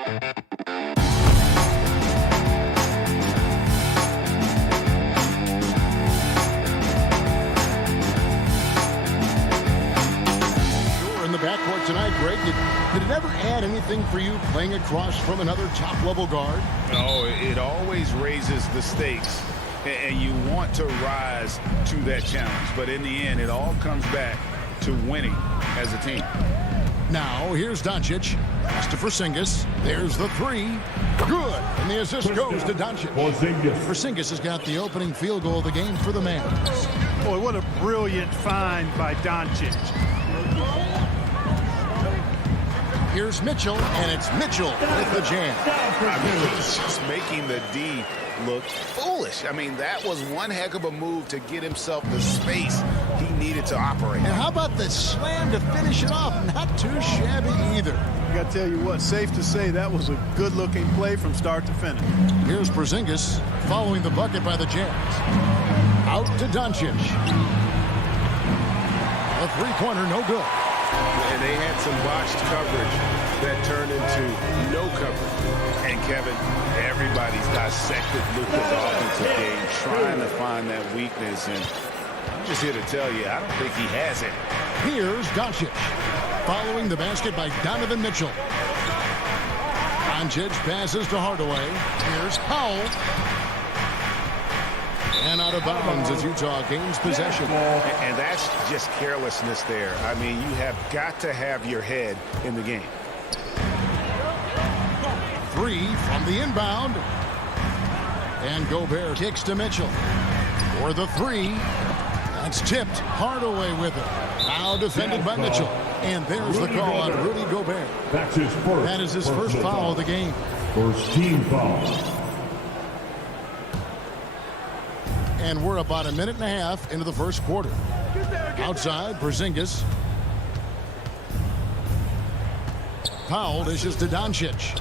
In the backcourt tonight, Greg, did it ever add anything for you playing across from another top-level guard? Oh, it always raises the stakes, and you want to rise to that challenge. But in the end, it all comes back to winning as a team. Now, here's Doncic. Pass to Porzingis. There's the three. Good. And the assist goes to Doncic. Porzingis has got the opening field goal of the game for the Mavs. Boy, what a brilliant find by Doncic. Here's Mitchell, and it's Mitchell with the jam. He's just making the D look foolish. I mean, that was one heck of a move to get himself the space he needed to operate. And how about the slam to finish it off? Not too shabby either. I got to tell you what, safe to say that was a good-looking play from start to finish. Here's Porzingis following the bucket by the Jazz. Out to Doncic. A three-pointer, no good. And they had some botched coverage that turned into no coverage. And Kevin, everybody's dissected Luka's offensive game, trying to find that weakness. And I'm just here to tell you, I don't think he has it. Here's Doncic following the basket by Donovan Mitchell. Doncic passes to Hardaway. Here's Powell. And out of bounds as Utah gains possession. And that's just carelessness there. I mean, you have got to have your head in the game. Three from the inbound. And Gobert kicks to Mitchell. For the three. That's tipped. Hardaway with it. Now defended by Mitchell. And there's the call on Rudy Gobert. That's his first. That is his first foul of the game. First team foul. And we're about a minute and a half into the first quarter. Outside, Porzingis. Powell dishes to Doncic.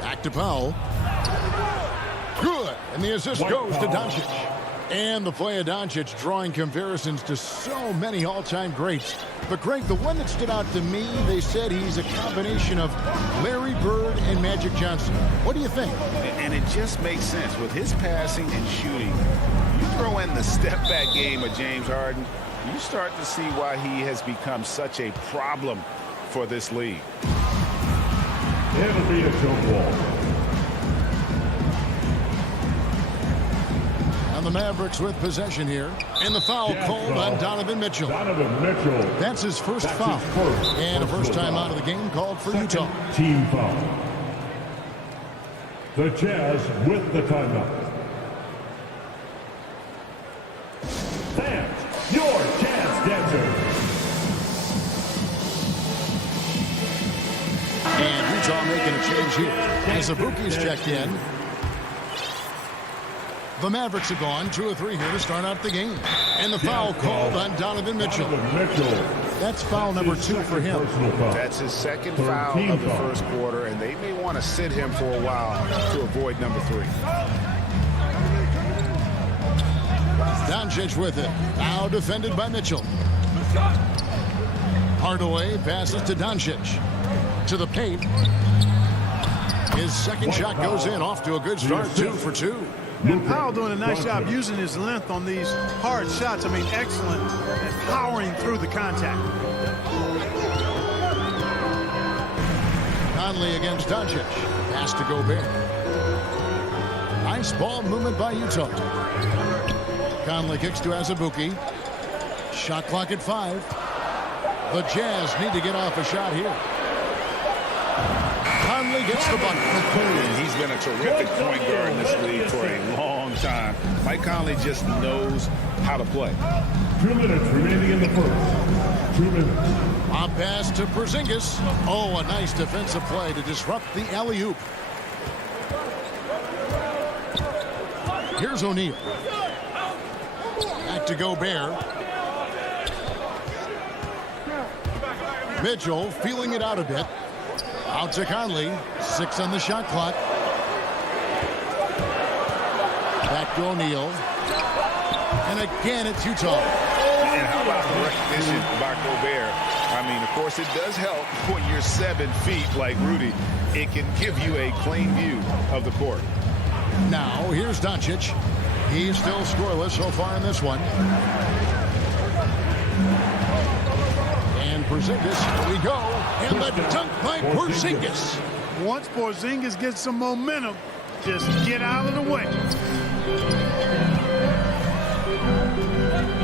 Back to Powell. Good. And the assist goes to Doncic. And the play of Doncic drawing comparisons to so many all-time greats. But, Greg, the one that stood out to me, they said he's a combination of Larry Bird and Magic Johnson. What do you think? And it just makes sense. With his passing and shooting, you throw in the step-back game of James Harden, you start to see why he has become such a problem for this league. It'll be a jump ball. And the Mavericks with possession here. And the foul called on Donovan Mitchell. Donovan Mitchell. That's his first foul. And a first time out of the game called for Utah. Team foul. The Jazz with the timeout. Fans, your Jazz dancers. And Utah making a change here. As Azubuike's checked in. The Mavericks have gone 2 of 3 here to start out the game. And the foul called on Donovan Mitchell. That's foul number 2 for him. That's his second foul of the first quarter, and they may want to sit him for a while to avoid number 3. Doncic with it. Now defended by Mitchell. Hardaway passes to Doncic. To the paint. His second shot goes in, off to a good start, 2 for 2. And Powell doing a nice job using his length on these hard shots. I mean, excellent and powering through the contact. Conley against Doncic. Pass to Gobert. Nice ball movement by Utah. Conley kicks to Azubuike. Shot clock at 5. The Jazz need to get off a shot here. Conley gets the bucket. And he's been a terrific point guard in this league for a long time. Mike Conley just knows how to play. 2 minutes remaining in the first. 2 minutes. A pass to Porzingis. Oh, a nice defensive play to disrupt the alley-oop. Here's O'Neal. Back to Gobert. Mitchell feeling it out a bit. Out to Conley. 6 on the shot clock. Back to O'Neal. And again, it's Utah. And how about the recognition by Gobert? I mean, course, it does help when you're 7 feet like Rudy. It can give you a plain view of the court. Now, here's Doncic. He's still scoreless so far in this one. And Porzingis, here we go. And the dunk by Porzingis. Once Porzingis gets some momentum, just get out of the way.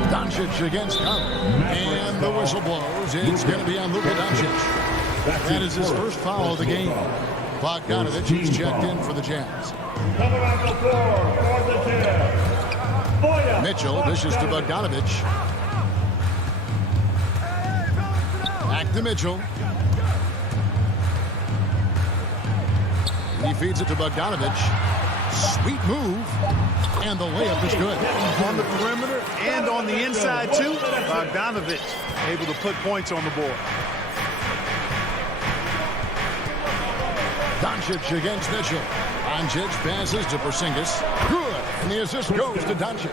Doncic against Conley. And the whistle blows. It's going to be on Luka Doncic. That is his first foul of the game. Bogdanovic is checked in for the Jazz. Coming on the floor for the Jazz. Mitchell dishes to Bogdanovic. Back to Mitchell. He feeds it to Bogdanovic. Sweet move. And the layup is good. On the perimeter and on the inside, too. Bogdanovic able to put points on the board. Doncic against Mitchell. Doncic passes to Porzingis. Good. And the assist goes to Doncic.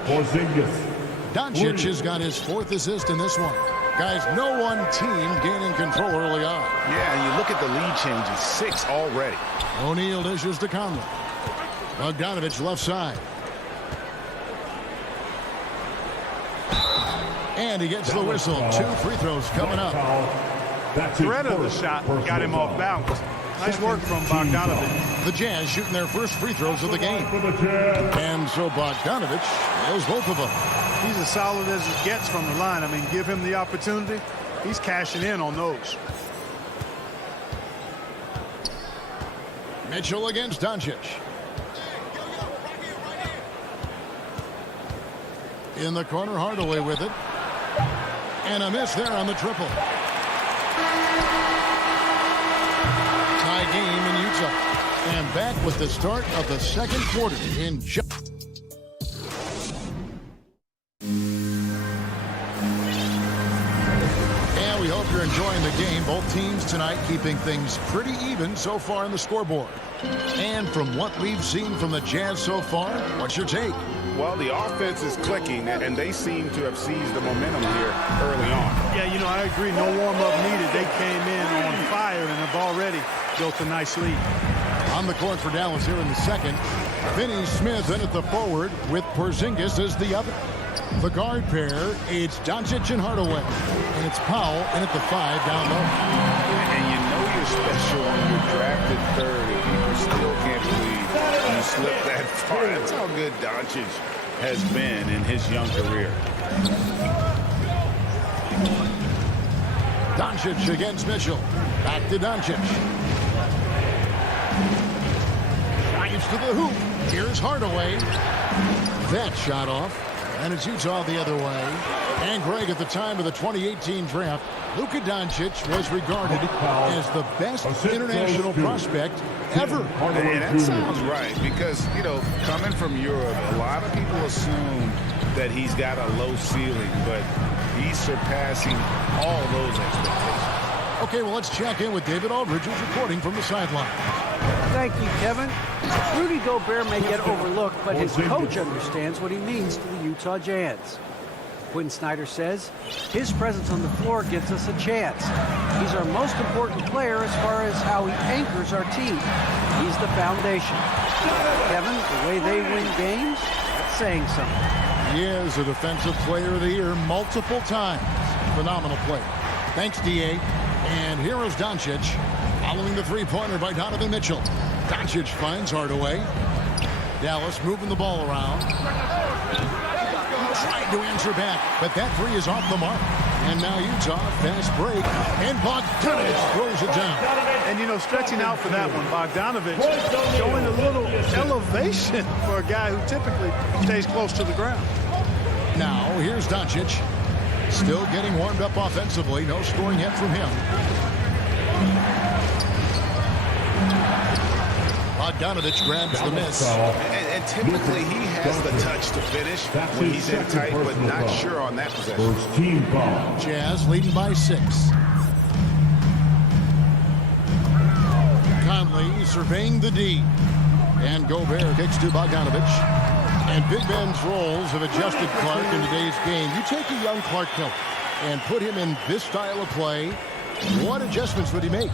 Doncic has got his 4th assist in this one. Guys, no one team gaining control early on. Yeah, and you look at the lead changes. 6 already. O'Neal dishes to Conley. Bogdanovic left side. And he gets the whistle. 2 free throws coming up. Threat of the shot got him off balance. Nice work from Bogdanovic. The Jazz shooting their first free throws of the game. And so Bogdanovic knows both of them. He's as solid as it gets from the line. I mean, give him the opportunity. He's cashing in on those. Mitchell against Doncic. In the corner, Hardaway with it. And a miss there on the triple. Tie game in Utah. And back with the start of the second quarter in And we hope you're enjoying the game. Both teams tonight keeping things pretty even so far in the scoreboard. And from what we've seen from the Jazz so far, what's your take? Well, the offense is clicking, and they seem to have seized the momentum here early on. Yeah, you know, I agree. No warm-up needed. They came in on fire and have already built a nice lead. On the court for Dallas here in the second. Finney Smith in at the forward with Porzingis as the other. The guard pair, it's Doncic and Hardaway. And it's Powell in at the 5 down low. And you know you're special when you're drafted 3rd, and people still can't believe you slipped that far. That's how good Doncic has been in his young career. Doncic against Mitchell. Back to Doncic. Drives to the hoop. Here's Hardaway. That shot off. And it's Utah the other way. And Greg, at the time of the 2018 draft, Luka Doncic was regarded as the best international prospect ever. And that sounds right, because, you know, coming from Europe, a lot of people assume that he's got a low ceiling, but he's surpassing all those expectations. Okay, well, let's check in with David Aldridge, who's reporting from the sideline. Thank you, Kevin. Rudy Gobert may get overlooked, but his coach understands what he means to the Utah Jazz. Quinn Snyder says his presence on the floor gives us a chance. He's our most important player as far as how he anchors our team. He's the foundation. Kevin, the way they win games, that's saying something. He is a Defensive Player of the Year multiple times. Phenomenal player. Thanks, D.A. And here is Doncic following the three-pointer by Donovan Mitchell. Doncic finds Hardaway. Dallas moving the ball around. Trying to answer back, but that three is off the mark. And now Utah, fast break, and Bogdanovic throws it down. And, you know, stretching out for that one, Bogdanovic showing a little elevation for a guy who typically stays close to the ground. Now, here's Doncic. Still getting warmed up offensively. No scoring yet from him. Bogdanovic grabs the miss. And typically he has the touch to finish when he's in tight, but not sure on that possession. Jazz leading by 6. Conley surveying the D. And Gobert kicks to Bogdanovic. And Big Ben's roles have adjusted Clark in today's game. You take a young Clark Miller and put him in this style of play, What adjustments would he make?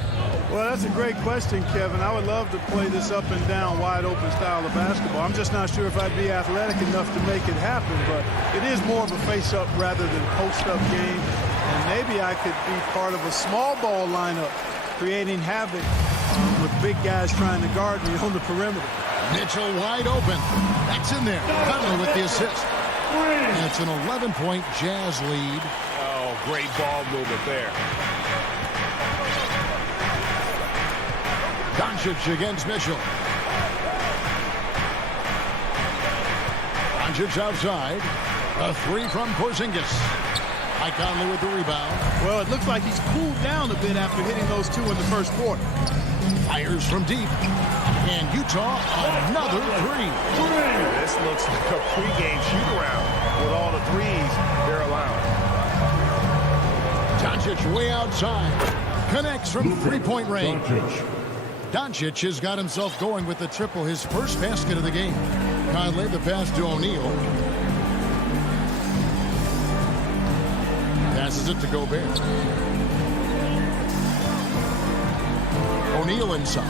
Well, that's a great question, Kevin. I would love to play this up and down, wide open style of basketball. I'm just not sure if I'd be athletic enough to make it happen, but it is more of a face-up rather than post-up game. And maybe I could be part of a small ball lineup, creating havoc with big guys trying to guard me on the perimeter. Mitchell wide open. That's in there. Conley with the assist. And it's an 11-point Jazz lead. Oh, great ball movement there. Doncic against Mitchell. Doncic outside. A three from Porzingis. Mike Conley with the rebound. Well, it looks like he's cooled down a bit after hitting those two in the first quarter. Fires from deep. And Utah, another three. This looks like a pregame shoot-around with all the threes they're allowing. Doncic way outside. Connects from three-point range. Doncic has got himself going with the triple, his first basket of the game. Conley the pass to O'Neal. Passes it to Gobert. O'Neal inside.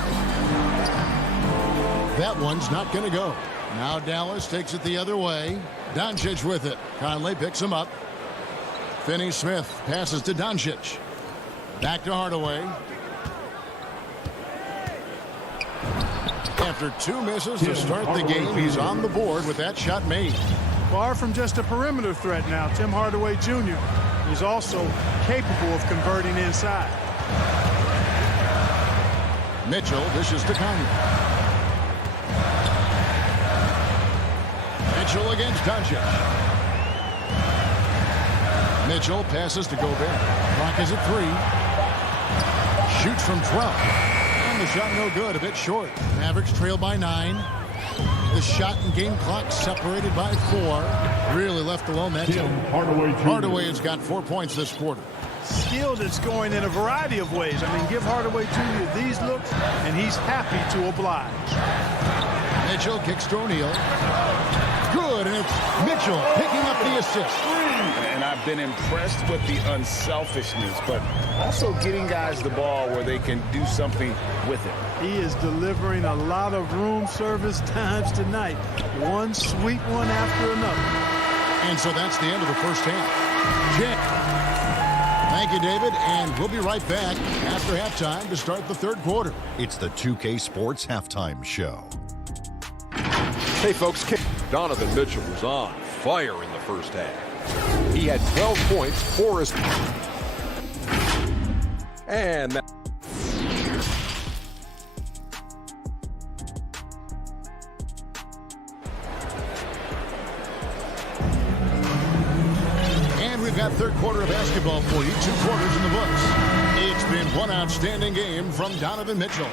That one's not going to go. Now Dallas takes it the other way. Doncic with it. Conley picks him up. Finney-Smith passes to Doncic. Back to Hardaway. After two misses to start the game, he's on the board with that shot made. Far from just a perimeter threat now, Tim Hardaway Jr. is also capable of converting inside. Mitchell dishes to Conley. Mitchell against Doncic. Mitchell passes to Gobert. Clock is at 3. Shoots from 12. And the shot no good, a bit short. Mavericks trail by 9. The shot and game clock separated by 4. Really left alone that time. Hardaway has got 4 points this quarter. Skilled at scoring in a variety of ways. I mean, give Hardaway Jr. these looks, and he's happy to oblige. Mitchell kicks to O'Neal. Good, and it's Mitchell picking up the assist. And I've been impressed with the unselfishness, but also getting guys the ball where they can do something with it. He is delivering a lot of room service times tonight. One sweet one after another. And so that's the end of the first half. Thank you, David, and we'll be right back after halftime to start the third quarter. It's the 2K Sports Halftime Show. Hey, folks, Donovan Mitchell was on fire in the first half. He had 12 points, 4 assists. And that we've got third quarter of basketball for you. 2 quarters in the books. It's been one outstanding game from Donovan Mitchell.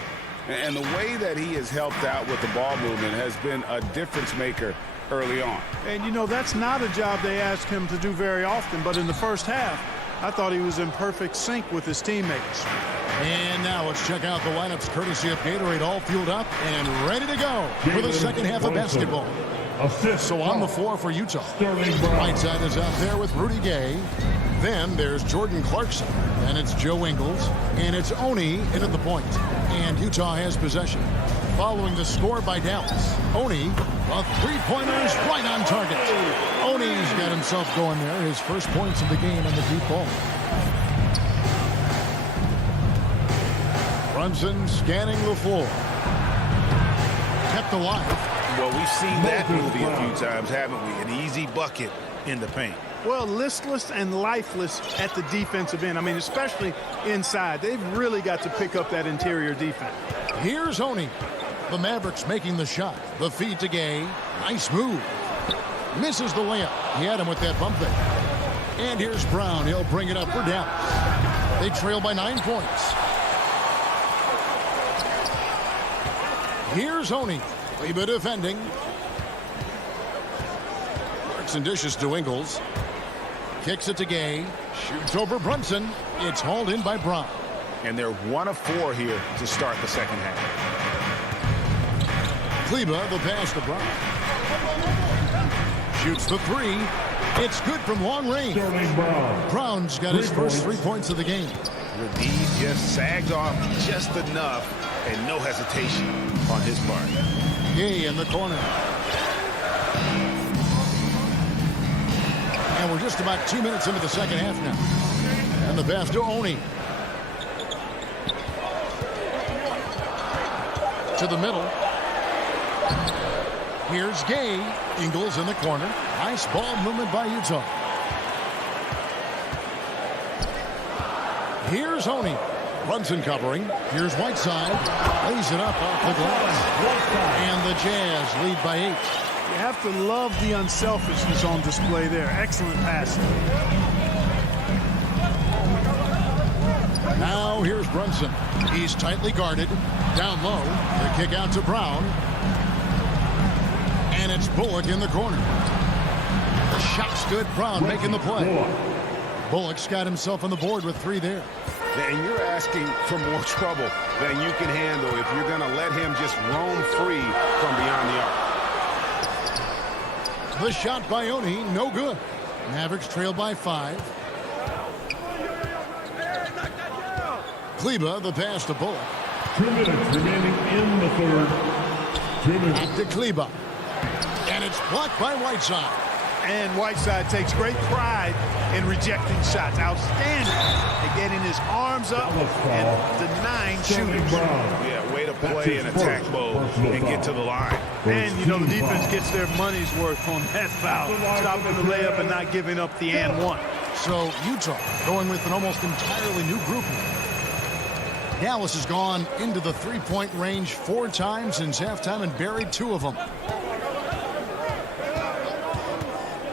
And the way that he has helped out with the ball movement has been a difference maker early on. And, you know, that's not a job they ask him to do very often. But in the first half, I thought he was in perfect sync with his teammates. And now let's check out the lineups courtesy of Gatorade, all fueled up and ready to go for the second half of basketball. So on the floor for Utah. Whiteside is out there with Rudy Gay. Then there's Jordan Clarkson. Then it's Joe Ingles. And it's Oni in at the point. And Utah has possession. Following the score by Dallas. Oni, a three-pointer's right on target. Oni's got himself going there. His first points of the game on the deep ball. Brunson scanning the floor. Kept alive. Well, we've seen that movie a few times, haven't we? An easy bucket in the paint. Well, listless and lifeless at the defensive end. I mean, especially inside. They've really got to pick up that interior defense. Here's Oni. The Mavericks making the shot. The feed to Gay. Nice move. Misses the layup. He had him with that bump there. And here's Brown. He'll bring it up for Dallas. They trail by 9 points. Here's Oni. Leba defending. Clarkson dishes to Ingles. Kicks it to Gay. Shoots over Brunson. It's hauled in by Brown. And they're 1 of 4 here to start the second half. Kleba, the pass to Brown. Shoots the 3. It's good from long range. Brown's got his first 3 points of the game. The knee just sagged off just enough, and no hesitation on his part. Gay in the corner. And we're just about 2 minutes into the second half now. And the pass to Oni. To the middle. Here's Gay. Ingles in the corner. Nice ball movement by Utah. Here's Oni. Brunson covering. Here's Whiteside. Lays it up off the glass. And the Jazz lead by 8. You have to love the unselfishness on display there. Excellent passing. Now here's Brunson. He's tightly guarded. Down low. The kick out to Brown. And it's Bullock in the corner. The shot's good. Brown making the play. Bullock's got himself on the board with 3 there. And you're asking for more trouble than you can handle if you're going to let him just roam free from beyond the arc. The shot by Oni, no good. Mavericks trail by 5. Kleba, the pass to Bullock. 2 minutes remaining in the third. 2 minutes. Back to Kleba. And it's blocked by Whiteside. And Whiteside takes great pride in rejecting shots. Outstanding at getting his arms up and denying shooters. Yeah, way to play in attack mode and get to the line. And, you know, the defense gets their money's worth on that foul. Stopping the layup and not giving up the and one. So Utah going with an almost entirely new group. Dallas has gone into the three-point range 4 times since halftime and buried 2 of them.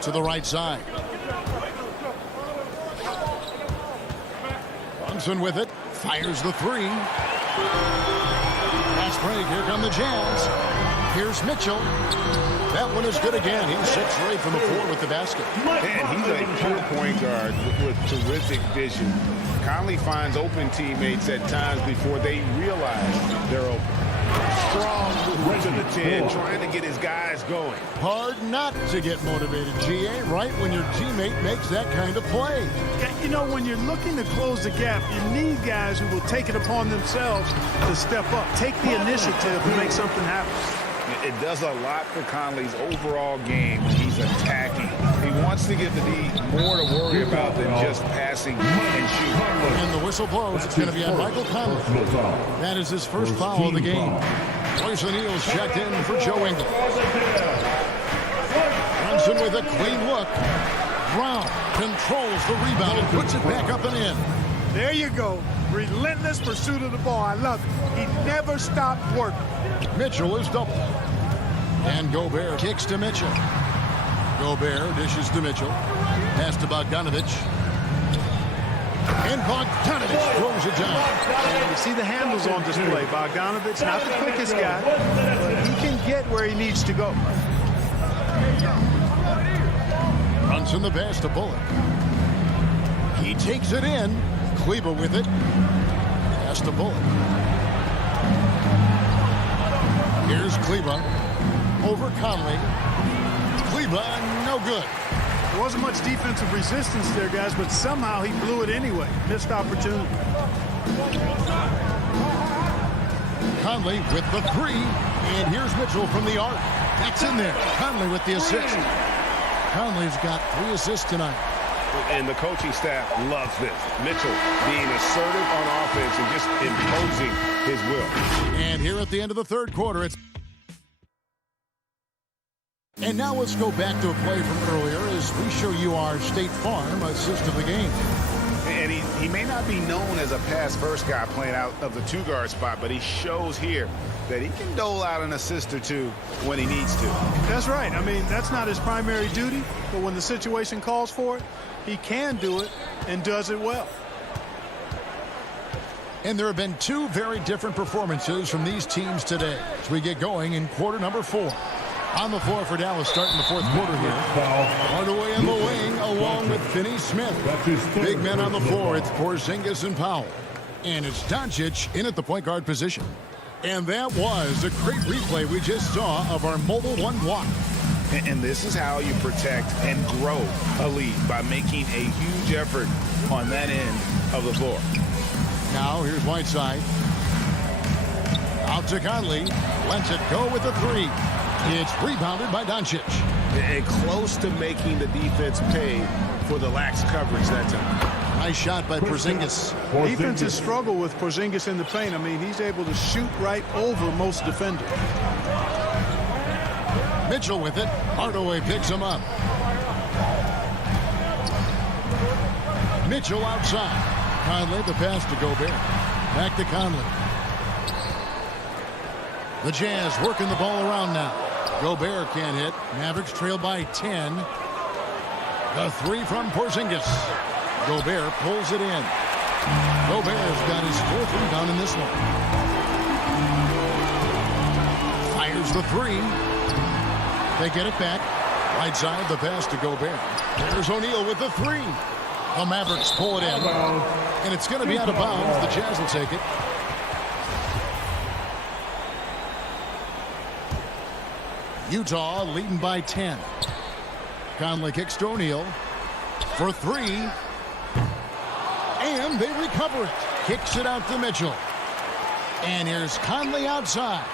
To the right side. Brunson with it. Fires the 3. Fast break. Here come the Jazz. Here's Mitchell. That one is good again. He's 6 straight from the floor with the basket. And he's a pure point guard with terrific vision. Conley finds open teammates at times before they realize they're open. Strong move to the 10, trying to get his guys going. Hard not to get motivated, GA, right when your teammate makes that kind of play. You know, when you're looking to close the gap, you need guys who will take it upon themselves to step up, take the initiative and make something happen. It does a lot for Conley's overall game when he's attacking. He wants to give the D more to worry about than just passing and shooting. And the whistle blows. It's going to be on Michael Conley. That is his first foul of the game. Royce O'Neal's checked in for Joe Ingles. Brunson with a clean look. Brown controls the rebound and puts it back up and in. There you go. Relentless pursuit of the ball. I love it. He never stopped working. Mitchell is doubled. And Gobert kicks to Mitchell. Gobert dishes to Mitchell. Pass to Bogdanovich. And Bogdanovich throws it down. And you see the handles on display. Bogdanovich, not the quickest guy, but he can get where he needs to go. Brunson the pass to Bullock. He takes it in. Kleba with it. Pass to Bullock. Here's Kleba. Over Conley. Kleba, no good. There wasn't much defensive resistance there, guys, but somehow he blew it anyway. Missed opportunity. Conley with the 3. And here's Mitchell from the arc. That's in there. Conley with the assist. Conley's got 3 assists tonight. And the coaching staff loves this. Mitchell being assertive on offense and just imposing his will. And here at the end of the third quarter, it's... And now let's go back to a play from earlier as we show you our State Farm assist of the game. And he may not be known as a pass-first guy playing out of the 2-guard spot, but he shows here that he can dole out an assist or 2 when he needs to. That's right. I mean, that's not his primary duty, but when the situation calls for it, he can do it and does it well. And there have been 2 very different performances from these teams today as we get going in quarter number 4. On the floor for Dallas starting the fourth quarter here. Hardaway in the wing along with Finney Smith. Big men on the floor. It's Porzingis and Powell. And it's Doncic in at the point guard position. And that was a great replay we just saw of our Mobile One block. And this is how you protect and grow a lead, by making a huge effort on that end of the floor. Now here's Whiteside. Out to Conley. Lets it go with a three. It's rebounded by Doncic. And close to making the defense pay for the lax coverage that time. Nice shot by Porzingis. Defenses struggle with Porzingis in the paint. I mean, he's able to shoot right over most defenders. Mitchell with it. Hardaway picks him up. Mitchell outside. Conley, the pass to Gobert. Back to Conley. The Jazz working the ball around now. Gobert can't hit. Mavericks trail by 10. The three from Porzingis. Gobert pulls it in. Gobert's got his fourth rebound in this one. Fires the three. They get it back. Right side, the pass to Gobert. There's O'Neal with the three. The Mavericks pull it in. And it's going to be out of bounds. The Jazz will take it. Utah leading by 10. Conley kicks to O'Neal for three. And they recover it. Kicks it out to Mitchell. And here's Conley outside.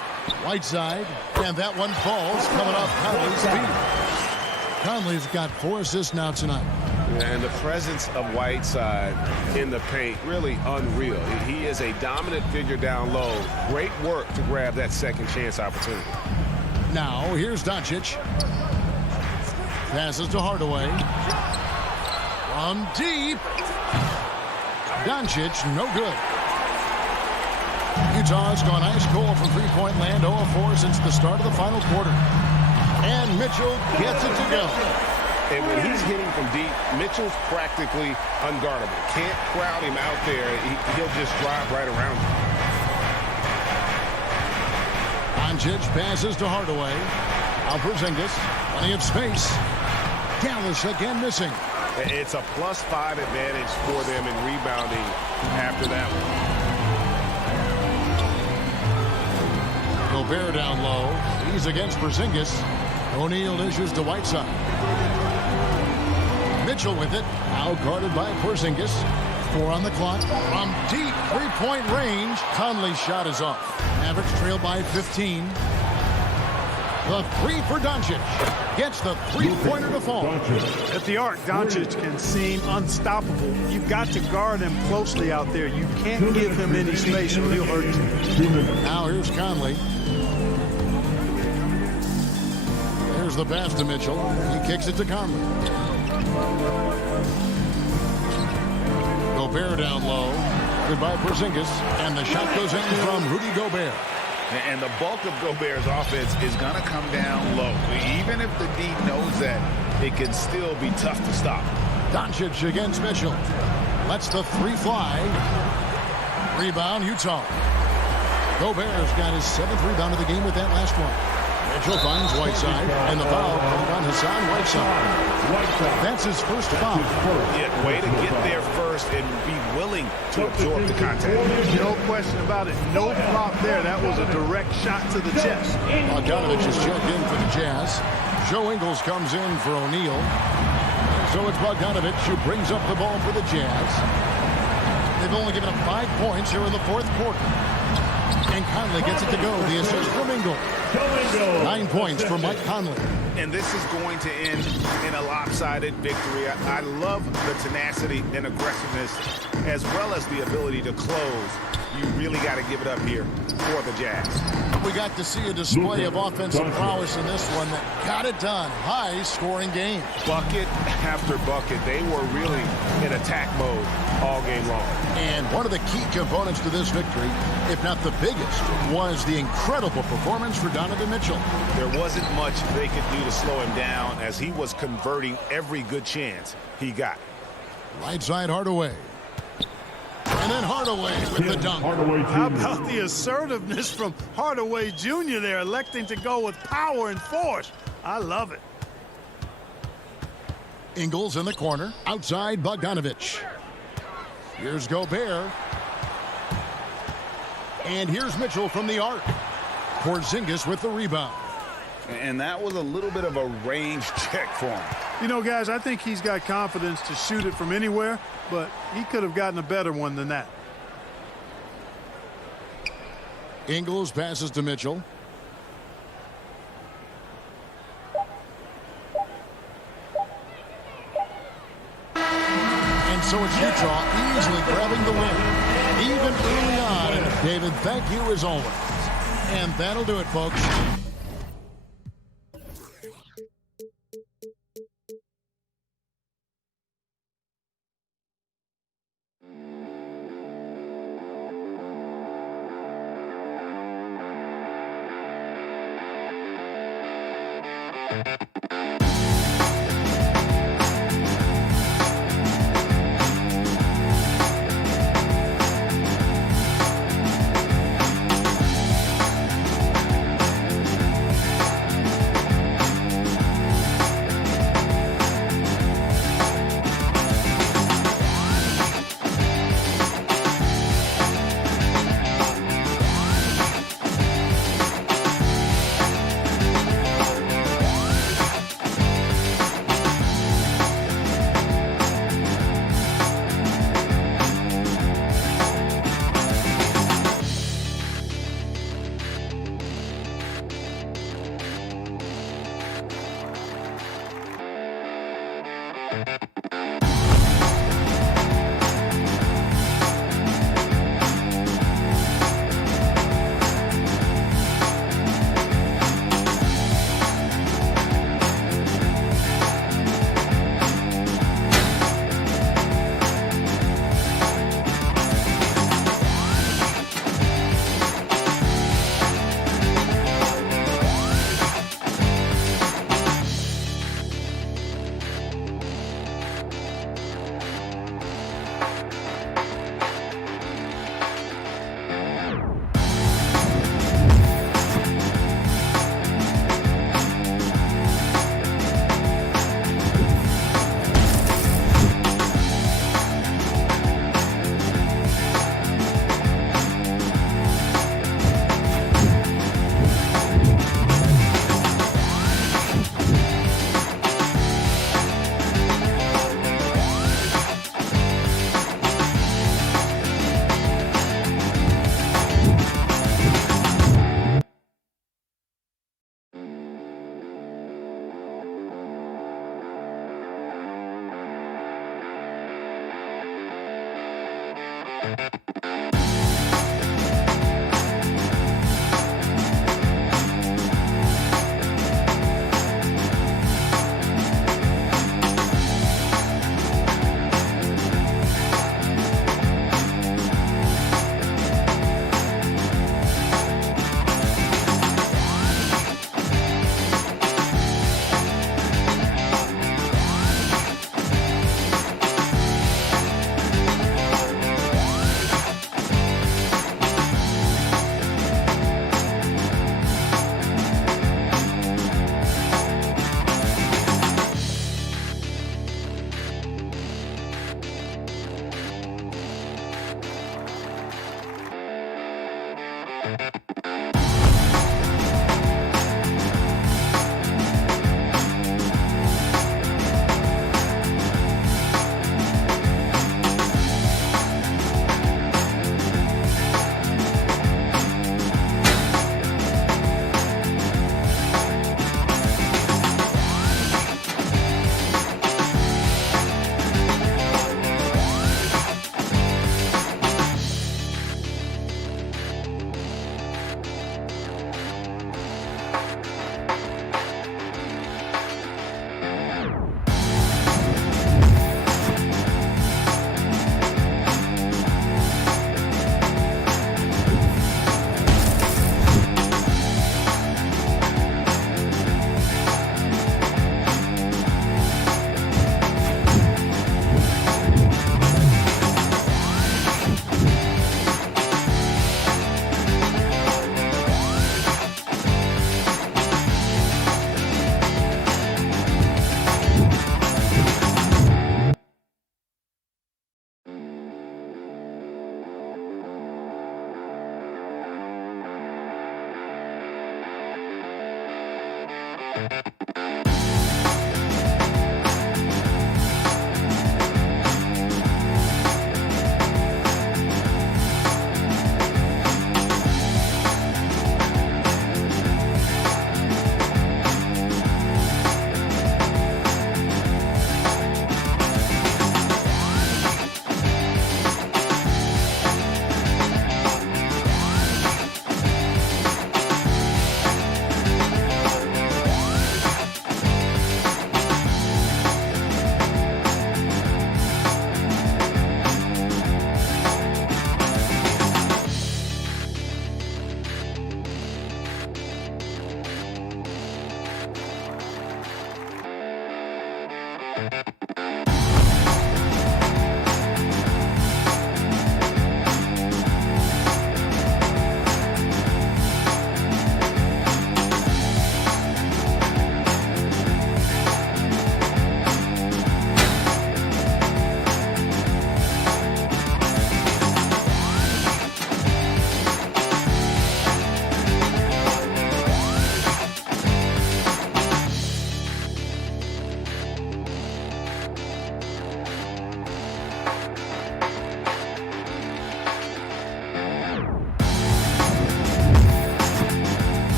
Whiteside. And that one falls coming off Conley's feet. Conley's got 4 assists now tonight. And the presence of Whiteside in the paint, really unreal. He is a dominant figure down low. Great work to grab that second chance opportunity. Now, here's Doncic. Passes to Hardaway. From deep. Doncic, no good. Utah's gone ice cold from three-point land, 0-4 since the start of the final quarter. And Mitchell gets it to go. And when he's hitting from deep, Mitchell's practically unguardable. Can't crowd him out there. He'll just drive right around him. Doncic passes to Hardaway. Out Porzingis. Plenty of space. Dallas again missing. It's a +5 advantage for them in rebounding after that one. Gobert down low. He's against Porzingis. O'Neal issues to Whiteside. Mitchell with it. Now guarded by Porzingis. 4 on the clock. From deep three-point range. Conley's shot is off. Mavericks trail by 15. The three for Doncic. Gets the three-pointer to fall. At the arc, Doncic can seem unstoppable. You've got to guard him closely out there. You can't give him any space or he'll hurt you. Now here's Conley. There's the pass to Mitchell. He kicks it to Conley. Gobert down low. Goodbye Porzingis. And the shot goes in from Rudy Gobert. And the bulk of Gobert's offense is going to come down low. Even if the D knows that, it can still be tough to stop. Doncic against Mitchell. Lets the three fly. Rebound, Utah. Gobert's got his 7th rebound of the game with that last one. Mitchell finds Whiteside, and the foul called on Hassan Whiteside. That's his first foul. Yeah, way to get there first and be willing to absorb the contact. No question about it. No flop there. That was a direct shot to the chest. Bogdanovich is checked in for the Jazz. Joe Ingles comes in for O'Neal. So it's Bogdanovich who brings up the ball for the Jazz. They've only given up 5 points here in the 4th quarter. And Conley gets it to go. The assist from Ingles. 9 points for Mike Conley. And this is going to end in a lopsided victory. I love the tenacity and aggressiveness as well as the ability to close. You really got to give it up here for the Jazz. We got to see a display of offensive prowess in this one that got it done. High-scoring game. Bucket after bucket. They were really in attack mode all game long. And one of the key components to this victory, if not the biggest, was the incredible performance for Donovan Mitchell. There wasn't much they could do to slow him down as he was converting every good chance he got. Right side Hardaway. And then Hardaway with the dunk. How about the assertiveness from Hardaway Jr. there, electing to go with power and force. I love it. Ingles in the corner. Outside Bogdanovich. Here's Gobert. And here's Mitchell from the arc. Porzingis with the rebound. And that was a little bit of a range check for him. You know, guys, I think he's got confidence to shoot it from anywhere, but he could have gotten a better one than that. Ingles passes to Mitchell. And so it's Utah easily grabbing the win. Even early on. And David, thank you as always. And that'll do it, folks.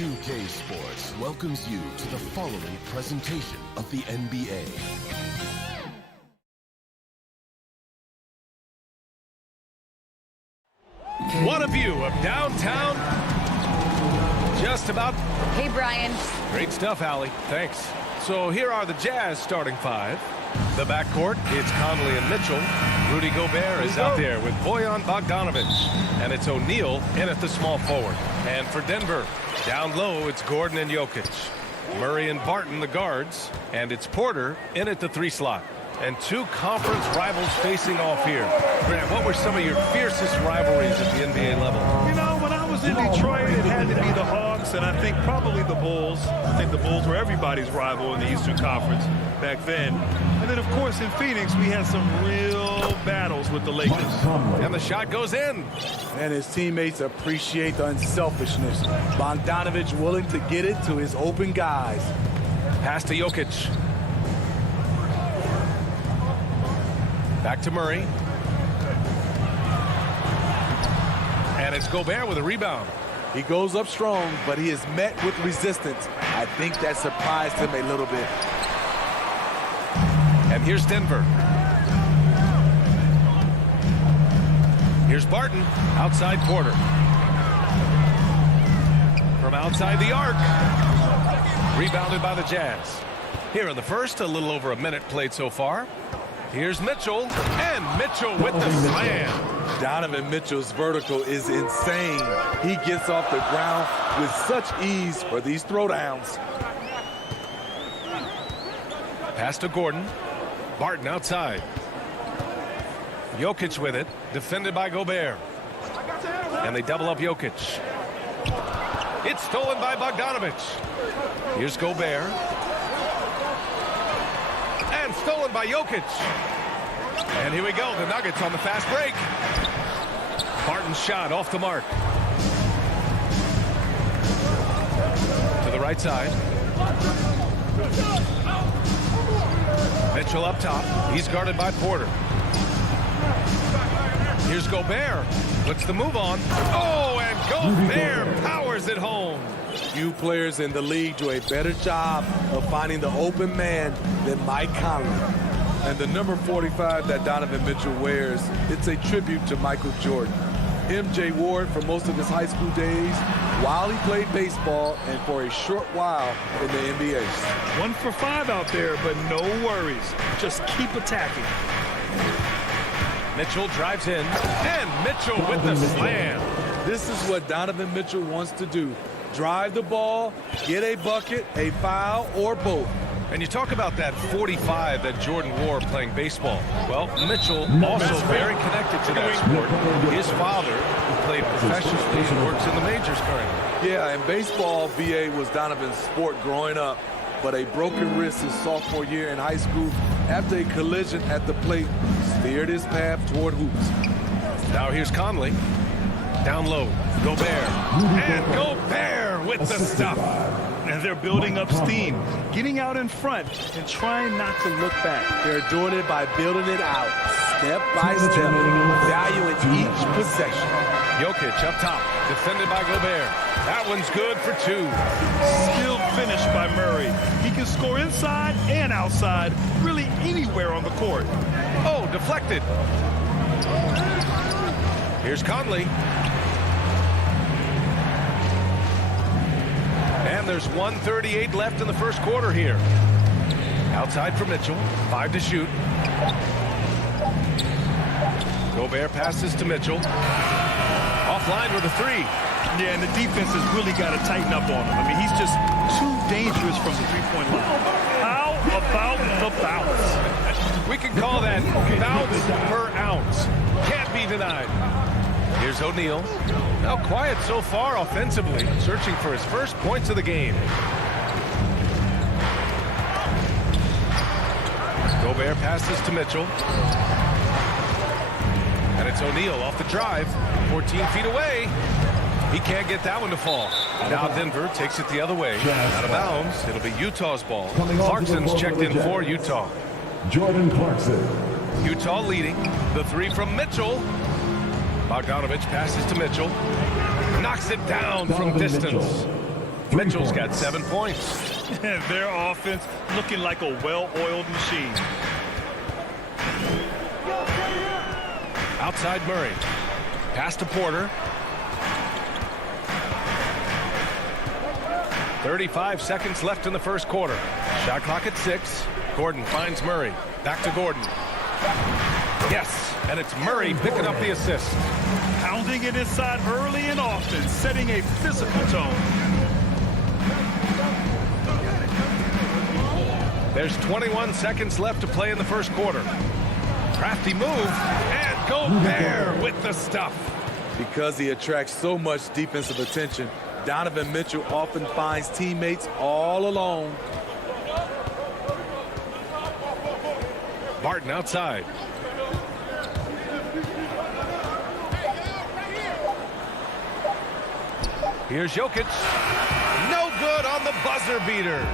2K Sports welcomes you to the following presentation of the NBA. What a view of downtown. Just about. Hey, Brian. Great stuff, Allie. Thanks. So here are the Jazz starting five. The backcourt, it's Conley and Mitchell. Rudy Gobert is out there with Bojan Bogdanovic. And it's O'Neal in at the small forward. And for Denver, down low, it's Gordon and Jokic. Murray and Barton, the guards. And it's Porter in at the 3 slot. And 2 conference rivals facing off here. Grant, what were some of your fiercest rivalries at the NBA level? You know, when I was in Detroit, it had to be the Hawks, and I think probably the Bulls. I think the Bulls were everybody's rival in the Eastern Conference back then. And then, of course, in Phoenix, we had some real battles with the Lakers. And the shot goes in. And his teammates appreciate the unselfishness. Bogdanovic willing to get it to his open guys. Pass to Jokic. Back to Murray. And it's Gobert with a rebound. He goes up strong, but he is met with resistance. I think that surprised him a little bit. And here's Denver. Here's Barton, outside Porter. From outside the arc. Rebounded by the Jazz. Here in the first, a little over a minute played so far. Here's Mitchell, and Mitchell with the slam. Donovan Mitchell's vertical is insane. He gets off the ground with such ease for these throwdowns. Pass to Gordon. Barton outside. Jokic with it, defended by Gobert. And they double up Jokic. It's stolen by Bogdanovich. Here's Gobert. And stolen by Jokic. And here we go, the Nuggets on the fast break. Barton's shot off the mark. To the right side. Mitchell up top. He's guarded by Porter. Here's Gobert. Puts the move on. Oh, and Gobert powers it home. Few players in the league do a better job of finding the open man than Mike Conley. And the number 45 that Donovan Mitchell wears, it's a tribute to Michael Jordan. MJ wore it for most of his high school days while he played baseball and for a short while in the NBA. 1 for 5 out there, but no worries. Just keep attacking. Mitchell drives in, and Mitchell with the slam. This is what Donovan Mitchell wants to do. Drive the ball, get a bucket, a foul, or both. And you talk about that 45 that Jordan wore playing baseball. Well, Mitchell also very connected to that sport. His father, who played professionally and works in the majors currently. Yeah, in baseball, BA was Donovan's sport growing up, but a broken wrist his sophomore year in high school after a collision at the plate steered his path toward hoops. Now here's Conley. Down low, Gobert. And Gobert with the stuff. And they're building up steam, getting out in front and trying not to look back. They're doing it by building it out, step by step, valuing each possession. Jokic up top, defended by Gobert. That one's good for 2. Skilled finish by Murray. He can score inside and outside, really anywhere on the court. Oh, deflected. Here's Conley. And there's 1:38 left in the first quarter here. Outside for Mitchell. 5 to shoot. Gobert passes to Mitchell. Offline with a 3. Yeah, and the defense has really got to tighten up on him. I mean, he's just too dangerous from the three-point line. How about the bounce? We can call that bounce per ounce. Can't be denied. Here's O'Neal. Now quiet so far offensively, searching for his first points of the game. Gobert passes to Mitchell. And it's O'Neal off the drive, 14 feet away. He can't get that one to fall. Now Denver takes it the other way. Out of bounds. It'll be Utah's ball. Clarkson's checked in for Utah. Jordan Clarkson. Utah leading. The 3 from Mitchell. Bogdanovich passes to Mitchell. Knocks it down from distance. Mitchell's got 7 points. Their offense looking like a well-oiled machine. Outside Murray. Pass to Porter. 35 seconds left in the first quarter. Shot clock at 6. Gordon finds Murray. Back to Gordon. Yes, and it's Murray picking up the assist. Pounding it inside early and often, setting a physical tone. There's 21 seconds left to play in the first quarter. Crafty move, and Gobert with the stuff. Because he attracts so much defensive attention, Donovan Mitchell often finds teammates all alone. Barton outside. Here's Jokic. No good on the buzzer beater.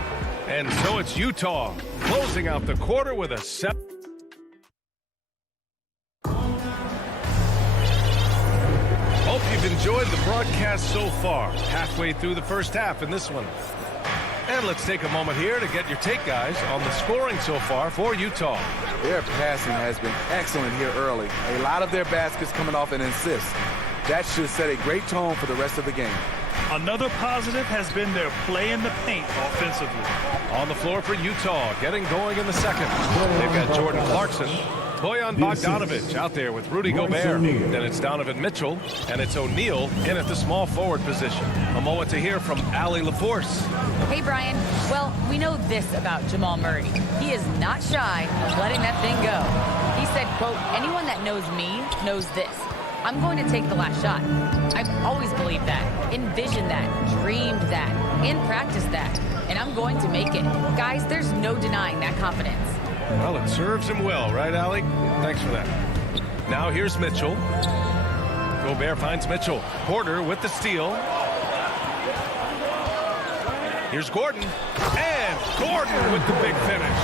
And so it's Utah closing out the quarter with a 7. Hope you've enjoyed the broadcast so far. Halfway through the first half in this one. And let's take a moment here to get your take, guys, on the scoring so far for Utah. Their passing has been excellent here early. A lot of their baskets coming off an assist. That should set a great tone for the rest of the game. Another positive has been their play in the paint offensively. On the floor for Utah, getting going in the second. They've got Jordan Clarkson, Bojan Bogdanovic out there with Rudy Gobert. Then it's Donovan Mitchell, and it's O'Neal in at the small forward position. A moment to hear from Allie LaForce. Hey, Brian. Well, we know this about Jamal Murray. He is not shy of letting that thing go. He said, quote, anyone that knows me knows this. I'm going to take the last shot. I've always believed that, envisioned that, dreamed that, and practiced that. And I'm going to make it. Guys, there's no denying that confidence. Well, it serves him well, right, Allie? Thanks for that. Now here's Mitchell. Gobert finds Mitchell. Porter with the steal. Here's Gordon. And Gordon with the big finish.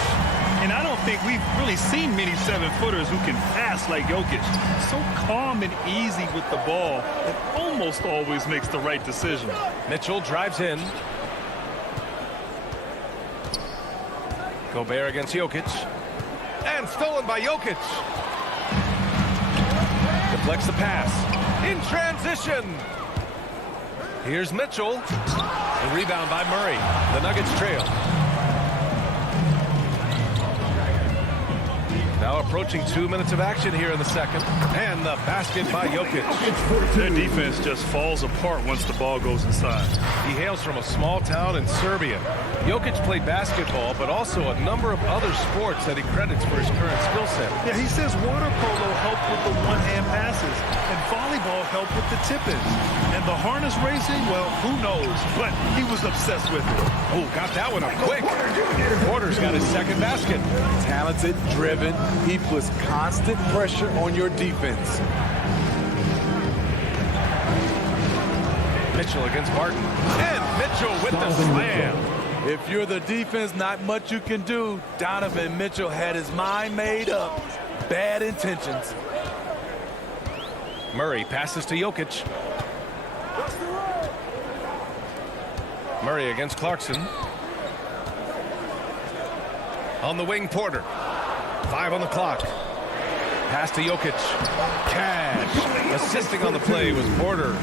And I don't think we've really seen many 7-footers who can pass like Jokic. So calm and easy with the ball, and almost always makes the right decision. Mitchell drives in. Gobert against Jokic. And stolen by Jokic. Deflects the pass. In transition. Here's Mitchell. The rebound by Murray. The Nuggets trail. Now approaching 2 minutes of action here in the second. And the basket by Jokic. Their defense just falls apart once the ball goes inside. He hails from a small town in Serbia. Jokic played basketball, but also a number of other sports that he credits for his current skill set. Yeah, he says water polo helped with the one-hand passes, and volleyball helped with the tip-ins. And the harness racing, well, who knows? But he was obsessed with it. Oh, got that one up quick. Porter's got his second basket. Talented, driven. He puts constant pressure on your defense. Mitchell against Barton. And Mitchell with the slam. If you're the defense, not much you can do. Donovan Mitchell had his mind made up. Bad intentions. Murray passes to Jokic. Murray against Clarkson. On the wing, Porter. 5 on the clock. Pass to Jokic. Cash. Assisting on the play was Porter.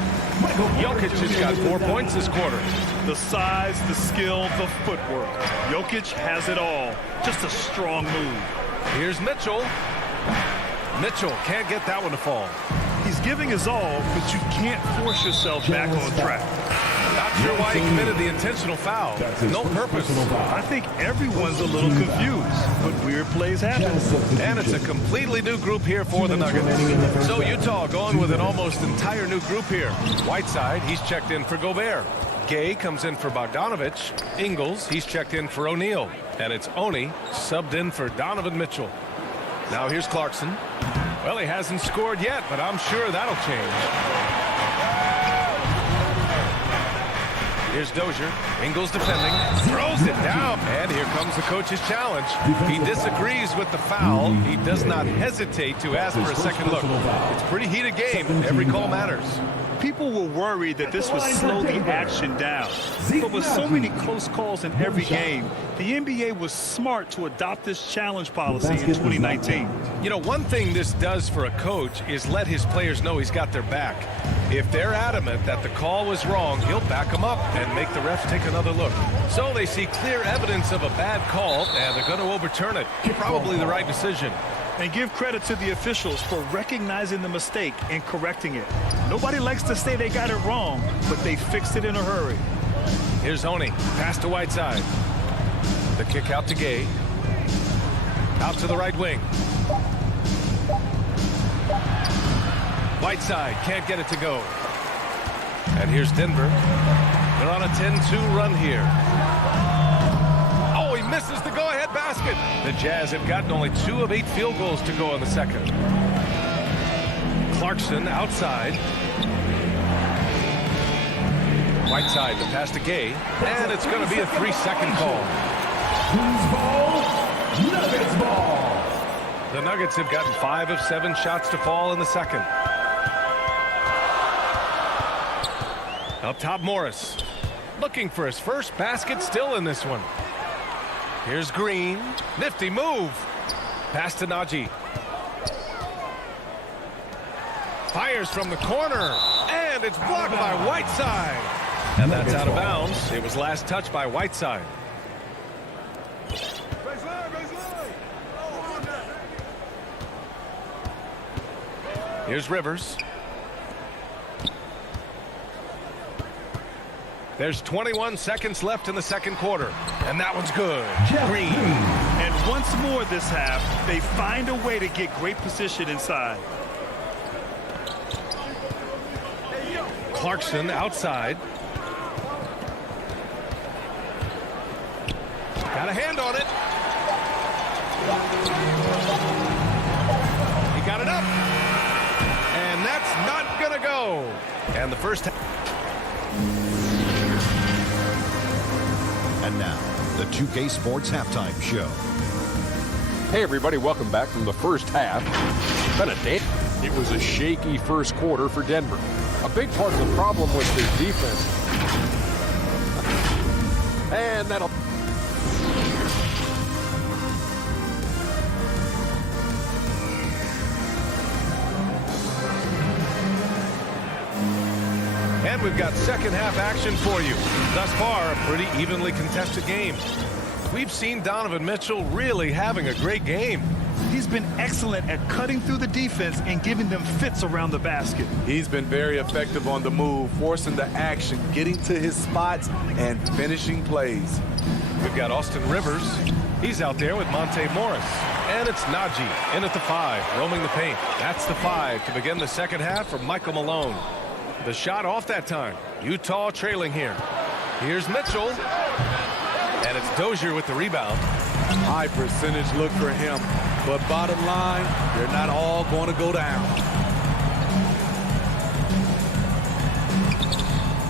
Jokic has got 4 points this quarter. The size, the skill, the footwork. Jokic has it all. Just a strong move. Here's Mitchell. Mitchell can't get that one to fall. He's giving his all, but you can't force yourself back on track. Not sure why he committed the intentional foul. No purpose. I think everyone's a little confused, but weird plays happen. And it's a completely new group here for the Nuggets. So Utah going with an almost entire new group here. Whiteside, he's checked in for Gobert. Gay comes in for Bogdanovic. Ingles, he's checked in for O'Neal. And it's Oni subbed in for Donovan Mitchell. Now here's Clarkson. Well, he hasn't scored yet, but I'm sure that'll change. Here's Dozier. Ingles defending. Throws it down. And here comes the coach's challenge. He disagrees with the foul. He does not hesitate to ask for a second look. It's a pretty heated game. Every call matters. People were worried that this would slow the action down. But with so many close calls in every game, the NBA was smart to adopt this challenge policy in 2019. You know, one thing this does for a coach is let his players know he's got their back. If they're adamant that the call was wrong, he'll back them up and make the refs take another look. So they see clear evidence of a bad call, and they're going to overturn it. Probably the right decision. And give credit to the officials for recognizing the mistake and correcting it. Nobody likes to say they got it wrong, but they fixed it in a hurry. Here's Oni. Pass to Whiteside. The kick out to Gay. Out to the right wing. Whiteside can't get it to go. And here's Denver. They're on a 10-2 run here. Oh, he misses the go-ahead basket. The Jazz have gotten only 2 of 8 field goals to go in the second. Clarkson outside. Whiteside, the pass to Gay. And it's going to be a 3-second call. Who's ball? Nuggets ball. The Nuggets have gotten 5 of 7 shots to fall in the second. Up top, Morris. Looking for his first basket, still in this one. Here's Green. Nifty move. Pass to Najee. Fires from the corner. And it's blocked by Whiteside. And that's out of bounds. It was last touched by Whiteside. Here's Rivers. There's 21 seconds left in the second quarter. And that one's good. Green. And once more this half, they find a way to get great position inside. Clarkson outside. Got a hand on it. He got it up. And that's not going to go. And the first. And now, the 2K Sports Halftime Show. Hey, everybody, welcome back from the first half. It was a shaky first quarter for Denver. A big part of the problem was their defense. And that'll... And we've got second half action for you. Thus far, a pretty evenly contested game. We've seen Donovan Mitchell really having a great game. He's been excellent at cutting through the defense and giving them fits around the basket. He's been very effective on the move, forcing the action, getting to his spots, and finishing plays. We've got Austin Rivers. He's out there with Monte Morris. And it's Najee in at the 5, roaming the paint. That's the 5 to begin the second half for Michael Malone. The shot off that time. Utah trailing here. Here's Mitchell. And it's Dozier with the rebound. High percentage look for him. But bottom line, they're not all going to go down.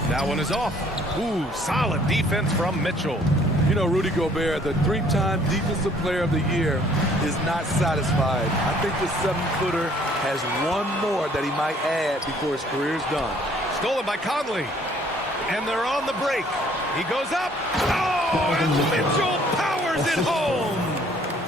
That one is off. Ooh, solid defense from Mitchell. You know, Rudy Gobert, the 3-time Defensive Player of the Year, is not satisfied. I think the 7-footer has one more that he might add before his career's done. Stolen by Conley. And they're on the break. He goes up. Oh, and Mitchell powers it home.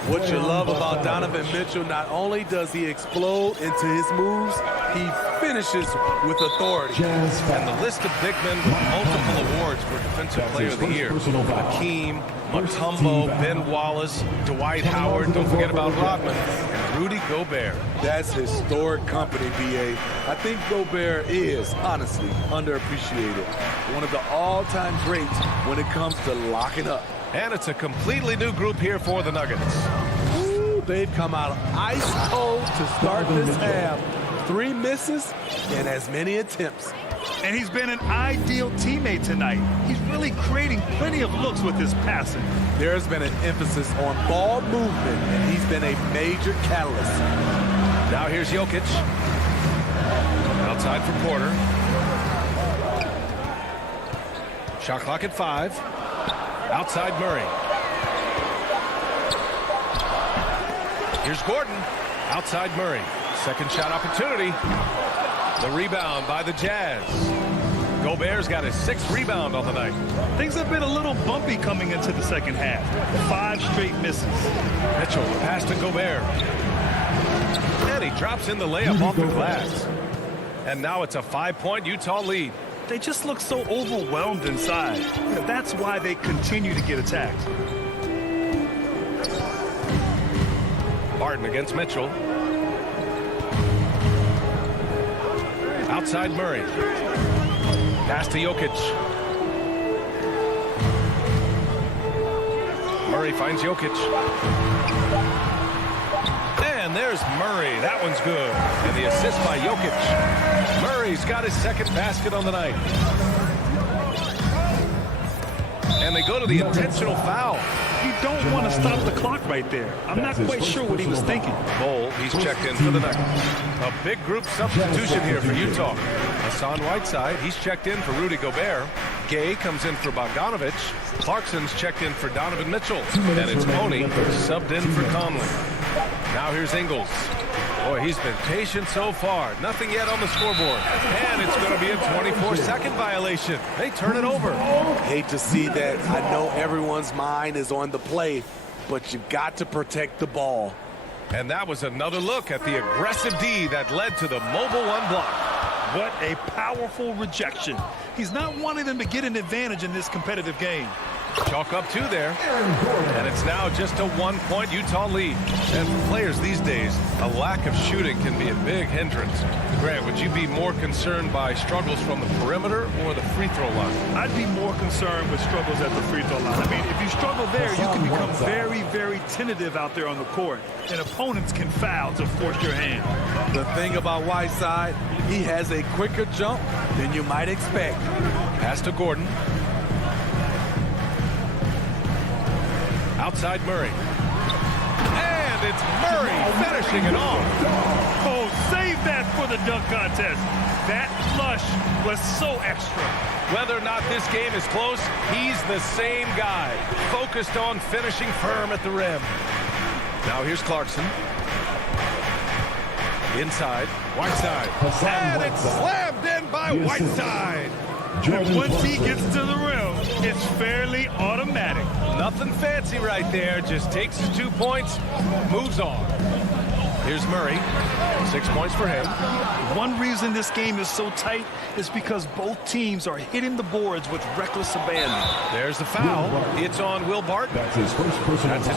What you love about Donovan Mitchell, not only does he explode into his moves, he finishes with authority. And the list of big men with multiple awards for Defensive Player of the Year. Hakeem, Mutombo, Ben Wallace, Dwight Howard, don't forget about Rodman, and Rudy Gobert. That's historic company, B.A. I think Gobert is, honestly, underappreciated. One of the all-time greats when it comes to locking up. And it's a completely new group here for the Nuggets. Ooh, they've come out ice cold to start this half. 3 misses and as many attempts. And he's been an ideal teammate tonight. He's really creating plenty of looks with his passing. There's been an emphasis on ball movement, and he's been a major catalyst. Now here's Jokic. Outside for Porter. Shot clock at 5. Outside Murray. Here's Gordon. Outside Murray. Second shot opportunity. The rebound by the Jazz. Gobert's got his 6th rebound on the night. Things have been a little bumpy coming into the second half. 5 straight misses. Mitchell, the pass to Gobert. And he drops in the layup off the glass. And now it's a 5-point Utah lead. They just look so overwhelmed inside. That's why they continue to get attacked. Barton against Mitchell. Outside Murray. Pass to Jokic. Murray finds Jokic. And there's Murray. That one's good. And the assist by Jokic. Murray's got his 2nd basket on the night. And they go to the intentional foul. You don't want to stop the clock right there. I'm not quite sure what he was thinking. Bol, he's checked in for the Nuggets. A big group substitution here for Utah. Hassan Whiteside, he's checked in for Rudy Gobert. Gay comes in for Bogdanovich. Clarkson's checked in for Donovan Mitchell. And it's Oni subbed in for Conley. Now here's Ingles. Boy, he's been patient so far. Nothing yet on the scoreboard. And it's going to be a 24-second violation. They turn it over. Hate to see that. I know everyone's mind is on the play, but you've got to protect the ball. And that was another look at the aggressive D that led to the mobile one block. What a powerful rejection. He's not wanting them to get an advantage in this competitive game. Chalk up 2 there. And it's now just a 1-point Utah lead. And for players these days, a lack of shooting can be a big hindrance. Grant, would you be more concerned by struggles from the perimeter or the free throw line? I'd be more concerned with struggles at the free throw line. I mean, if you struggle there, you can become very, very tentative out there on the court. And opponents can foul to force your hand. The thing about Whiteside, he has a quicker jump than you might expect. Pass to Gordon. Outside Murray. And it's Murray finishing it off. Oh, save that for the dunk contest. That flush was so extra. Whether or not this game is close, he's the same guy. Focused on finishing firm at the rim. Now here's Clarkson. Inside. Whiteside. And it's slammed in by Whiteside. And once he gets to the rim, it's fairly automatic. Nothing fancy right there. Just takes his 2 points, moves on. Here's Murray. 6 points for him. One reason this game is so tight is because both teams are hitting the boards with reckless abandon. There's the foul. It's on Will Barton. That's his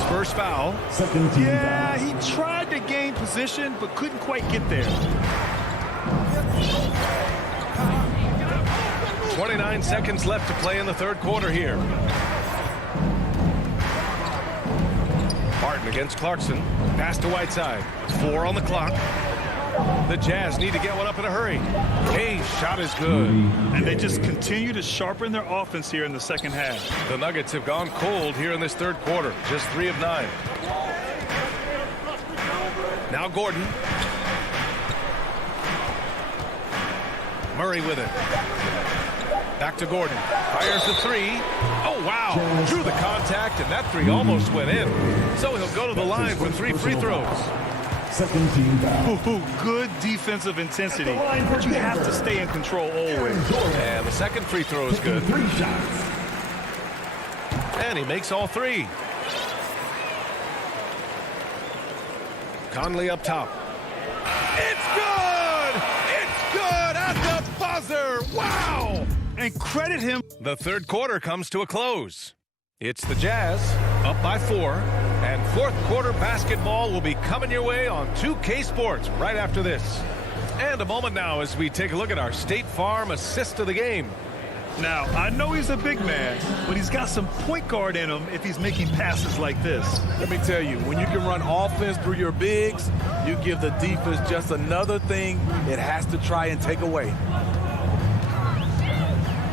first foul. Second team Yeah, foul. he tried to gain position, but couldn't quite get there. 29 seconds left to play in the third quarter here. Barton against Clarkson. Pass to Whiteside. 4 on the clock. The Jazz need to get one up in a hurry. Hey, shot is good. And they just continue to sharpen their offense here in the second half. The Nuggets have gone cold here in this third quarter. Just 3 of 9. Now Gordon. Murray with it. Back to Gordon. Fires the 3. Oh, wow. Drew the contact, and that 3 almost went in. So he'll go to the line for 3 free throws. Second team foul. Good defensive intensity, but you have to stay in control always. And the second free throw is good. 3 shots. And he makes all 3. Conley up top. It's good! It's good at the buzzer! Wow! And credit him. The third quarter comes to a close. It's the Jazz up by 4. And fourth quarter basketball will be coming your way on 2K Sports right after this. And a moment now as we take a look at our State Farm assist of the game. Now, I know he's a big man, but he's got some point guard in him if he's making passes like this. Let me tell you, when you can run offense through your bigs, you give the defense just another thing it has to try and take away.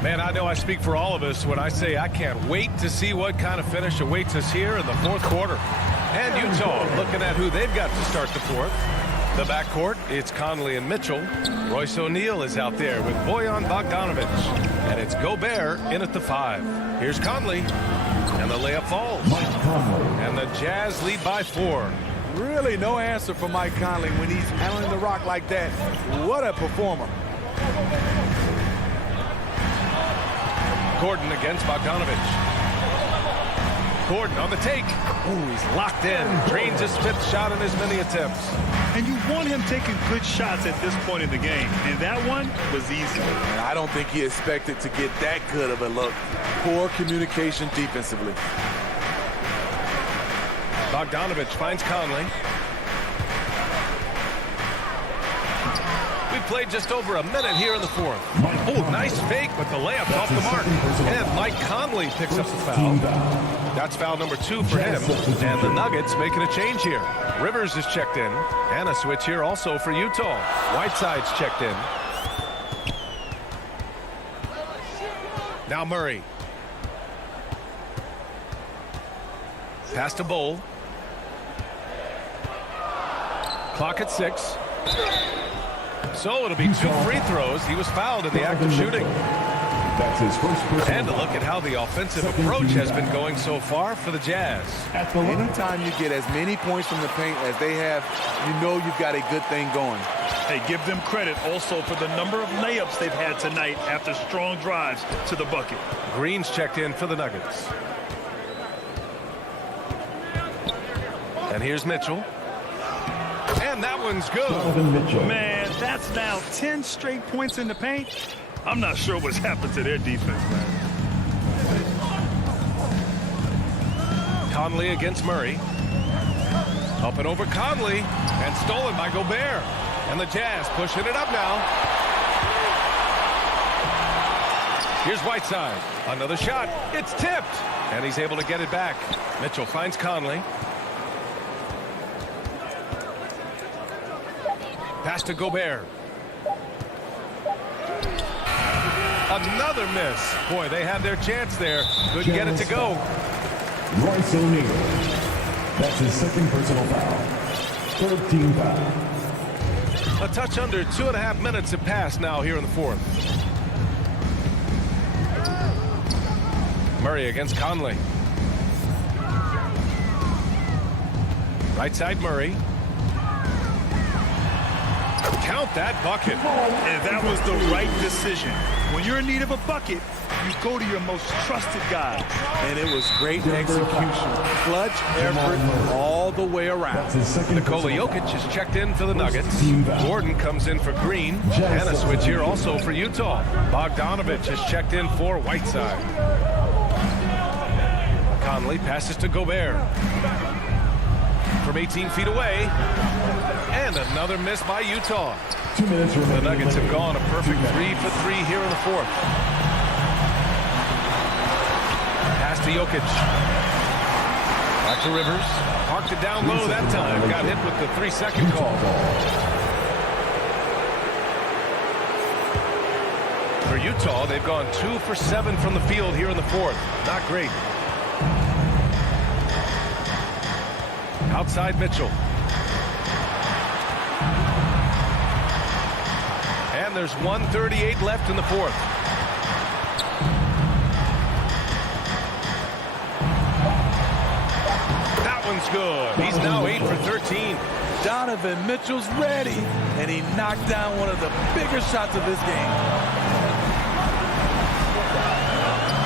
Man, I know I speak for all of us when I say I can't wait to see what kind of finish awaits us here in the fourth quarter. And Utah looking at who they've got to start the fourth. The backcourt, it's Conley and Mitchell. Royce O'Neal is out there with Bojan Bogdanovic. And it's Gobert in at the 5. Here's Conley. And the layup falls. And the Jazz lead by 4. Really no answer for Mike Conley when he's handling the rock like that. What a performer. Gordon against Bogdanovic. Gordon on the take. Ooh, he's locked in. Drains his 5th shot in as many attempts. And you want him taking good shots at this point in the game. And that one was easy. And I don't think he expected to get that good of a look. Poor communication defensively. Bogdanovic finds Conley. We've played just over a minute here in the fourth. Oh, nice fake, but the layup's off the mark. And Mike Conley picks up the foul. That's foul number 2 for him. And the Nuggets making a change here. Rivers is checked in. And a switch here also for Utah. Whiteside's checked in. Now Murray. Pass to Bowl. Clock at 6. So it'll be 2 free throws. He was fouled in the act of shooting. That's his first personal And to look at how the offensive approach has been going so far for the Jazz. Anytime you get as many points from the paint as they have, you know you've got a good thing going. Hey, give them credit also for the number of layups they've had tonight after strong drives to the bucket. Green's checked in for the Nuggets. And here's Mitchell. And that one's good. Man, that's now 10 straight points in the paint. I'm not sure what's happened to their defense, man. Conley against Murray. Up and over Conley. And stolen by Gobert. And the Jazz pushing it up now. Here's Whiteside. Another shot. It's tipped. And he's able to get it back. Mitchell finds Conley. Pass to Gobert. Another miss. Boy, they had their chance there. Couldn't get it to go. Royce O'Neal. That's his second personal foul. Third team foul. A touch under 2.5 minutes have passed now here in the fourth. Murray against Conley. Right side Murray. Count that bucket. And that was the right decision. When you're in need of a bucket, you go to your most trusted guy. And it was great execution. Clutch effort all the way around. Nikola Jokic is checked in for the Nuggets. Gordon comes in for Green. And a switch here also for Utah. Bogdanovich is checked in for Whiteside. Conley passes to Gobert. From 18 feet away. And another miss by Utah. 2 minutes remaining. The Nuggets have gone a perfect 3 for 3 here in the fourth. Pass to Jokic. Back to Rivers. Parked it down low that time. Got hit with the 3-second call. For Utah, they've gone 2 for 7 from the field here in the fourth. Not great. Outside Mitchell. And there's 1:38 left in the fourth. That one's good. He's now 8 for 13. Donovan Mitchell's ready, and he knocked down one of the bigger shots of this game.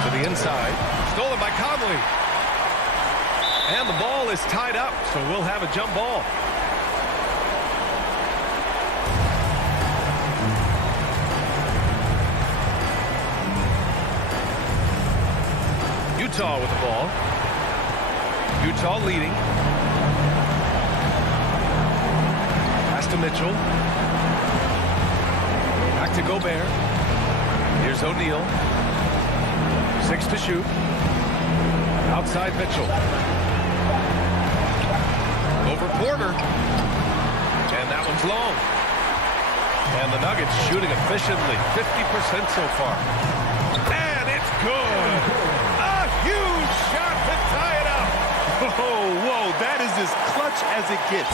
To the inside. Stolen by Conley. And the ball is tied up, so we'll have a jump ball. Utah with the ball. Utah leading. Pass to Mitchell. Back to Gobert. Here's O'Neal. 6 to shoot. Outside Mitchell. Over Porter. And that one's long. And the Nuggets shooting efficiently. 50% so far. And it's good. Huge shot to tie it up. Whoa, that is as clutch as it gets.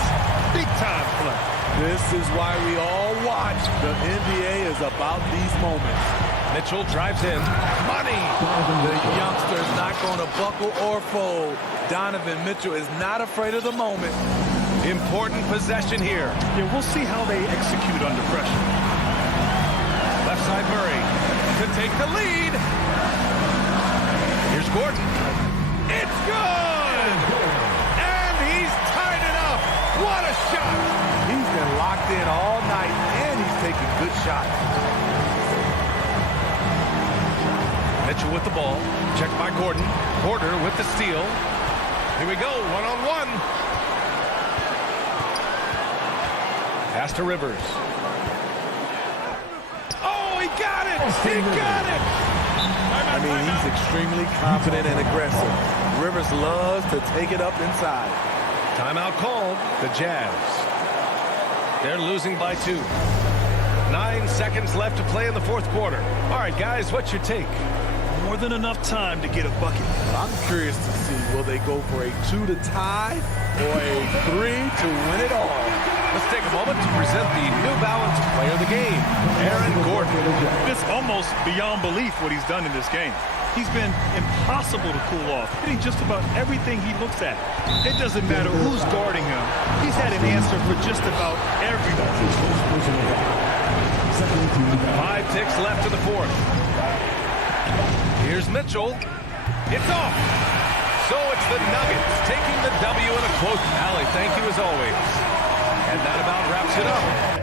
Big time play. This is why we all watch. The NBA is about these moments. Mitchell drives in. Money. The youngster is not going to buckle or fold. Donovan Mitchell is not afraid of the moment. Important possession here. Yeah, we'll see how they execute under pressure. Left side Murray to take the lead. Here's Gordon. It's good! And he's tied it up. What a shot! He's been locked in all night, and he's taking good shots. Mitchell with the ball. Checked by Gordon. Porter with the steal. Here we go, one-on-one. Pass to Rivers. Oh, he got it! He got it! I mean, he's extremely confident and aggressive. Rivers loves to take it up inside. Timeout called. The Jazz. They're losing by 2. 9 seconds left to play in the fourth quarter. All right, guys, what's your take? More than enough time to get a bucket. I'm curious to see, will they go for a 2 to tie or a 3 to win it all? Let's take a moment to present the New Balance Player of the Game, Aaron Gordon. It's almost beyond belief what he's done in this game. He's been impossible to cool off, hitting just about everything he looks at. It doesn't matter who's guarding him. He's had an answer for just about everyone. 5 ticks left in the fourth. Here's Mitchell. It's off. So it's the Nuggets taking the W in a close. Allie, thank you as always. And that about wraps it up.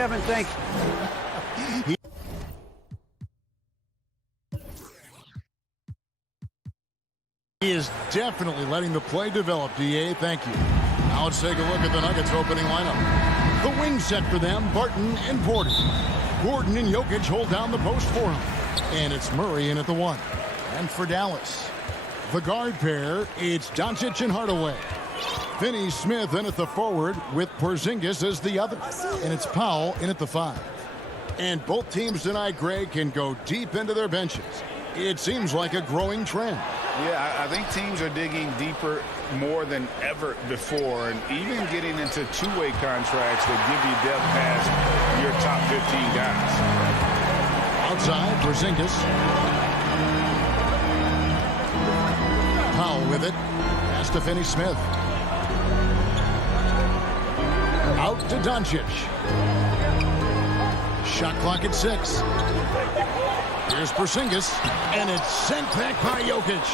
Kevin, thanks. He is definitely letting the play develop, DA. Thank you. Now let's take a look at the Nuggets opening lineup. The wing set for them, Barton and Porter. Gordon and Jokic hold down the post for him. And it's Murray in at the 1. And for Dallas, the guard pair, it's Doncic and Hardaway. Finney-Smith in at the forward with Porzingis as the other. And it's Powell in at the 5. And both teams tonight, Greg, can go deep into their benches. It seems like a growing trend. Yeah, I think teams are digging deeper more than ever before, and even getting into two-way contracts that give you depth past your top 15 guys. Outside, Porzingis. Powell with it. Pass to Finney-Smith. Out to Doncic. Shot clock at 6. Here's Porzingis, and it's sent back by Jokic.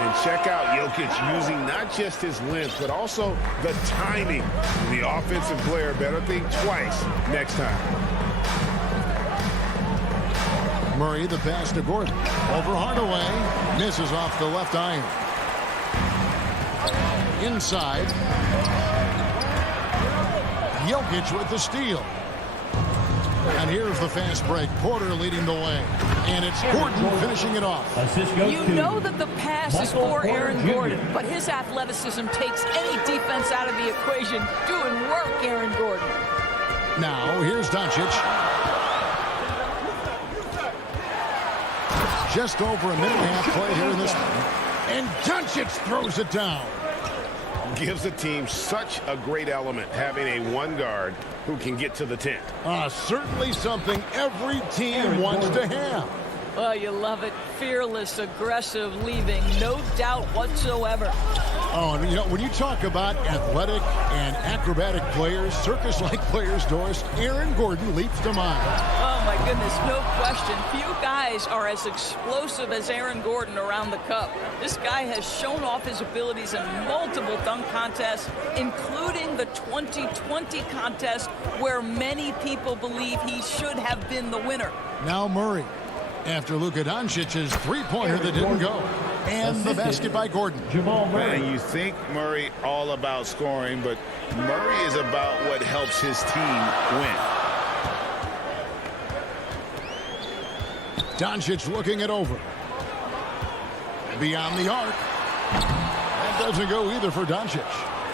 And check out Jokic using not just his length, but also the timing. The offensive player better think twice next time. Murray, the pass to Gordon. Over Hardaway. Misses off the left iron. Inside. Jokic with the steal. And here's the fast break. Porter leading the way. And it's Gordon finishing it off. You know that the pass is for Aaron Gordon, but his athleticism takes any defense out of the equation. Doing work, Aaron Gordon. Now, here's Doncic. Just over a minute and a half play here in this one. And Doncic throws it down. Gives the team such a great element having a one guard who can get to the 10. Certainly something every team wants to have. Oh, you love it. Fearless, aggressive, leaving, no doubt whatsoever. Oh, and you know, when you talk about athletic and acrobatic players, circus-like players, Doris, Aaron Gordon leaps to mind. Oh, my goodness, no question. Few guys are as explosive as Aaron Gordon around the cup. This guy has shown off his abilities in multiple dunk contests, including the 2020 contest where many people believe he should have been the winner. Now Murray, after Luka Doncic's three-pointer that didn't go. And the basket by Gordon. And you think Murray all about scoring, but Murray is about what helps his team win. Doncic looking it over. Beyond the arc. That doesn't go either for Doncic.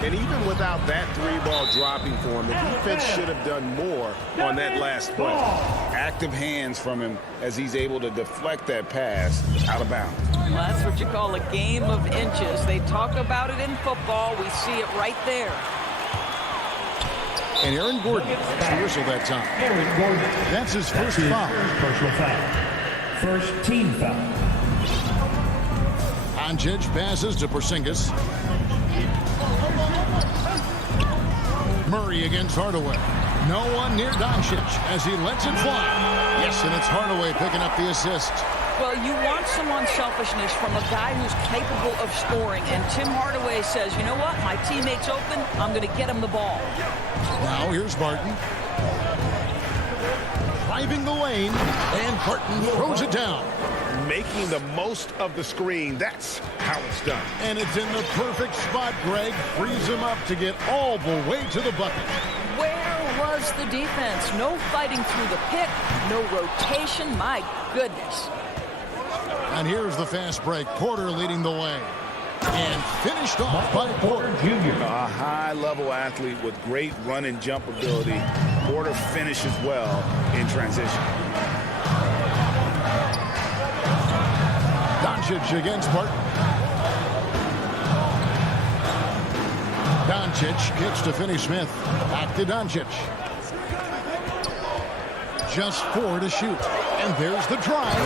And even without that three-ball dropping for him, the defense should have done more on that last play. Active hands from him as he's able to deflect that pass out of bounds. Well, that's what you call a game of inches. They talk about it in football. We see it right there. And Aaron Gordon gets the whistle that time. Aaron Gordon. That's his first foul. Personal foul. First team foul. Doncic passes to Porzingis. Murray against Hardaway. No one near Doncic as he lets it fly. Yes, and it's Hardaway picking up the assist. Well, you want some unselfishness from a guy who's capable of scoring. And Tim Hardaway says, you know what? My teammate's open. I'm going to get him the ball. Now here's Barton. Driving the lane. And Barton throws it down. Making the most of the screen. That's how it's done. And it's in the perfect spot, Greg. Frees him up to get all the way to the bucket. Where was the defense? No fighting through the pick. No rotation. My goodness. And here's the fast break. Porter leading the way. And finished off by Porter Jr. A high-level athlete with great run and jump ability. Porter finishes well in transition. Doncic against Barton. Doncic kicks to Finney-Smith. Back to Doncic. Just 4 to shoot. And there's the drive.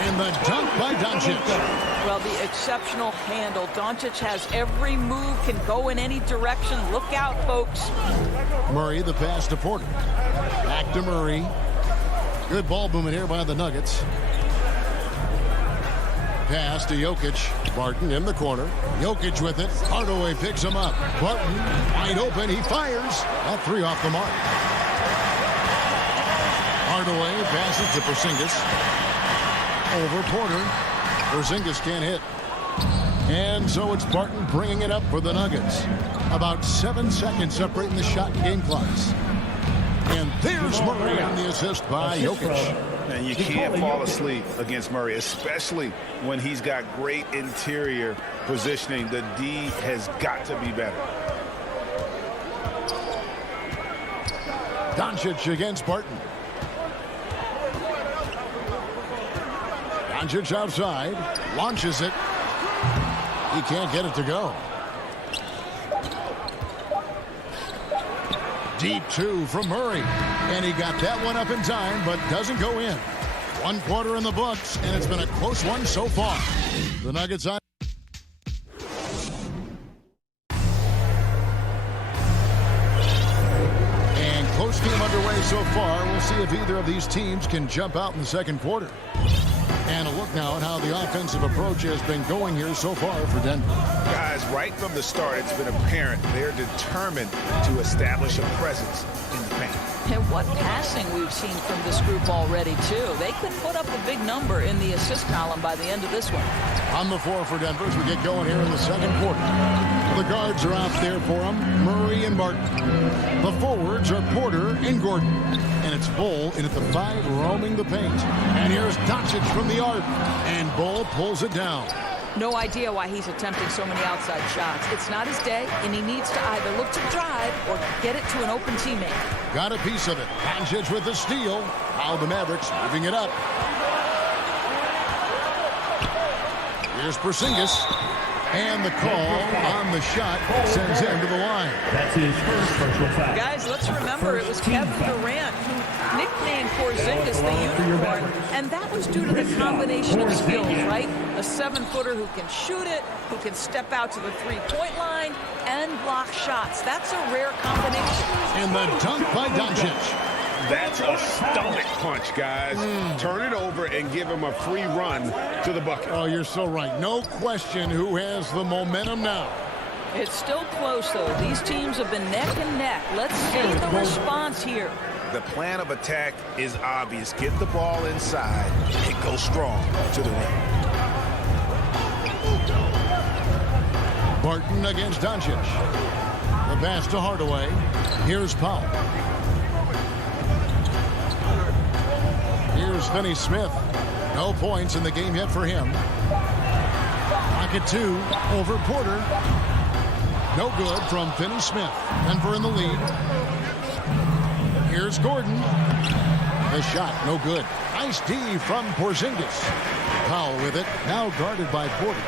And the dunk by Doncic. Well, the exceptional handle. Doncic has every move, can go in any direction. Look out, folks. Murray, the pass to Porter. Back to Murray. Good ball movement here by the Nuggets. Pass to Jokic. Barton in the corner. Jokic with it. Hardaway picks him up. Barton wide open. He fires. That 3 off the mark. Hardaway passes to Porzingis. Over Porter. Porzingis can't hit. And so it's Barton bringing it up for the Nuggets. About 7 seconds separating the shot and game clocks. And there's Murray on the assist by Jokic. And you can't fall asleep against Murray, especially when he's got great interior positioning. The D has got to be better. Doncic against Barton. Doncic outside. Launches it. He can't get it to go. Deep 2 from Murray. And he got that one up in time, but doesn't go in. 1 quarter in the books, and it's been a close one so far. The Nuggets on. Full steam underway so far. We'll see if either of these teams can jump out in the second quarter. And a look now at how the offensive approach has been going here so far for Denver. Guys, right from the start, it's been apparent they're determined to establish a presence in the paint. And what passing we've seen from this group already, too. They could put up a big number in the assist column by the end of this one. On the floor for Denver as we get going here in the second quarter. The guards are out there for them, Murray and Martin. The forwards are Porter and Gordon. And it's Bull in at the 5 roaming the paint. And here's Doncic from the arc. And Bull pulls it down. No idea why he's attempting so many outside shots. It's not his day, and he needs to either look to drive or get it to an open teammate. Got a piece of it. Doncic with the steal. Now the Mavericks moving it up. Here's Porzingis. And the call on the shot sends him to the line. That's his first personal foul. Guys, let's remember it was Kevin Durant who nicknamed Porzingis the unicorn, and that was due to the combination of skills, right? A 7-footer who can shoot it, who can step out to the three-point line, and block shots. That's a rare combination. And the dunk by Doncic. That's a stomach punch, guys. Turn it over and give him a free run to the bucket. Oh, you're so right. No question who has the momentum now. It's still close, though. These teams have been neck and neck. Let's see the response here. The plan of attack is obvious. Get the ball inside and go strong to the rim. Barton against Doncic. The pass to Hardaway. Here's Powell. Here's Finney Smith. No points in the game yet for him. Pocket 2 over Porter. No good from Finney Smith. Denver in the lead. Here's Gordon. The shot, no good. Nice D from Porzingis. Powell with it. Now guarded by Porter.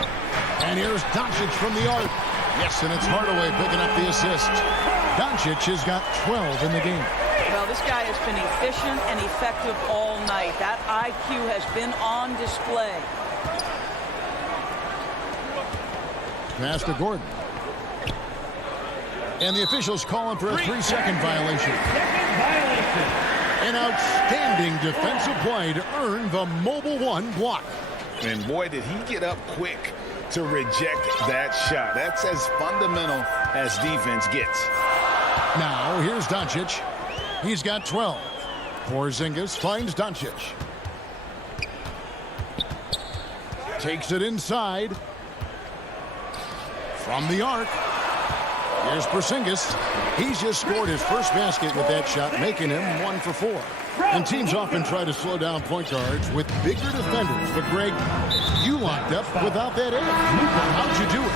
And here's Doncic from the arc. Yes, and it's Hardaway picking up the assist. Doncic has got 12 in the game. Well, this guy has been efficient and effective all night. That IQ has been on display. Pass to Gordon. And the officials calling for a 3-second violation. An outstanding defensive play to earn the Mobile One block. And boy, did he get up quick to reject that shot. That's as fundamental as defense gets. Now, here's Doncic. He's got 12. Porzingis finds Doncic. Takes it inside. From the arc. Here's Porzingis. He's just scored his first basket with that shot, making him 1 for 4. And teams often try to slow down point guards with bigger defenders. But, Greg, you locked up without that edge. How'd you do it?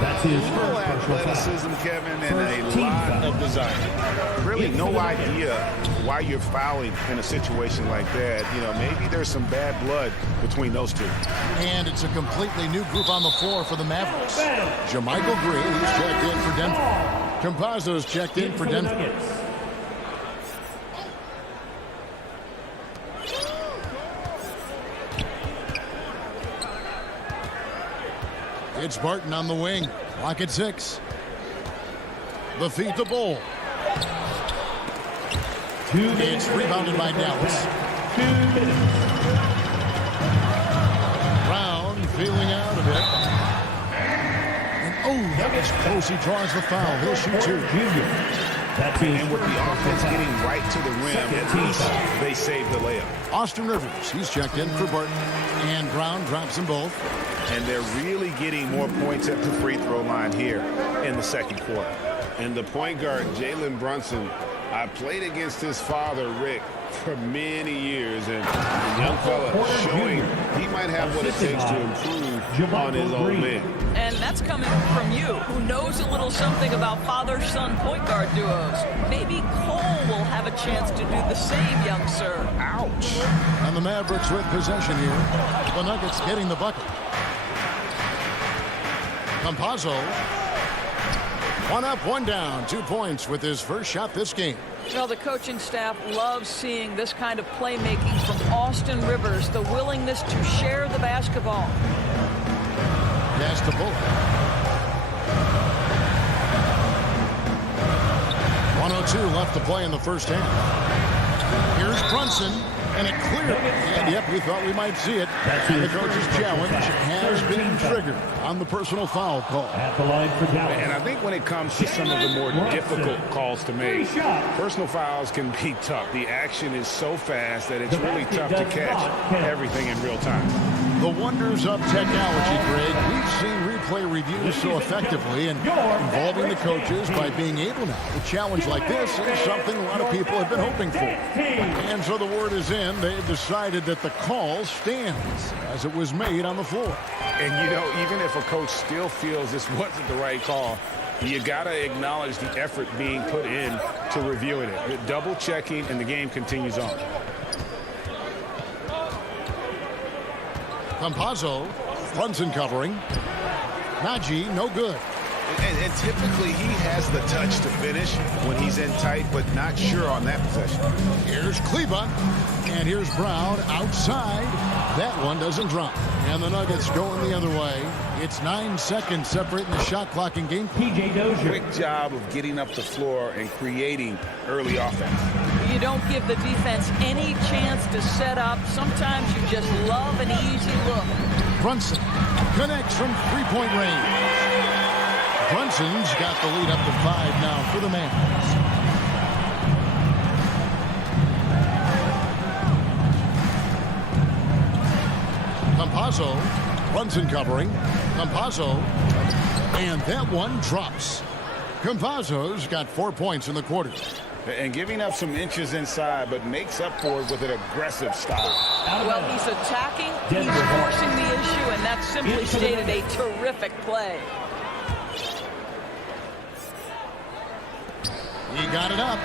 That's his Full first athleticism, Kevin, and a lot of desire. Really no idea why you're fouling in a situation like that. You know, maybe there's some bad blood between those two. And it's a completely new group on the floor for the Mavericks. Jermichael Green, he's checked in for Denver. Campazzo's checked in for Denver. It's Barton on the wing. Clock at 6. The feed to Bull. It's rebounded by Dallas. Brown feeling out a bit. And, that was close. He draws the foul. He'll shoot 2. And with the offense getting right to the rim, at least they saved the layup. Austin Rivers, he's checked in for Barton. And Brown drops them both. And they're really getting more points at the free throw line here in the second quarter. And the point guard, Jalen Brunson, I played against his father, Rick, for many years. And the young fella showing he might have what it takes to improve on his old man. And that's coming from you, who knows a little something about father-son point guard duos. Maybe Cole will have a chance to do the same, young sir. Ouch. And the Mavericks with possession here. The Nuggets getting the bucket. Campazzo. 1 up, 1 down. 2 points with his first shot this game. Well, the coaching staff loves seeing this kind of playmaking from Austin Rivers, the willingness to share the basketball. Pass to Bull. 2:42 left to play in the first half. Here's Brunson, and it cleared. And yep, we thought we might see it. And the coach's challenge has been triggered on the personal foul call. At the line for Dallas. And I think when it comes to some of the more difficult calls to make, personal fouls can be tough. The action is so fast that it's really tough to catch everything in real time. The wonders of technology, Greg. We've seen replay reviews so effectively, and involving the coaches by being able now to challenge like this is something a lot of people have been hoping for. And so the word is in. They've decided that the call stands as it was made on the floor. And, you know, even if a coach still feels this wasn't the right call, you got to acknowledge the effort being put in to reviewing it. Double checking, and the game continues on. Campazzo, Brunson covering. Najee, no good. And typically he has the touch to finish when he's in tight, but not sure on that possession. Here's Kleba, and here's Brown outside. That one doesn't drop. And the Nuggets going the other way. It's 9 seconds separating the shot clock and game. P.J. Dozier. Quick job of getting up the floor and creating early offense. You don't give the defense any chance to set up. Sometimes you just love an easy look. Brunson connects from three-point range. Brunson's got the lead up to 5 now for the Mavs. Campazzo, Brunson covering. Campazzo, and that one drops. Campazzo's got 4 points in the quarter. And giving up some inches inside, but makes up for it with an aggressive style. Well, he's attacking, he's forcing the issue, and that simply stated a terrific play. He got it up,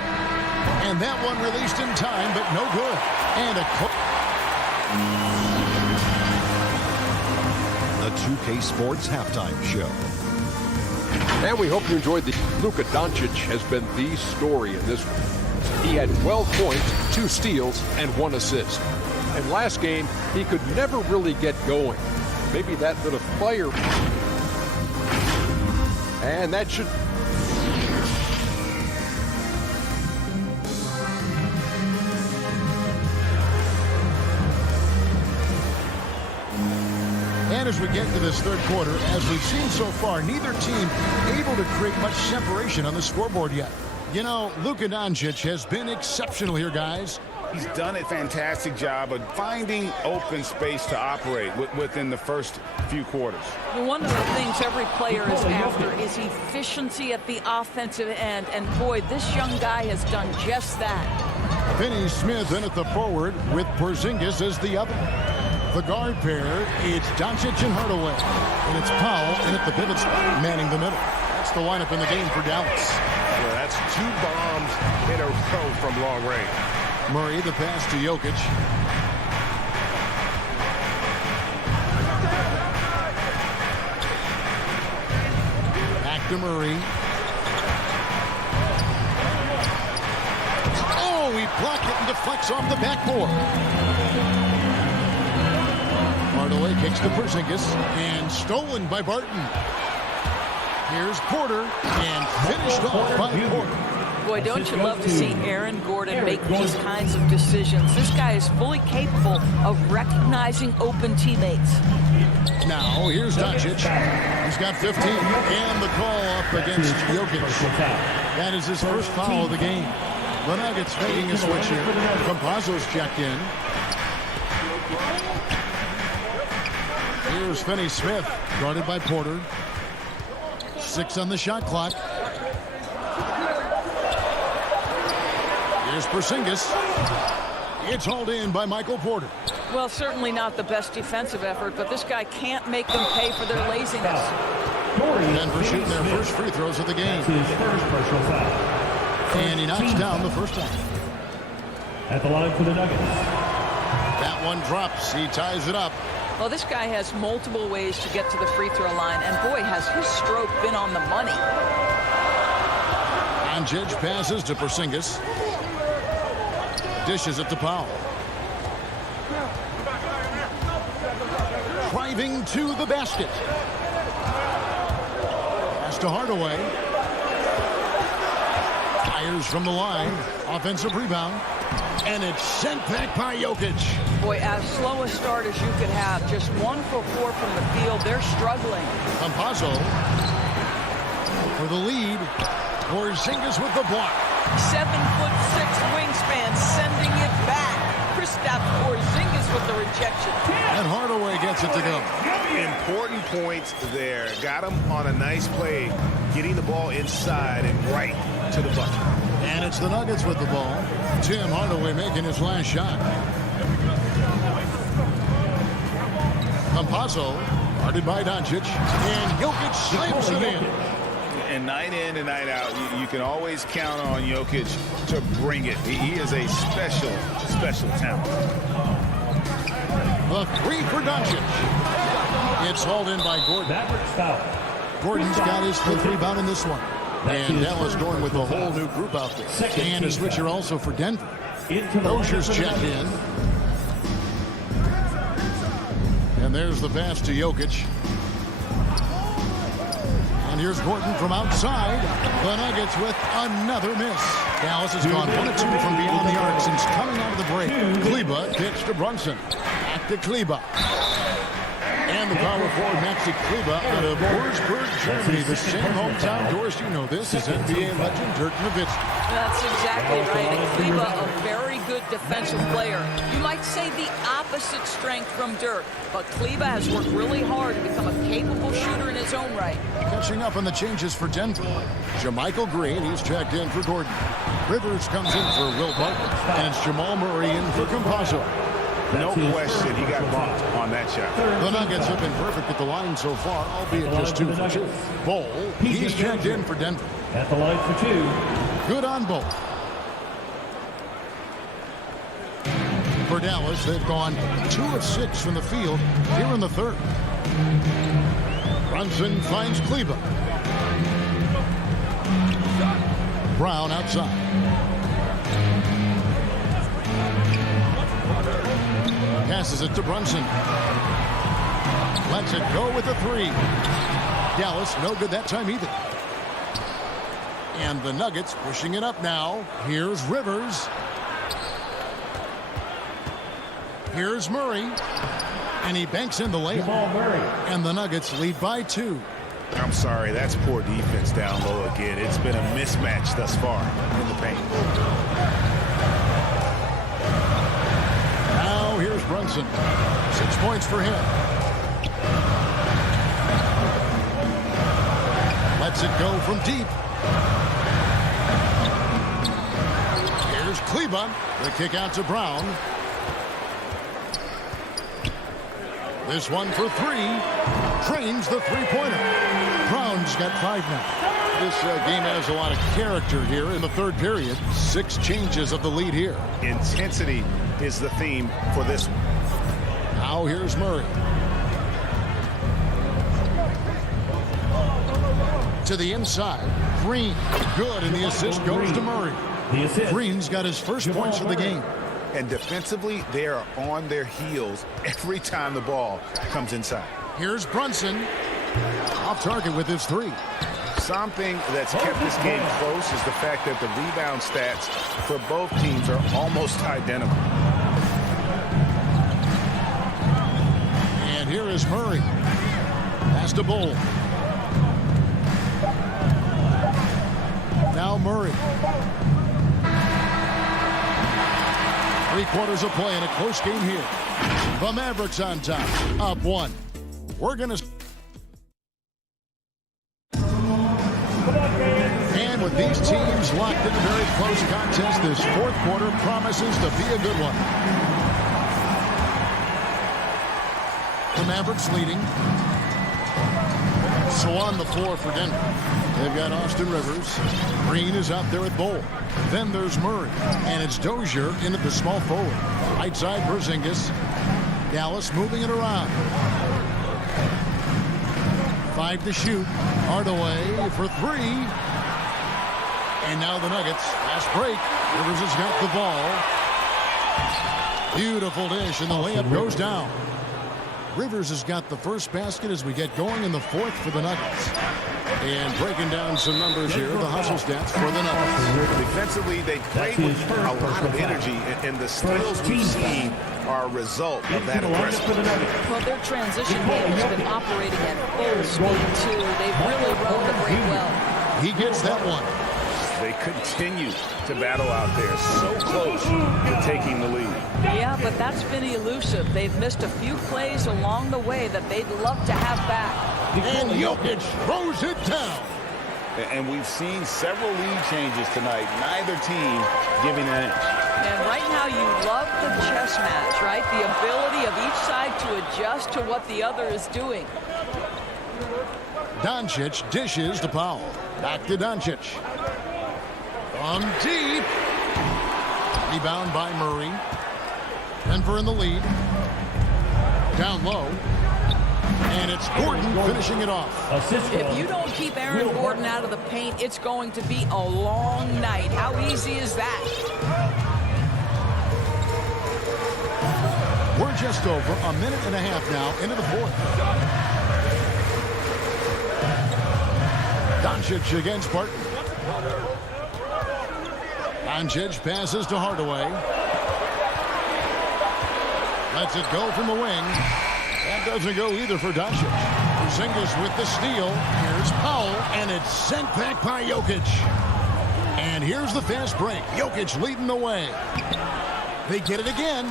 and that one released in time, but no good. And The 2K Sports Halftime Show. And we hope you enjoyed the Luka Doncic has been the story in this one. He had 12 points, 2 steals, and 1 assist. And last game, he could never really get going. Maybe that bit of fire. And that should... And as we get to this third quarter, as we've seen so far, neither team able to create much separation on the scoreboard yet. You know, Luka Doncic has been exceptional here, guys. He's done a fantastic job of finding open space to operate within the first few quarters. One of the things every player is after is efficiency at the offensive end. And boy, this young guy has done just that. Finney Smith in at the forward with Porzingis as the other. The guard pair, it's Doncic and Hardaway. And it's Powell in at the pivot spot, manning the middle. That's the lineup in the game for Dallas. Well, that's 2 bombs in a row from long range. Murray, the pass to Jokic. Back to Murray. Oh, he blocked it and deflects off the backboard. Hardaway kicks to Porzingis and stolen by Barton. Here's Porter and finished off by Porter. Boy, don't you love to see Aaron Gordon make these kinds of decisions. This guy is fully capable of recognizing open teammates. Now, here's Doncic. He's got 15. And the call up against Jokic. That is his first foul of the game. The Nuggets making a switch here. Campazzo's checked in. Here's Finney Smith, guarded by Porter. 6 on the shot clock. Here's Porzingis. It's hauled in by Michael Porter. Well, certainly not the best defensive effort, but this guy can't make them pay for their laziness. Denver shooting their first free throws of the game. And he knocks down the first one. At the line for the Nuggets. That one drops. He ties it up. Well, this guy has multiple ways to get to the free throw line, and boy, has his stroke been on the money. Doncic passes to Porzingis. Dishes it to Powell. Driving to the basket. Pass to Hardaway. Fires Here's from the line. Offensive rebound. And it's sent back by Jokic. Boy, as slow a start as you could have. Just 1 for 4 from the field. They're struggling. Campazzo for the lead. Porzingis with the block. 7'6" wingspan, sending it back. Kristaps Porzingis with the rejection. And Hardaway gets it to go. Important points there. Got him on a nice play, getting the ball inside and right to the bucket. And it's the Nuggets with the ball. Tim Hardaway making his last shot. Campazzo, guarded by Doncic. And Jokic slams it in. And night in and night out, you can always count on Jokic to bring it. He is a special, special talent. The three for Doncic. It's hauled in by Gordon. Gordon's got his fifth rebound in this one. And Dallas going with a whole new group out there. And a switcher also for Denver. Dozier's checked in. And there's the pass to Jokic. And here's Gordon from outside. The Nuggets with another miss. Dallas has gone 1 of 2 from beyond the arc since coming out of the break. Kleber pitch to Brunson. Back to Kleber. And the power forward, Maxi Kleber, out of Wurzburg, Germany. The same hometown, Doris, you know this, is NBA legend Dirk Nowitzki. That's exactly right. And Kleber, a very good defensive player. You might say the opposite strength from Dirk, but Kleber has worked really hard to become a capable shooter in his own right. Catching up on the changes for Denver. JaMychal Green, he's checked in for Gordon. Rivers comes in for Will Barton. And it's Jamal Murray in for Campazzo. No question, he got bumped on that shot. The Nuggets have been perfect at the line so far, albeit just 2 for 2. Bol, he's checked in for Denver. At the line for 2. Good on Bol. For Dallas, they've gone 2 of 6 from the field here in the third. Brunson finds Kleber. Brown outside. Passes it to Brunson. Lets it go with a 3. Dallas no good that time either. And the Nuggets pushing it up now. Here's Rivers. Here's Murray. And he banks in the layup. And the Nuggets lead by 2. I'm sorry, that's poor defense down low again. It's been a mismatch thus far in the paint. Now here's Brunson. 6 points for him. Lets it go from deep. Here's Kleber. The kick out to Brown. This one for 3. Drains the three-pointer. Brown's got 5 now. This game has a lot of character here in the third period. 6 changes of the lead here. Intensity is the theme for this one. Now here's Murray. To the inside. Green. Good, and the assist goes to Murray. Green's got his first points of the game. And defensively, they are on their heels every time the ball comes inside. Here's Brunson. Off target with his 3. Something that's kept this game close is the fact that the rebound stats for both teams are almost identical. And here is Murray. Pass to Bol. Now Murray. 3 quarters of play in a close game here. The Mavericks on top, up 1. We're going to... And with these teams locked in a very close contest, this fourth quarter promises to be a good one. The Mavericks leading. So on the floor for Denver. They've got Austin Rivers. Green is out there at Bol. Then there's Murray. And it's Dozier in at the small forward. Right side, Porzingis. Dallas moving it around. 5 to shoot. Hardaway for 3. And now the Nuggets. Last break. Rivers has got the ball. Beautiful dish, and the layup goes down. Rivers has got the first basket as we get going in the fourth for the Nuggets. And breaking down some numbers here, the hustle stats for the Nuggets. Defensively, they played with a lot of energy, and the steals we've seen are a result of that aggression. Well, their transition game has been operating at full speed, too. They've really run the break well. He gets that one. They continue to battle out there, so close to taking the lead. Yeah, but that's been elusive. They've missed a few plays along the way that they'd love to have back. And Jokic throws it down. And we've seen several lead changes tonight, neither team giving an inch. And right now you love the chess match, right? The ability of each side to adjust to what the other is doing. Doncic dishes to Powell. Back to Doncic. From deep. Rebound by Murray. Denver in the lead. Down low. And it's Gordon finishing it off. If you don't keep Aaron Gordon out of the paint, it's going to be a long night. How easy is that? We're just over a minute and a half now into the fourth. Doncic against Barton. Doncic passes to Hardaway. Lets it go from the wing. That doesn't go either for Doncic. Porzingis with the steal. Here's Powell, and it's sent back by Jokic. And here's the fast break. Jokic leading the way. They get it again.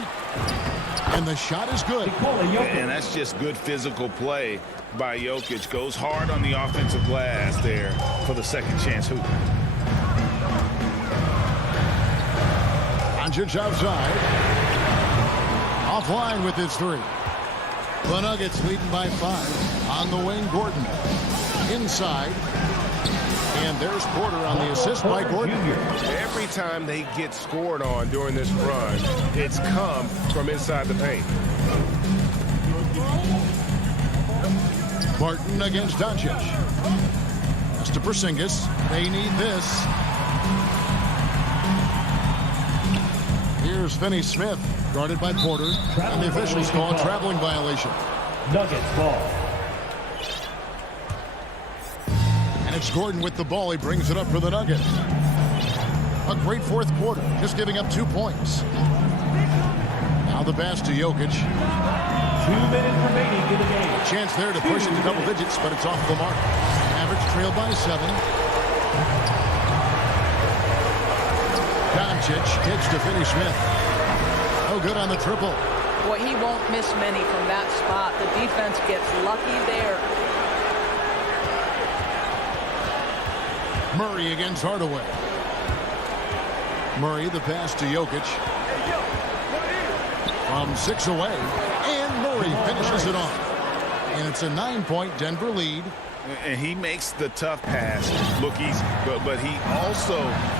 And the shot is good. And that's just good physical play by Jokic. Goes hard on the offensive glass there for the second chance hoop. Doncic outside. Offline with his three. The Nuggets leading by 5. On the wing, Gordon. Inside. And there's Porter on the assist by Gordon. Every time they get scored on during this run, it's come from inside the paint. Barton against Doncic. That's to Porzingis. They need this. Here's Finney-Smith, guarded by Porter. And the officials call a traveling violation. Nuggets ball. And it's Gordon with the ball. He brings it up for the Nuggets. A great fourth quarter, just giving up 2 points. Now the pass to Jokic. 2 minutes remaining in the game. Chance there to push into double digits, but it's off the mark. Mavericks trail by 7. Doncic hits to Finney-Smith. Oh, good on the triple. Boy, he won't miss many from that spot. The defense gets lucky there. Murray against Hardaway. Murray, the pass to Jokic. From 6 away. And Murray finishes it off. And it's a 9-point Denver lead. And he makes the tough pass look easy. But he also,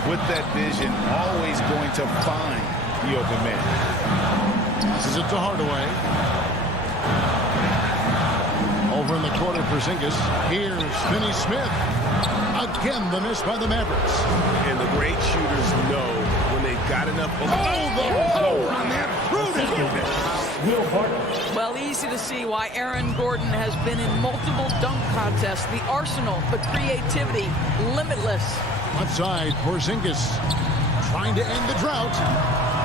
with that vision, always going to find the open man. Passes it to Hardaway. Over in the corner, Porzingis. Here's Finney-Smith. Again, the miss by the Mavericks. And the great shooters know when they've got enough. Oh, the power on that through the Well, easy to see why Aaron Gordon has been in multiple dunk contests. The arsenal, the creativity, limitless. Left side, Porzingis trying to end the drought.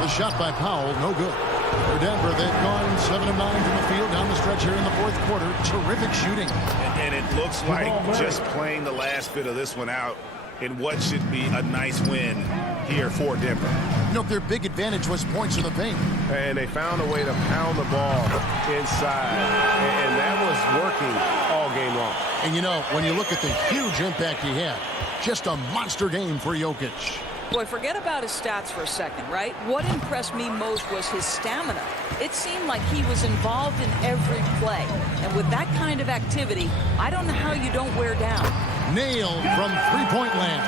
The shot by Powell, no good. For Denver, they've gone 7 of 9 from the field down the stretch here in the fourth quarter. Terrific shooting. And it looks like just playing the last bit of this one out in what should be a nice win here for Denver. You know, their big advantage was points in the paint. And they found a way to pound the ball inside. And that was working all game long. And you know, when you look at the huge impact he had, just a monster game for Jokic. Boy, forget about his stats for a second, right? What impressed me most was his stamina. It seemed like he was involved in every play. And with that kind of activity, I don't know how you don't wear down. Nailed from three-point land.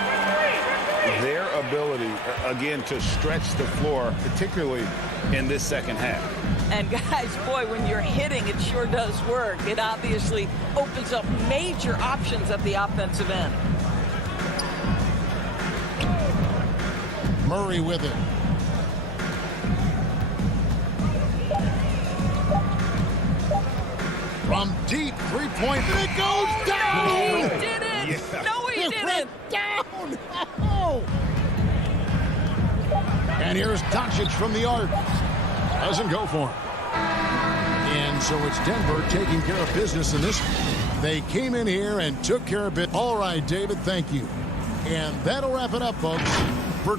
Their ability, again, to stretch the floor, particularly in this second half. And guys, boy, when you're hitting, it sure does work. It obviously opens up major options at the offensive end. Murray with it. deep three-point, and it goes down! He did it! Yeah. No, he didn't! Down! Oh. And here's Doncic from the arc. Doesn't go for him. And so it's Denver taking care of business in this. They came in here and took care of it. All right, David, thank you. And that'll wrap it up, folks. For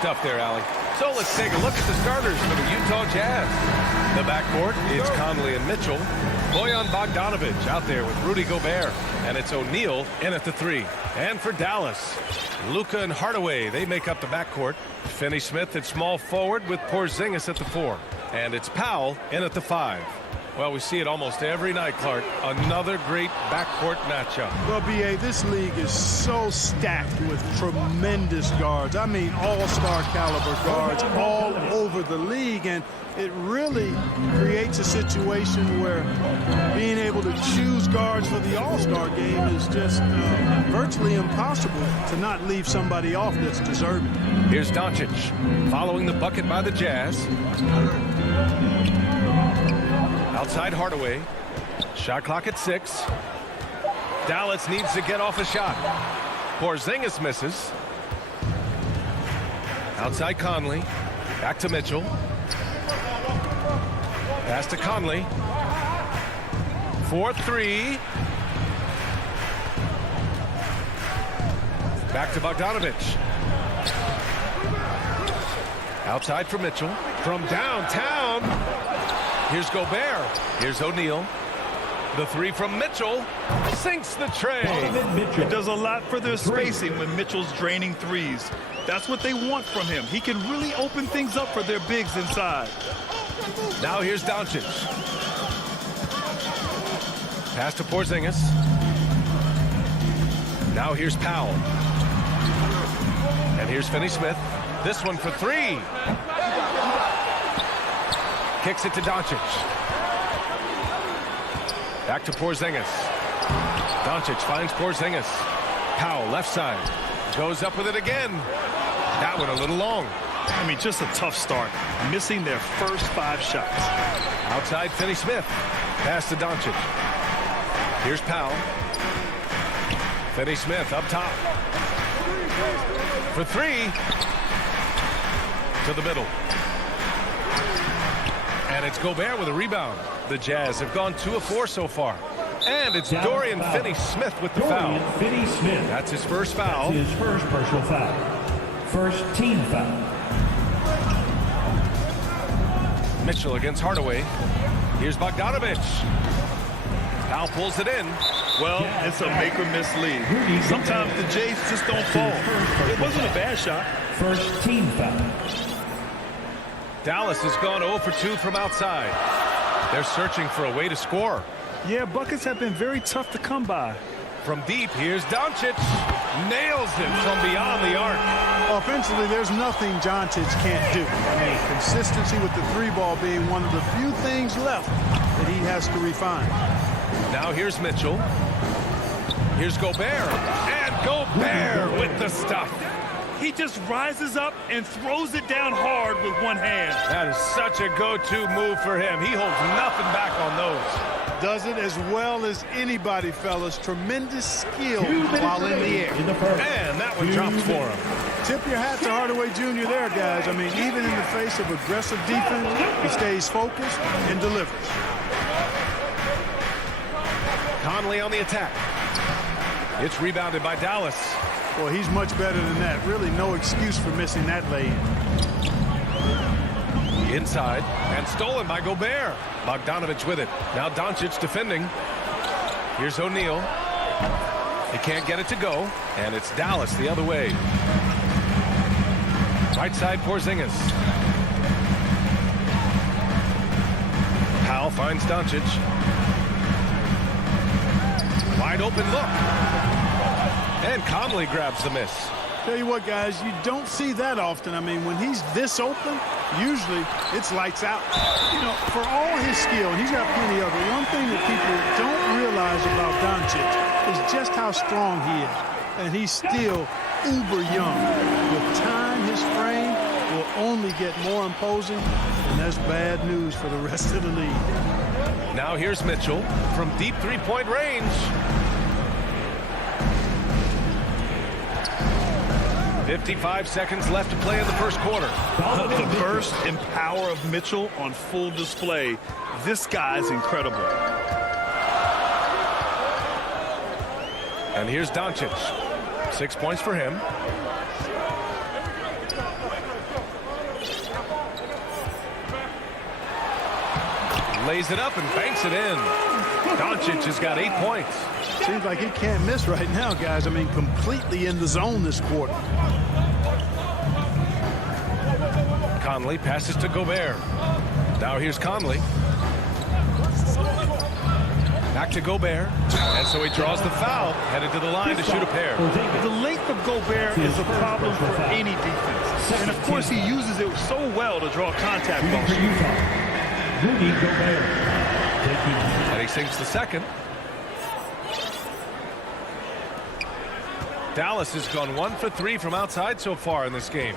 Stuff there, Allie. So let's take a look at the starters for the Utah Jazz. The backcourt, it's Conley and Mitchell. Bojan Bogdanovic out there with Rudy Gobert. And it's O'Neal in at the 3. And for Dallas, Luka and Hardaway, they make up the backcourt. Finney-Smith at small forward with Porzingis at the 4. And it's Powell in at the 5. Well, we see it almost every night, Clark. Another great backcourt matchup. Well, B.A., this league is so stacked with tremendous guards. I mean, all-star caliber guards all over of the league, and it really creates a situation where being able to choose guards for the All-Star game is just virtually impossible to not leave somebody off that's deserving. Here's Doncic following the bucket by the Jazz. Outside Hardaway. Shot clock at 6. Dallas needs to get off a shot. Porzingis misses. Outside Conley. Back to Mitchell. Pass to Conley. 4-3. Back to Bogdanovich. Outside for Mitchell. From downtown. Here's Gobert. Here's O'Neal. The 3 from Mitchell sinks the tray. It does a lot for their spacing when Mitchell's draining threes. That's what they want from him. He can really open things up for their bigs inside. Now here's Doncic. Pass to Porzingis. Now here's Powell. And here's Finney-Smith. This one for 3. Kicks it to Doncic. Back to Porzingis. Doncic finds Porzingis. Powell left side. Goes up with it again. That one a little long. I mean, just a tough start. Missing their first 5 shots. Outside Finney-Smith. Pass to Doncic. Here's Powell. Finney-Smith up top. For 3. To the middle. And it's Gobert with a rebound. The Jazz have gone 2 of 4 so far. And it's Dorian Finney-Smith with the foul. Finney-Smith. That's his first foul. That's his first personal foul. First team foul. Mitchell against Hardaway. Here's Bogdanovich. Powell pulls it in. Well, it's a make or miss league. Sometimes the Jays just don't fall. It wasn't a bad shot. First team foul. Dallas has gone 0 for 2 from outside. They're searching for a way to score. Yeah, buckets have been very tough to come by. From deep, here's Doncic. Nails it from beyond the arc. Offensively, there's nothing Doncic can't do. I mean, consistency with the 3-ball being one of the few things left that he has to refine. Now here's Mitchell. Here's Gobert. And Gobert with the stuff. He just rises up and throws it down hard with one hand. That is such a go-to move for him. He holds nothing back on those. Does it as well as anybody, fellas. Tremendous skill while in the air. And that one drops for him. Tip your hat to Hardaway Jr. there, guys. I mean, even in the face of aggressive defense, he stays focused and delivers. Conley on the attack. It's rebounded by Dallas. Well, he's much better than that. Really no excuse for missing that lay-in. Inside and stolen by Gobert. Bogdanovich with it. Now Doncic defending. Here's O'Neal. He can't get it to go. And it's Dallas the other way. Right side Porzingis. Powell finds Doncic. Wide open look. And Conley grabs the miss. Tell you what, guys, you don't see that often. I mean, when he's this open, usually it's lights out. You know, for all his skill, and he's got plenty of it, one thing that people don't realize about Doncic is just how strong he is. And he's still uber young. With time, his frame will only get more imposing, and that's bad news for the rest of the league. Now here's Mitchell from deep three-point range. 55 seconds left to play in the first quarter. The burst and power of Mitchell on full display. This guy's incredible. And here's Doncic. 6 points for him. Lays it up and banks it in. Doncic has got 8 points. Seems like he can't miss right now, guys. I mean, completely in the zone this quarter. Conley passes to Gobert. Now here's Conley. Back to Gobert. And so he draws the foul, headed to the line to shoot a pair. The length of Gobert is a problem for any defense. And of course, he uses it so well to draw contact ball shooting. Rudy Gobert. And he sinks the second. Dallas has gone 1 for 3 from outside so far in this game.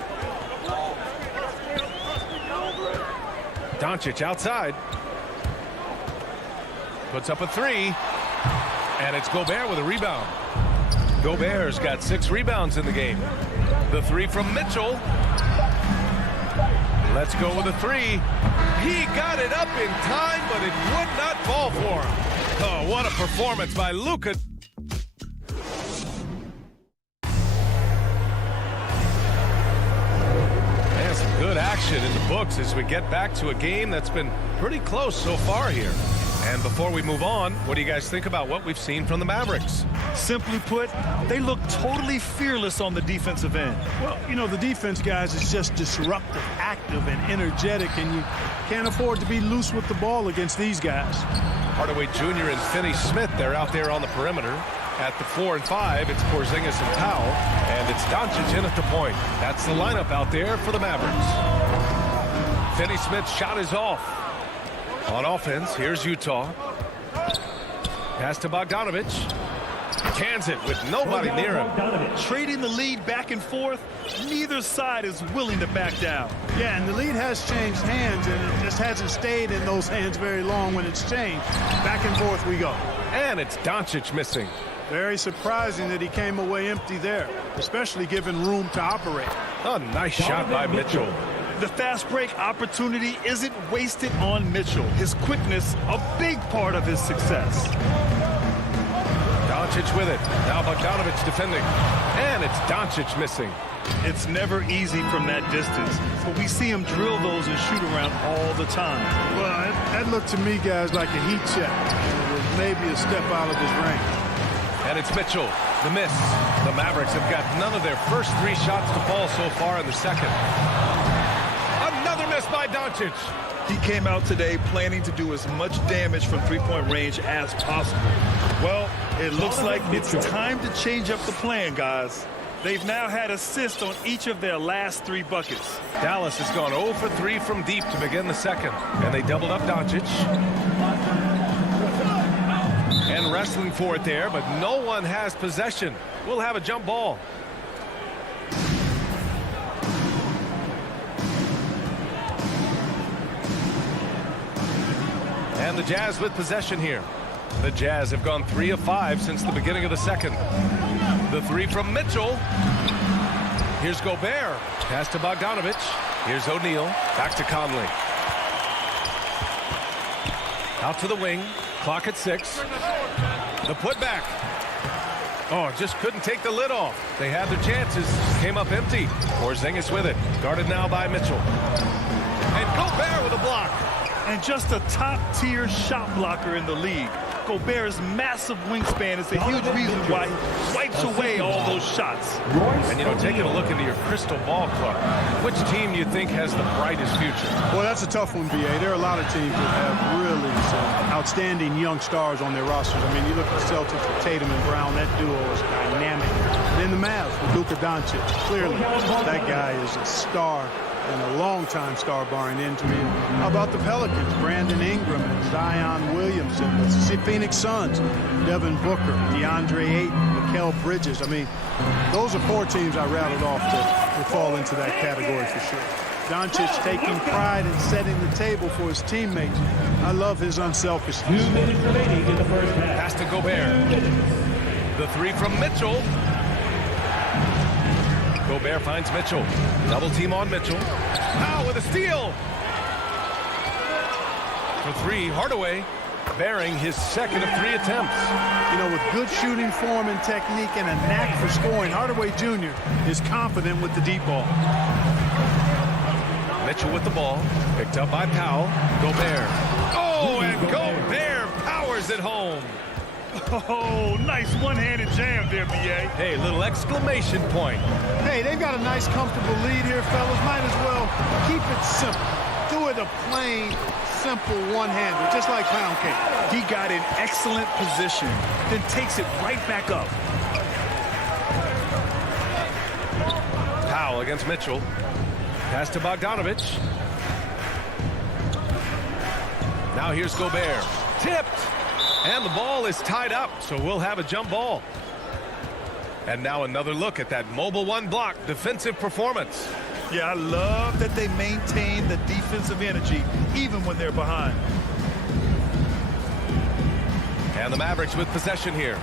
Doncic outside. Puts up a 3. And it's Gobert with a rebound. Gobert's got 6 rebounds in the game. The 3 from Mitchell. Let's go with a 3. He got it up in time, but it would not fall for him. Oh, what a performance by Luka. And some good action in the books as we get back to a game that's been pretty close so far here. And before we move on, what do you guys think about what we've seen from the Mavericks? Simply put, they look totally fearless on the defensive end. Well, you know, the defense, guys, is just disruptive, active, and energetic, and you can't afford to be loose with the ball against these guys. Hardaway Jr. and Finney-Smith, they're out there on the perimeter. At the 4 and 5, it's Porzingis and Powell, and it's Doncic in at the point. That's the lineup out there for the Mavericks. Finney-Smith's shot is off. On offense, here's Utah. Pass to Bogdanovic. Cans it with nobody near him. Trading the lead back and forth, neither side is willing to back down. Yeah, and the lead has changed hands, and it just hasn't stayed in those hands very long when it's changed. Back and forth we go. And it's Doncic missing. Very surprising that he came away empty there, especially given room to operate. A nice shot by Mitchell. The fast break opportunity isn't wasted on Mitchell. His quickness, a big part of his success. Doncic with it. Now Bogdanovic defending. And it's Doncic missing. It's never easy from that distance, but we see him drill those and shoot around all the time. Well, that looked to me, guys, like a heat check. It was maybe a step out of his range. And it's Mitchell. The miss. The Mavericks have got none of their first 3 shots to fall so far in the second. Another miss by Doncic. He came out today planning to do as much damage from three-point range as possible. Well, it looks like it's time to change up the plan, guys. They've now had assists on each of their last 3 buckets. Dallas has gone 0 for 3 from deep to begin the second. And they doubled up Doncic. And wrestling for it there, but no one has possession. We'll have a jump ball. And the Jazz with possession here. The Jazz have gone 3 of 5 since the beginning of the second. The 3 from Mitchell. Here's Gobert. Pass to Bogdanovic. Here's O'Neal. Back to Conley. Out to the wing. Clock at 6. The putback. Oh, just couldn't take the lid off. They had their chances. Came up empty. Porzingis with it. Guarded now by Mitchell. And Gobert with a block. And just a top-tier shot blocker in the league. Gobert's massive wingspan is a huge reason why he wipes away all those shots. And, you know, taking a look into your crystal ball, Clark, which team you think has the brightest future? Well, that's a tough one, B.A. There are a lot of teams that have really some outstanding young stars on their rosters. I mean, you look at the Celtics with Tatum and Brown. That duo is dynamic. Then the Mavs with Luka Doncic. Clearly, that guy is a star and a long-time star barring injury. How about the Pelicans? Brandon Ingram and Zion Williamson. The Phoenix Suns, Devin Booker, DeAndre Ayton, Mikal Bridges. I mean, those are 4 teams I rattled off that would fall into that category for sure. Doncic taking pride in setting the table for his teammates. I love his unselfishness. 2 minutes remaining in the first half. Pass to Gobert. The 3 from Mitchell. Gobert finds Mitchell. Double team on Mitchell. Now with a steal. For 3, Hardaway bearing his second of 3 attempts. You know, with good shooting form and technique and a knack for scoring, Hardaway Jr. is confident with the deep ball. Mitchell with the ball. Picked up by Powell. Gobert. Oh, and Gobert powers it home. Oh, nice one-handed jam there, B.A. Hey, little exclamation point. Hey, they've got a nice, comfortable lead here, fellas. Might as well keep it simple. Do it a plain, simple one-hander, just like pound cake. He got in excellent position, then takes it right back up. Powell against Mitchell. Pass to Bogdanovich. Now here's Gobert. Tipped. And the ball is tied up, so we'll have a jump ball. And now another look at that mobile one block defensive performance. Yeah, I love that they maintain the defensive energy even when they're behind. And the Mavericks with possession here.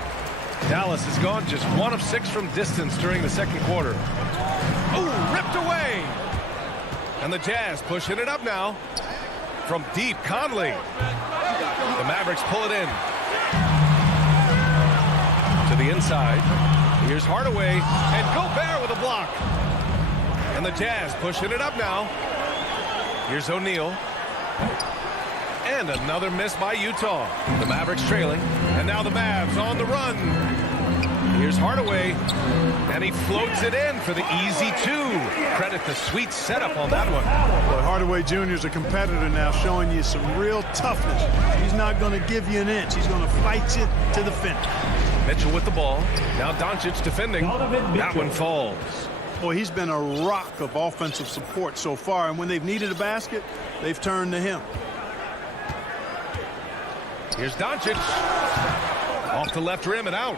Dallas has gone just 1 of 6 from distance during the second quarter. Oh, ripped away. And the Jazz pushing it up now. From deep, Conley. The Mavericks pull it in. To the inside. Here's Hardaway. And Gobert with a block. And the Jazz pushing it up now. Here's O'Neal. And another miss by Utah. The Mavericks trailing. And now the Mavs on the run. Here's Hardaway. And he floats it in for the easy 2. Credit the sweet setup on that one. But Hardaway Jr. is a competitor now, showing you some real toughness. He's not going to give you an inch. He's going to fight you to the finish. Mitchell with the ball. Now Doncic defending. That one falls. Boy, he's been a rock of offensive support so far. And when they've needed a basket, they've turned to him. Here's Doncic. Off the left rim and out.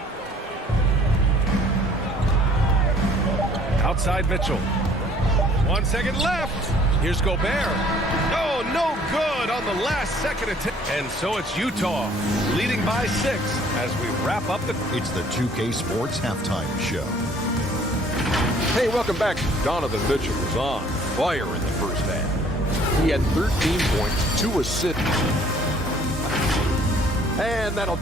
Outside Mitchell. 1 second left. Here's Gobert. Oh, no good on the last second attempt. And so it's Utah leading by 6 as we wrap up the... It's the 2K Sports Halftime Show. Hey, welcome back. Donovan Mitchell was on fire in the first half. He had 13 points, 2 assists. And that'll...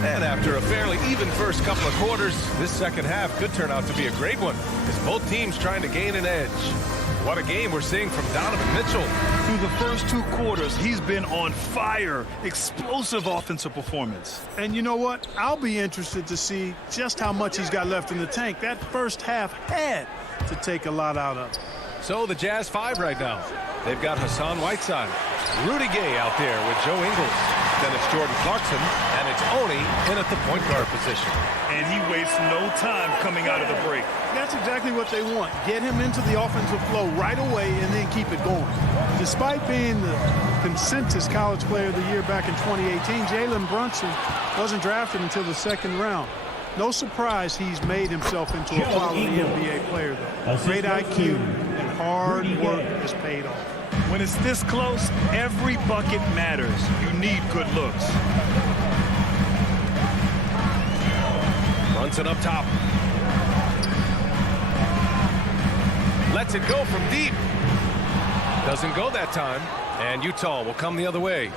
And after a fairly even first couple of quarters, this second half could turn out to be a great one as both teams trying to gain an edge. What a game we're seeing from Donovan Mitchell. Through the first 2 quarters, he's been on fire. Explosive offensive performance. And you know what? I'll be interested to see just how much he's got left in the tank. That first half had to take a lot out of it. So the Jazz 5 right now. They've got Hassan Whiteside. Rudy Gay out there with Joe Ingles. Then it's Jordan Clarkson, and it's Oni in at the point guard position. And he wastes no time coming out of the break. That's exactly what they want. Get him into the offensive flow right away and then keep it going. Despite being the consensus college player of the year back in 2018, Jalen Brunson wasn't drafted until the second round. No surprise he's made himself into a quality NBA player, though. Great IQ and hard work has paid off. When it's this close, every bucket matters. You need good looks. Brunson up top. Lets it go from deep. Doesn't go that time. And Utah will come the other way.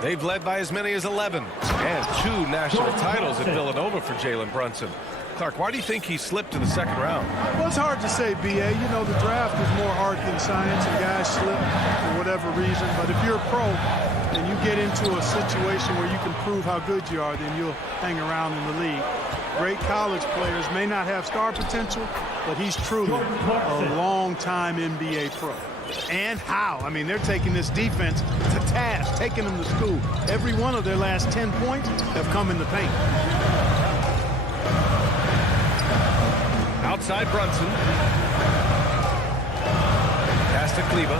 They've led by as many as 11. And 2 national titles at Villanova for Jalen Brunson. Clark, why do you think he slipped to the second round? Well, it's hard to say, B.A. You know, the draft is more art than science, and guys slip for whatever reason. But if you're a pro and you get into a situation where you can prove how good you are, then you'll hang around in the league. Great college players may not have star potential, but he's truly a long-time NBA pro. And how? I mean, they're taking this defense to task, taking them to school. Every one of their last 10 points have come in the paint. Outside Brunson. Pass to Kleba.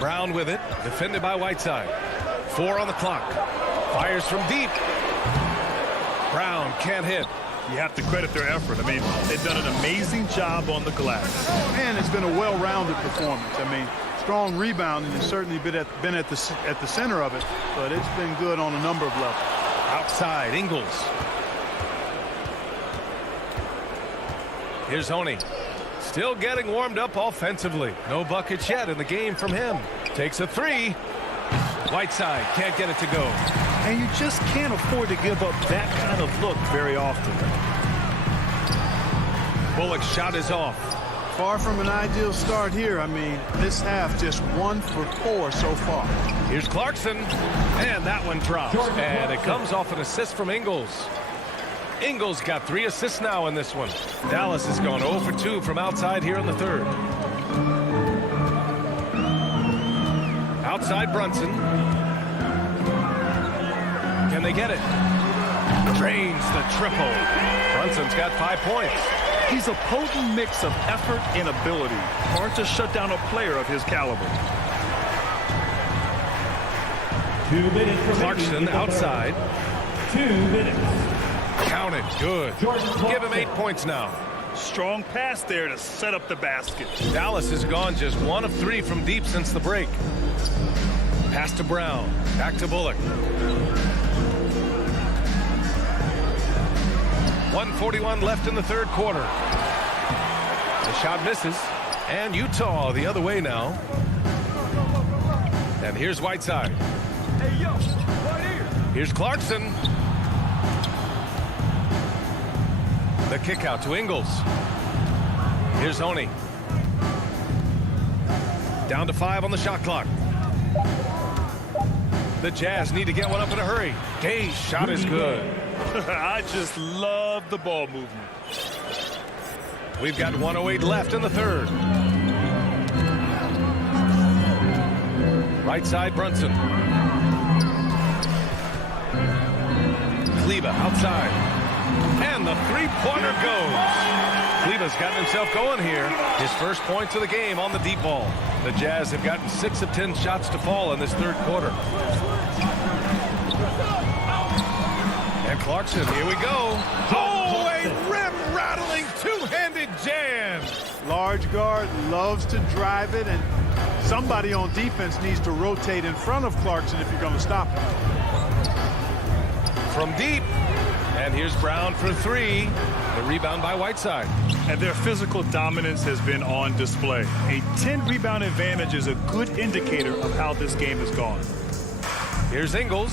Brown with it. Defended by Whiteside. 4 on the clock. Fires from deep. Brown can't hit. You have to credit their effort. I mean, they've done an amazing job on the glass. Man, it's been a well-rounded performance. I mean, strong rebounding has certainly been at the center of it, but it's been good on a number of levels. Outside, Ingles. Here's Honey. Still getting warmed up offensively. No buckets yet in the game from him. Takes a 3. Whiteside can't get it to go. And you just can't afford to give up that kind of look very often. Bullock's shot is off. Far from an ideal start here. I mean, this half just 1 for 4 so far. Here's Clarkson. And that one drops. And it comes off an assist from Ingles. Ingles got 3 assists now in this one. Dallas has gone 0 for 2 from outside here in the third. Outside Brunson. and they get it. Drains the triple. Brunson's got 5 points. He's a potent mix of effort and ability. Hard to shut down a player of his caliber. 2 minutes. Clarkson outside. 2 minutes. Counted. Good. Give him 8 points now. Strong pass there to set up the basket. Dallas has gone just 1 of 3 from deep since the break. Pass to Brown. Back to Bullock. 1:41 left in the third quarter. The shot misses. And Utah the other way now. And here's Whiteside. Hey, yo, right here. Here's Clarkson. The kick out to Ingles. Here's Honey. Down to 5 on the shot clock. The Jazz need to get one up in a hurry. Gay's shot is good. I just love the ball movement. We've got 1:08 left in the third. Right side, Brunson. Kleber outside. And the three-pointer goes. Kleber's gotten himself going here. His first points of the game on the deep ball. The Jazz have gotten 6 of 10 shots to fall in this third quarter. And Clarkson, here we go. Oh, a rim-rattling two-handed jam. Large guard loves to drive it, and somebody on defense needs to rotate in front of Clarkson if you're going to stop him. From deep. And here's Brown for 3. The rebound by Whiteside. And their physical dominance has been on display. A 10-rebound advantage is a good indicator of how this game has gone. Here's Ingles.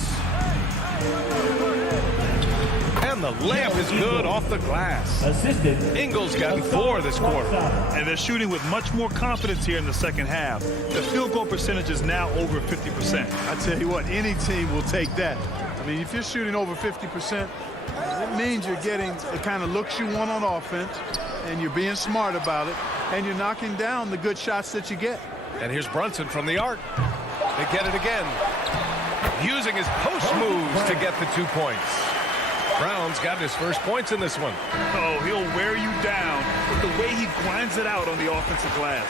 And the layup is good off the glass. Assisted. Ingles gotten 4 this quarter. And they're shooting with much more confidence here in the second half. The field goal percentage is now over 50%. I tell you what, any team will take that. I mean, if you're shooting over 50%, it means you're getting the kind of looks you want on offense, and you're being smart about it, and you're knocking down the good shots that you get. And here's Brunson from the arc. They get it again. Using his post moves to get the 2 points. Brown's got his first points in this one. Oh, he'll wear you down with the way he grinds it out on the offensive glass.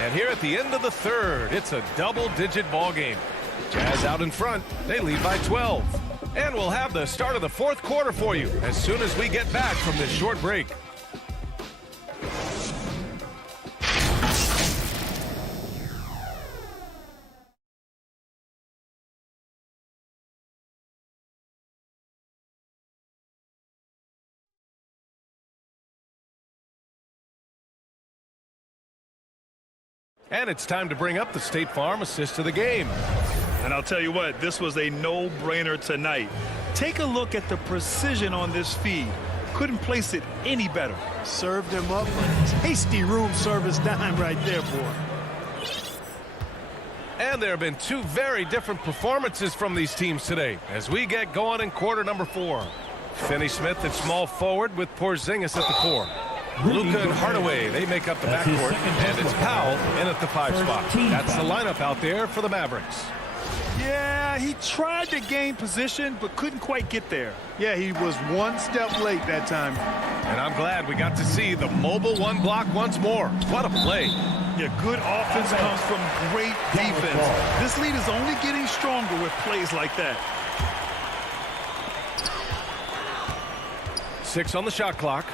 And here at the end of the third, it's a double-digit ball game. Jazz out in front. They lead by 12. And we'll have the start of the fourth quarter for you as soon as we get back from this short break. And it's time to bring up the State Farm assist of the game. And I'll tell you what, this was a no-brainer tonight. Take a look at the precision on this feed. Couldn't place it any better. Served him up a tasty room service dime right there, boy. And there have been 2 very different performances from these teams today as we get going in quarter number 4. Finney-Smith at small forward with Porzingis at the 4. Luka and Hardaway, they make up the backcourt, and it's Powell in at the 5 spot. That's the lineup out there for the Mavericks. Yeah, he tried to gain position, but couldn't quite get there. Yeah, he was 1 step late that time. And I'm glad we got to see the mobile 1 block once more. What a play. Yeah, good offense comes from great defense. This lead is only getting stronger with plays like that. 6 on the shot clock.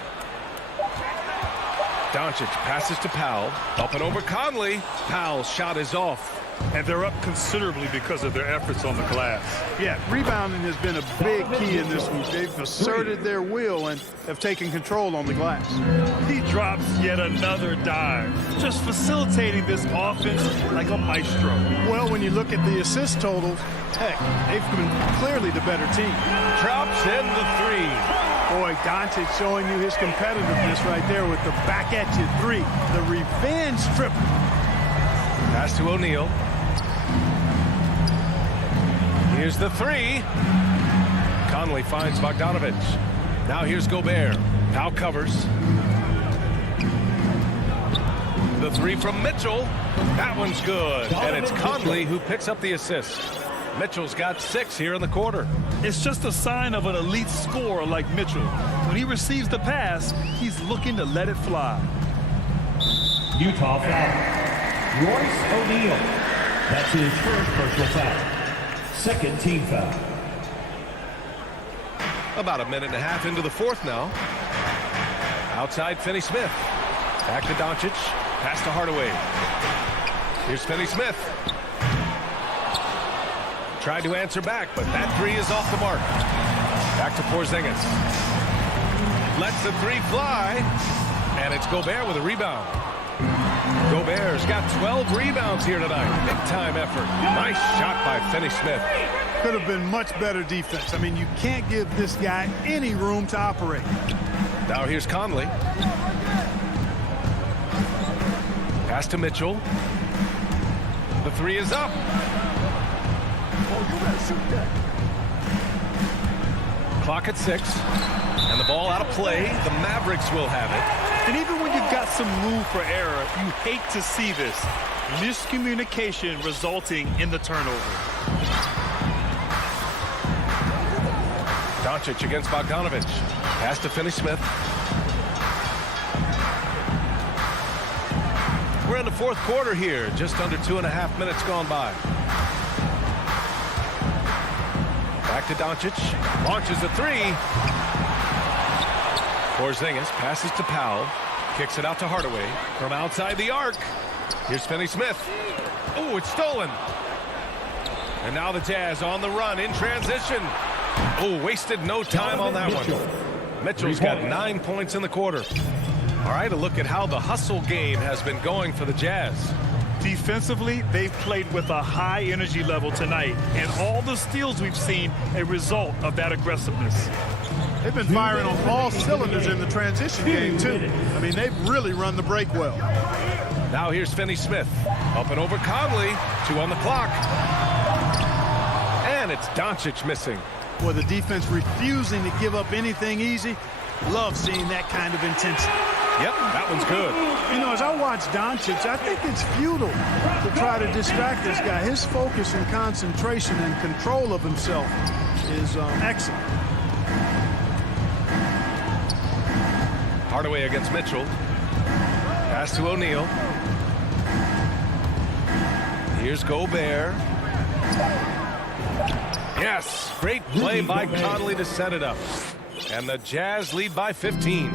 Doncic passes to Powell. Up and over Conley. Powell's shot is off. And they're up considerably because of their efforts on the glass. Yeah, rebounding has been a big key in this one. They've asserted their will and have taken control on the glass. He drops yet another dive, just facilitating this offense like a maestro. Well, when you look at the assist totals, heck, they've been clearly the better team. Drops in the 3. Boy, Doncic showing you his competitiveness right there with the back-at-you 3. The revenge triple. Pass to O'Neal. Here's the 3. Conley finds Bogdanovich. Now here's Gobert. Powell covers. The 3 from Mitchell. That one's good. And it's Conley who picks up the assist. Mitchell's got 6 here in the quarter. It's just a sign of an elite scorer like Mitchell. When he receives the pass, he's looking to let it fly. Utah foul. Royce O'Neal. That's his first personal foul. Second team foul. About a minute and a half into the fourth now. Outside Finney-Smith. Back to Doncic. Pass to Hardaway. Here's Finney-Smith. Tried to answer back, but that three is off the mark. Back to Porzingis. Lets the three fly, and it's Gobert with a rebound. Gobert's got 12 rebounds here tonight. Big-time effort. Nice shot by Finney-Smith. Could have been much better defense. I mean, you can't give this guy any room to operate. Now here's Conley. Pass to Mitchell. The three is up. Clock at 6. And the ball out of play. The Mavericks will have it. And even when you've got some room for error, you hate to see this. Miscommunication resulting in the turnover. Doncic against Bogdanovich. Pass to Finney-Smith. We're in the fourth quarter here. Just under 2.5 minutes gone by. Back to Doncic. Launches a three. Porzingis passes to Powell. Kicks it out to Hardaway. From outside the arc. Here's Finney-Smith. Oh, it's stolen. And now the Jazz on the run in transition. Oh, wasted no time on that one. Mitchell's got 9 points in the quarter. All right, a look at how the hustle game has been going for the Jazz. Defensively, they've played with a high energy level tonight, and all the steals we've seen a result of that aggressiveness. They've been firing on all cylinders in the transition game, too. I mean, they've really run the break well. Now here's Finney-Smith. Up and over Conley. 2 on the clock. And it's Doncic missing. Boy, the defense refusing to give up anything easy. Love seeing that kind of intensity. Yep, that one's good. You know, as I watch Doncic, I think it's futile to try to distract this guy. His focus and concentration and control of himself is excellent. Hardaway against Mitchell. Pass to O'Neal. Here's Gobert. Yes, great play by Conley to set it up. And the Jazz lead by 15.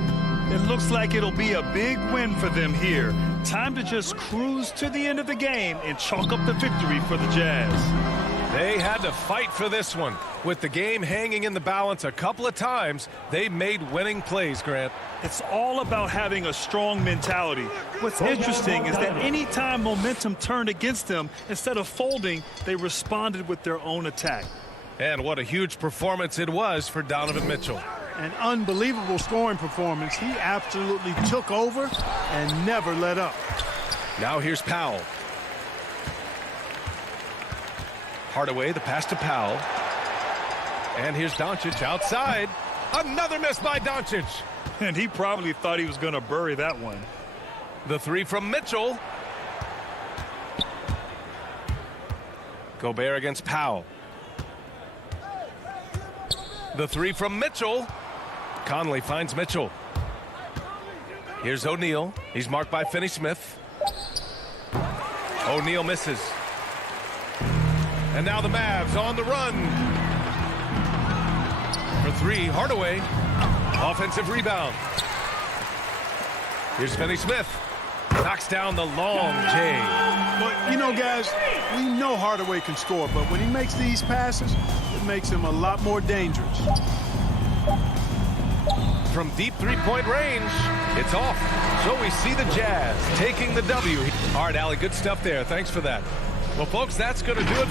It looks like it'll be a big win for them here. Time to just cruise to the end of the game and chalk up the victory for the Jazz. They had to fight for this one. With the game hanging in the balance a couple of times, they made winning plays, Grant. It's all about having a strong mentality. What's interesting is that anytime momentum turned against them, instead of folding, they responded with their own attack. And what a huge performance it was for Donovan Mitchell. An unbelievable scoring performance. He absolutely took over and never let up. Now here's Powell. Hardaway, the pass to Powell. And here's Doncic outside. Another miss by Doncic. And he probably thought he was going to bury that one. The three from Mitchell. Gobert against Powell. The three from Mitchell. Conley finds Mitchell. Here's O'Neal. He's marked by Finney-Smith. O'Neal misses. And now the Mavs on the run. For three, Hardaway. Offensive rebound. Here's Finney-Smith. Knocks down the long J. But, you know, guys, we know Hardaway can score, but when he makes these passes, it makes him a lot more dangerous. From deep three-point range, it's off. So we see the Jazz taking the W. All right, Allie, good stuff there. Thanks for that. Well, folks, that's going to do it.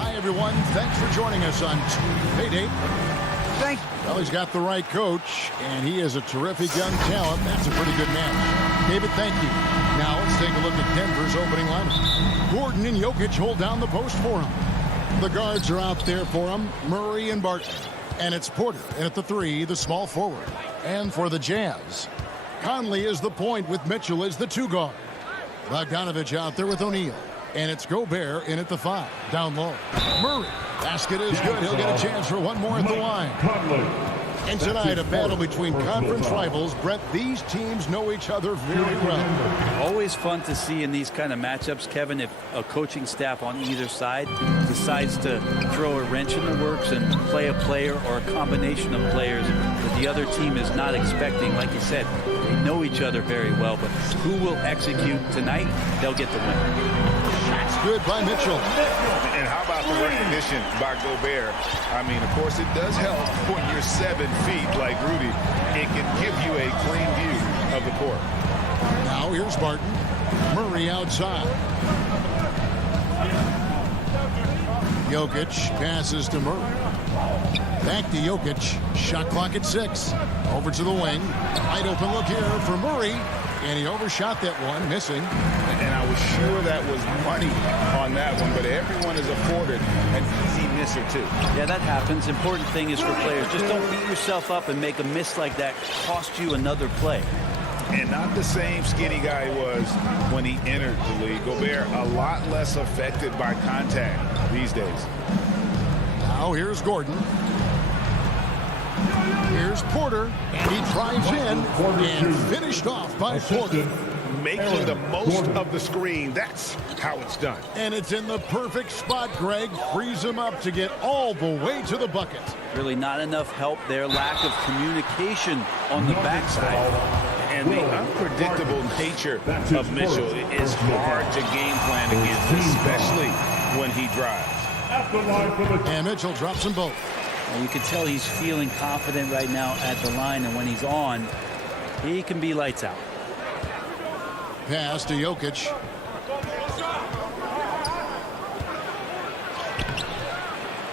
Hi, everyone. Thanks for joining us on Hey, Dave. Thank you. Well, he's got the right coach, and he is a terrific young talent. That's a pretty good match. David, thank you. Now let's take a look at Denver's opening lineup. Gordon and Jokic hold down the post for him. The guards are out there for him, Murray and Barton. And it's Porter, and at the 3, the small forward. And for the Jazz, Conley is the point with Mitchell as the 2 guard. Bogdanovich out there with O'Neal. And it's Gobert in at the 5, down low. Murray, basket is good. He'll get a chance for one more at the line. And tonight, a battle between conference rivals. Brett, these teams know each other very well. Always fun to see in these kind of matchups, Kevin, if a coaching staff on either side decides to throw a wrench in the works and play a player or a combination of players that the other team is not expecting. Like you said, they know each other very well, but who will execute tonight, they'll get the win. That's good by Mitchell. And how about the recognition by Gobert? I mean, of course, it does help when you're 7 feet like Rudy. It can give you a clean view of the court. Now here's Barton. Murray outside. Jokic passes to Murray. Back to Jokic. Shot clock at 6. Over to the wing. Wide open look here for Murray. And he overshot that one, missing. And I was sure that was money on that one, but everyone is afforded an easy misser, too. Yeah, that happens. Important thing is for players, just don't beat yourself up and make a miss like that cost you another play. And not the same skinny guy he was when he entered the league. Gobert a lot less affected by contact these days. Now here's Gordon. Here's Porter, and he drives in and finished off by Porter. Making the most of the screen. That's how it's done. And it's in the perfect spot, Greg. Frees him up to get all the way to the bucket. Really not enough help there. Lack of communication on the backside. And the unpredictable nature of Mitchell is hard to game plan against, especially when he drives. And Mitchell drops them both. And you can tell he's feeling confident right now at the line, and when he's on, he can be lights out. Pass to Jokic.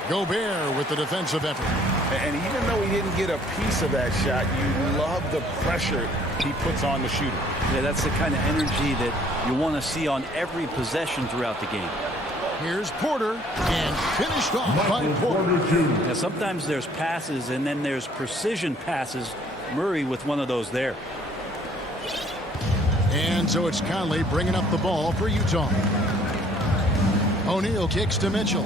Gobert with the defensive effort. And even though he didn't get a piece of that shot, you love the pressure he puts on the shooter. Yeah, that's the kind of energy that you want to see on every possession throughout the game. Here's Porter, and finished off by Porter. Now, sometimes there's passes, and then there's precision passes. Murray with one of those there. And so it's Conley bringing up the ball for Utah. O'Neal kicks to Mitchell.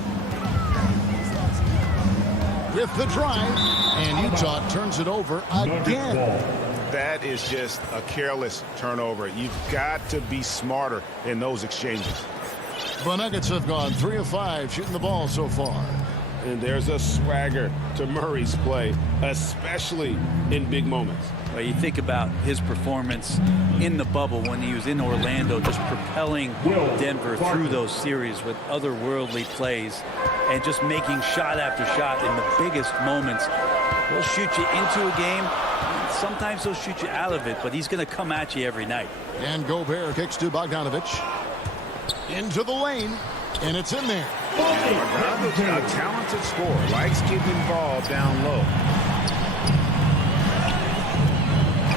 With the drive, and Utah turns it over again. That is just a careless turnover. You've got to be smarter in those exchanges. The Nuggets have gone 3 of 5 shooting the ball so far. And there's a swagger to Murray's play, especially in big moments. Well, you think about his performance in the bubble when he was in Orlando, just propelling Denver through those series with otherworldly plays and just making shot after shot in the biggest moments. He'll shoot you into a game Sometimes he'll shoot you out of it, but he's going to come at you every night. And Gobert kicks to Bogdanovich. Into the lane, and it's in there. Bogdanovich, a talented scorer, likes getting involved down low.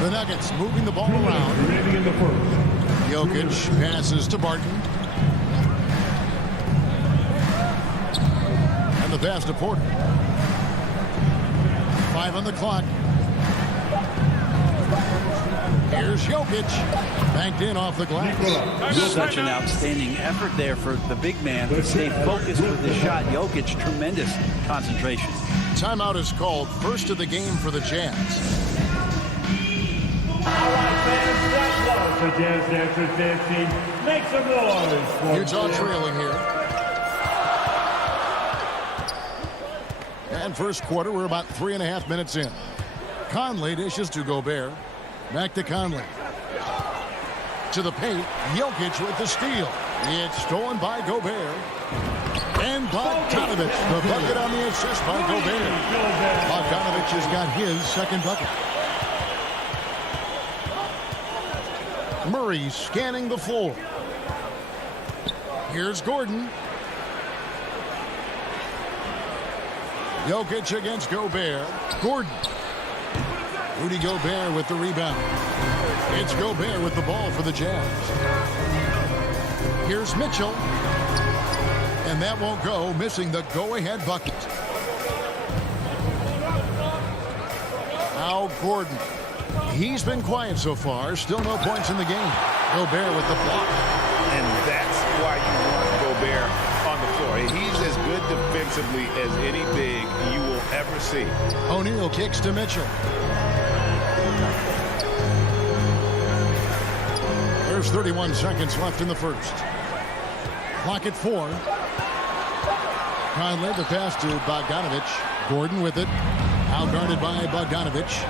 The Nuggets moving the ball around. Jokic passes to Barton. And the pass to Porter. 5 on the clock. Here's Jokic. Banked in off the glass. Such an outstanding effort there for the big man to stay focused with his shot. Jokic, tremendous concentration. Timeout is called. First of the game for the Jazz. All right, fans, that was the Jazz Dancers dancing. Make some noise. Utah trailing here. And first quarter, we're about 3.5 minutes in. Conley dishes to Gobert. Back to Conley. To the paint. Jokic with the steal. It's stolen by Gobert. And Bogdanovich. The bucket on the assist by Gobert. Bogdanovich has got his second bucket. Murray scanning the floor. Here's Gordon. Jokic against Gobert. Gordon. Rudy Gobert with the rebound. It's Gobert with the ball for the Jazz. Here's Mitchell. And that won't go, missing the go-ahead bucket. Now Gordon. He's been quiet so far. Still no points in the game. Gobert with the block. And that's why you want Gobert on the floor. He's as good defensively as any big you will ever see. O'Neal kicks to Mitchell. There's 31 seconds left in the first. Clock at 4. Conley, the pass to Bogdanovich. Gordon with it. Outguarded by Bogdanovich.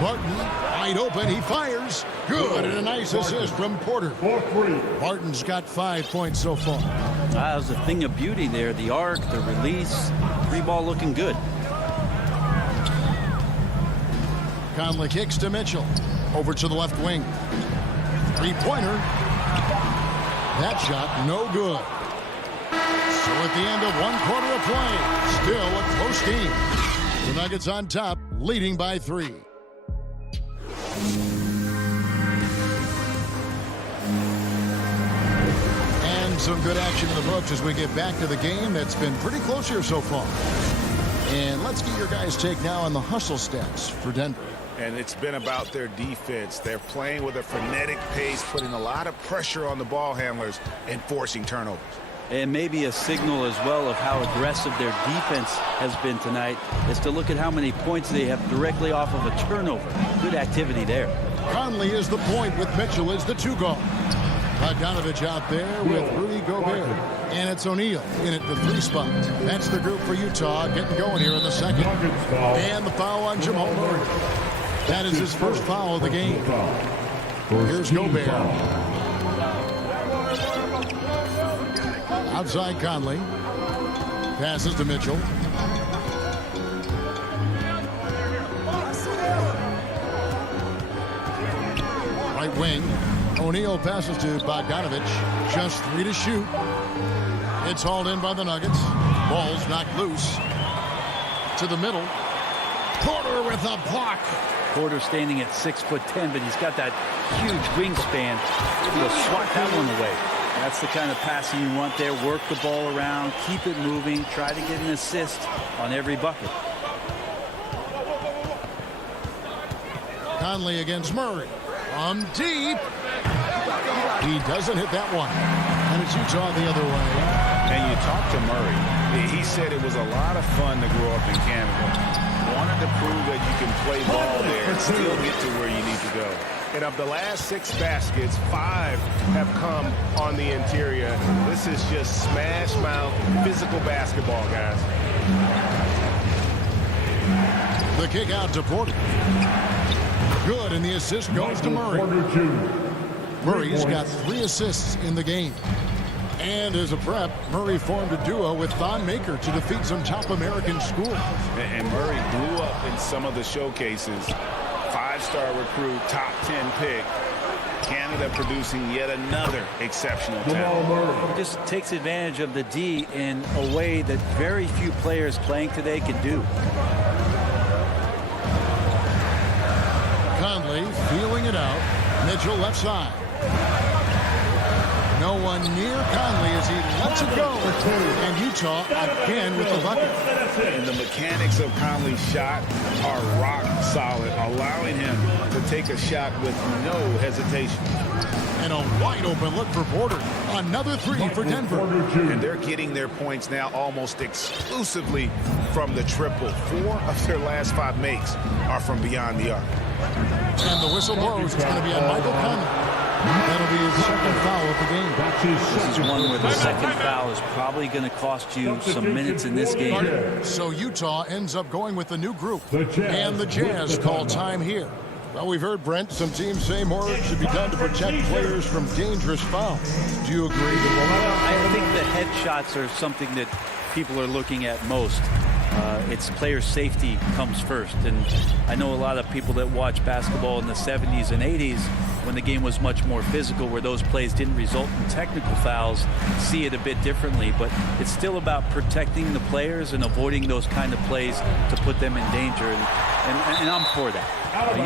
Barton, wide open, he fires. Good, and a nice assist from Porter. Barton's got 5 points so far. That was a thing of beauty there. The arc, the release, free ball looking good. Conley kicks to Mitchell. Over to the left wing. Three-pointer. That shot, no good. So at the end of 1 quarter of play, still a close game. The Nuggets on top, leading by 3. And some good action in the books as we get back to the game that's been pretty close here so far. And let's get your guys' take now on the hustle stats for Denver. And it's been about their defense. They're playing with a frenetic pace, putting a lot of pressure on the ball handlers and forcing turnovers. And maybe a signal as well of how aggressive their defense has been tonight is to look at how many points they have directly off of a turnover. Good activity there. Conley is the point with Mitchell as the 2-guard. Bogdanovich out there with Rudy Gobert. And it's O'Neal in at the 3 spot. That's the group for Utah getting going here in the second. And the foul on Jamal Murray. That is his first foul of the game. Here's Gobert. Outside Conley. Passes to Mitchell. Right wing. O'Neal passes to Bogdanovich. Just 3 to shoot. It's hauled in by the Nuggets. Ball's knocked loose. To the middle. Porter with a block. Porter standing at 6'10", but he's got that huge wingspan. He'll swat that one away. That's the kind of passing you want there. Work the ball around, keep it moving, try to get an assist on every bucket. Conley against Murray. From deep. He doesn't hit that one. And it's Utah the other way. And you talk to Murray. He said it was a lot of fun to grow up in Canada. Wanted to prove that you can play ball there and still get to where you need to go. And of the last 6 baskets, 5 have come on the interior. This is just smash mouth physical basketball, guys. The kick out to Porter. Good, and the assist goes to Murray. Murray's got 3 assists in the game. And as a prep, Murray formed a duo with Thon Maker to defeat some top American schools. And Murray blew up in some of the showcases. 5-star recruit, top 10 pick. Canada producing yet another exceptional talent. He just takes advantage of the D in a way that very few players playing today can do. Conley feeling it out. Mitchell left side. No one near Conley as he lets it go. And Utah again with the bucket. And the mechanics of Conley's shot are rock solid, allowing him to take a shot with no hesitation. And a wide open look for Porter. Another three for Denver. And they're getting their points now almost exclusively from the triple. 4 of their last 5 makes are from beyond the arc. And the whistle blows. It's going to be on Michael Conley. That'll be his second foul of the game. This is one where the second foul is probably going to cost you some minutes in this game. So Utah ends up going with the new group. And the Jazz call time here. Well, we've heard, Brent, some teams say more should be done to protect players from dangerous fouls. Do you agree? I think the head shots are something that people are looking at most. It's player safety comes first. And I know a lot of people that watch basketball in the 70s and 80s when the game was much more physical, where those plays didn't result in technical fouls, see it a bit differently. But it's still about protecting the players and avoiding those kind of plays to put them in danger. And I'm for that.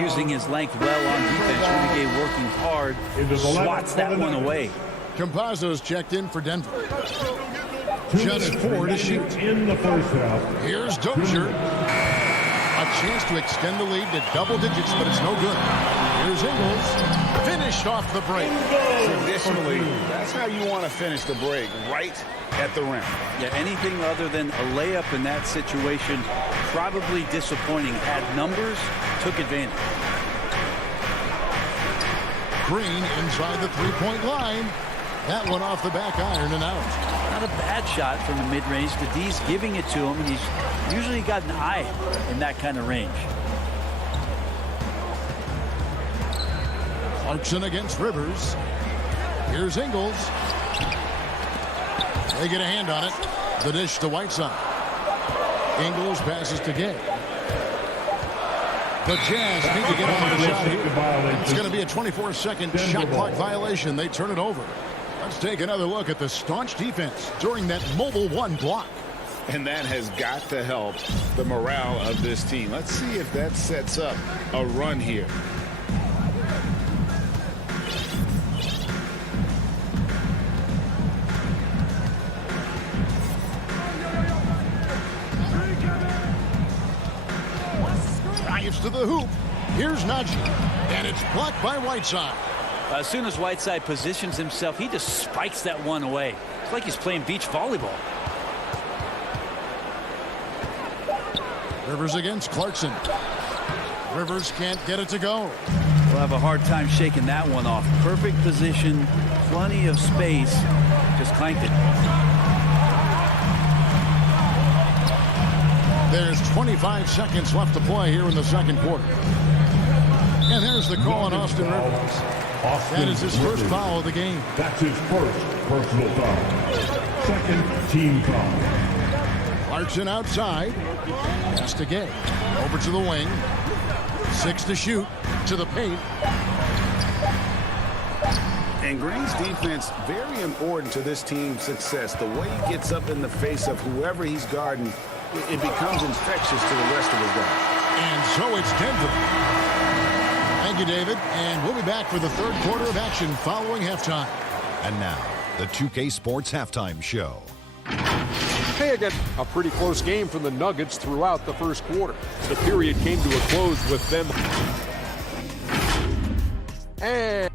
Using his length well on defense, Rudy Gay working hard, swats that one away. Campazzo's checked in for Denver. Just 4 to shoot. In the first half. Here's Dozier. A chance to extend the lead to double digits, but it's no good. Here's Ingles. Finished off the break. Traditionally, that's how you want to finish the break, right at the rim. Yeah, anything other than a layup in that situation, probably disappointing. Had numbers, took advantage. Green inside the three-point line. That one off the back iron and out. Not a bad shot from the mid-range. The D's giving it to him, and he's usually got an eye in that kind of range. Clarkson against Rivers. Here's Ingles. They get a hand on it. The dish to Whiteside. Ingles passes to Gay. The Jazz need to get on the shot here. It's going to be a 24-second shot clock violation. They turn it over. Let's take another look at the staunch defense during that mobile 1 block. And that has got to help the morale of this team. Let's see if that sets up a run here. Drives to the hoop. Here's Najee. And it's blocked by Whiteside. As soon as Whiteside positions himself, he just spikes that one away. It's like he's playing beach volleyball. Rivers against Clarkson. Rivers can't get it to go. We'll have a hard time shaking that one off. Perfect position, plenty of space. Just clanked it. There's 25 seconds left to play here in the second quarter. And there's the call on Austin Rivers. That is his first foul of the game. That's his first personal foul. Second team foul. Clarkson outside. Pass to Gay. Over to the wing. 6 to shoot. To the paint. And Green's defense, very important to this team's success. The way he gets up in the face of whoever he's guarding, it becomes infectious to the rest of his guys. And so it's Denver. Thank you, David. And we'll be back for the third quarter of action following halftime. And now, the 2K Sports Halftime Show. Hey, again, a pretty close game from the Nuggets throughout the first quarter. The period came to a close with them. And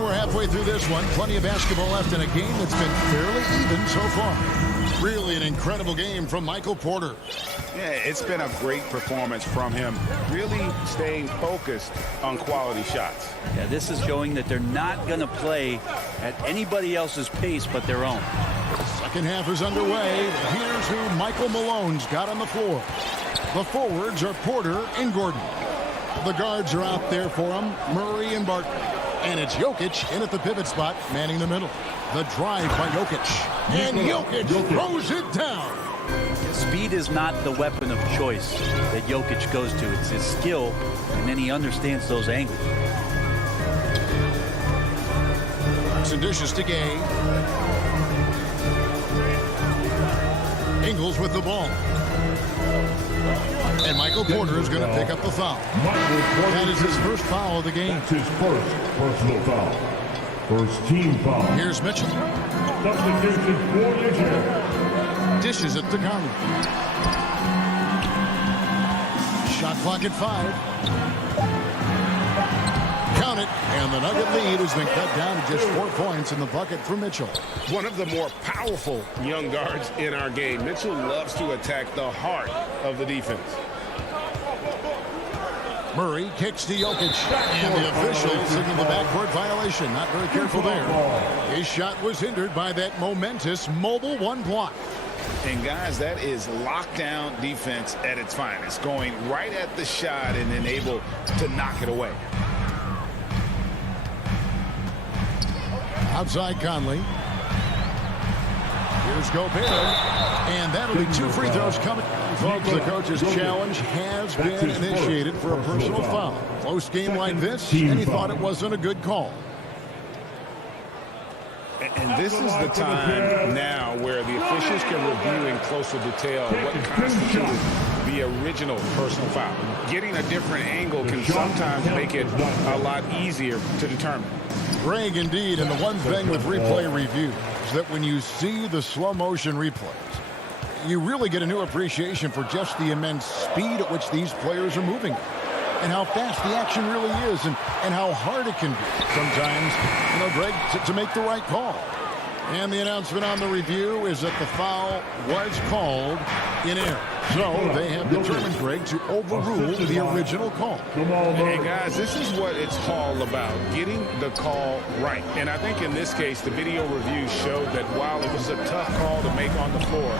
we're halfway through this one. Plenty of basketball left in a game that's been fairly even so far. Really an incredible game from Michael Porter. Yeah, it's been a great performance from him. Really staying focused on quality shots. Yeah, this is showing that they're not going to play at anybody else's pace but their own. Second half is underway. Here's who Michael Malone's got on the floor. The forwards are Porter and Gordon. The guards are out there for him, Murray and Barton. And it's Jokic in at the pivot spot, manning the middle. The drive by Jokic. And Jokic throws it down. Speed is not the weapon of choice that Jokic goes to. It's his skill, and then he understands those angles. Some dishes to Gay. Ingles with the ball. And Michael Porter is going to pick up the foul. That is his first foul of the game. That's his first personal foul. First team foul. Here's Mitchell. Substitution for Mitchell. Dishes it to Conley. Shot clock at 5. Count it. And the Nugget lead has been cut down to just 4 points in the bucket for Mitchell. One of the more powerful young guards in our game. Mitchell loves to attack the heart of the defense. Murray kicks to Jokic, and the official signaled the backcourt violation. Not very careful there. His shot was hindered by that momentous mobile one block. And guys, that is lockdown defense at its finest. Going right at the shot and then able to knock it away. Outside Conley. Here's Gobert. And that'll be 2 free throws coming. Folks, the coach's challenge has been initiated for a personal foul. Close game like this, and he thought it wasn't a good call. And this is the time now where the officials can review in closer detail what constituted the original personal foul. Getting a different angle can sometimes make it a lot easier to determine. Greg, indeed, and the one thing with replay review is that when you see the slow motion replays, you really get a new appreciation for just the immense speed at which these players are moving and how fast the action really is and how hard it can be sometimes, Greg, to make the right call. And the announcement on the review is that the foul was called in error. So they have determined, Greg, to overrule the original call. And guys, this is what it's all about, getting the call right. And I think in this case, the video review showed that while it was a tough call to make on the floor,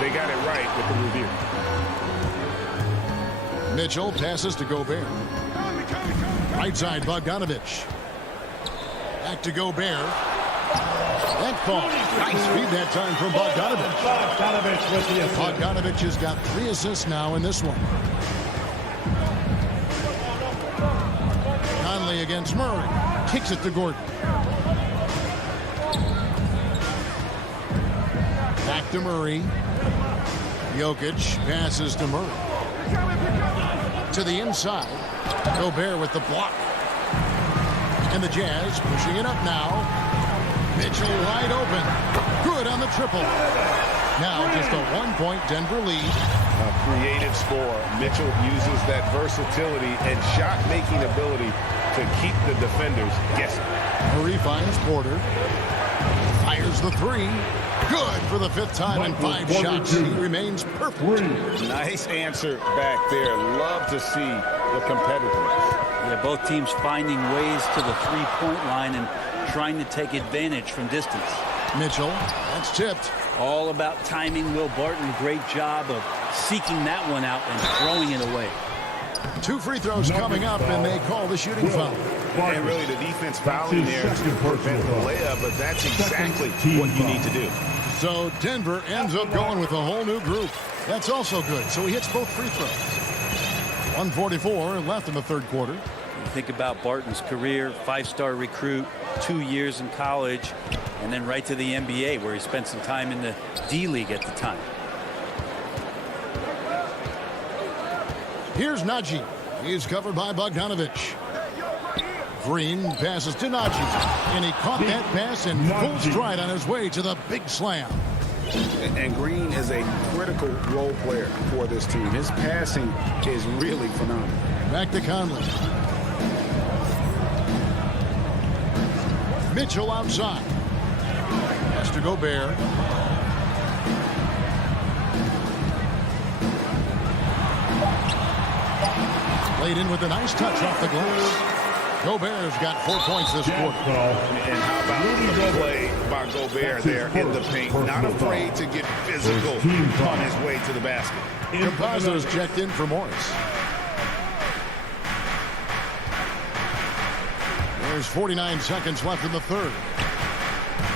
they got it right with the review. Mitchell passes to Gobert. Right side, Bogdanovich. Back to Gobert. That ball. Nice feed that time from Bogdanovich. Bogdanovich has got 3 assists now in this one. Conley against Murray. Kicks it to Gordon. Back to Murray. Jokic passes to Murray. To the inside. Gobert with the block. And the Jazz pushing it up now. Mitchell wide open. Good on the triple. Now just a 1-point Denver lead. A creative score. Mitchell uses that versatility and shot-making ability to keep the defenders guessing. Murray finds Porter. Fires the 3. Good for the 5th time in 5 shots. He remains perfect. Nice answer back there. Love to see the competitiveness. Yeah, both teams finding ways to the 3-point line and trying to take advantage from distance. Mitchell, that's tipped. All about timing. Will Barton, great job of seeking that one out and throwing it away. 2 free throws coming up, and they call the shooting foul. And really the defense fouling there to prevent the layup, but that's exactly what you need to do. So Denver ends up going with a whole new group. That's also good. So he hits both free throws. 1:44 left in the 3rd quarter. You think about Barton's career, 5-star recruit, 2 years in college, and then right to the NBA where he spent some time in the D-League at the time. Here's Najee. He's covered by Bogdanovich. Green passes to Najee, and he caught that pass in full stride on his way to the big slam. And Green is a critical role player for this team. His passing is really phenomenal. Back to Conley. Mitchell outside. Has to Gobert. Laid in with a nice touch off the glass. Gobert's got 4 points this quarter. And how about the play by Gobert there in the paint? Not afraid to get physical on his way to the basket. Campazzo is checked in for Morris. There's 49 seconds left in the third.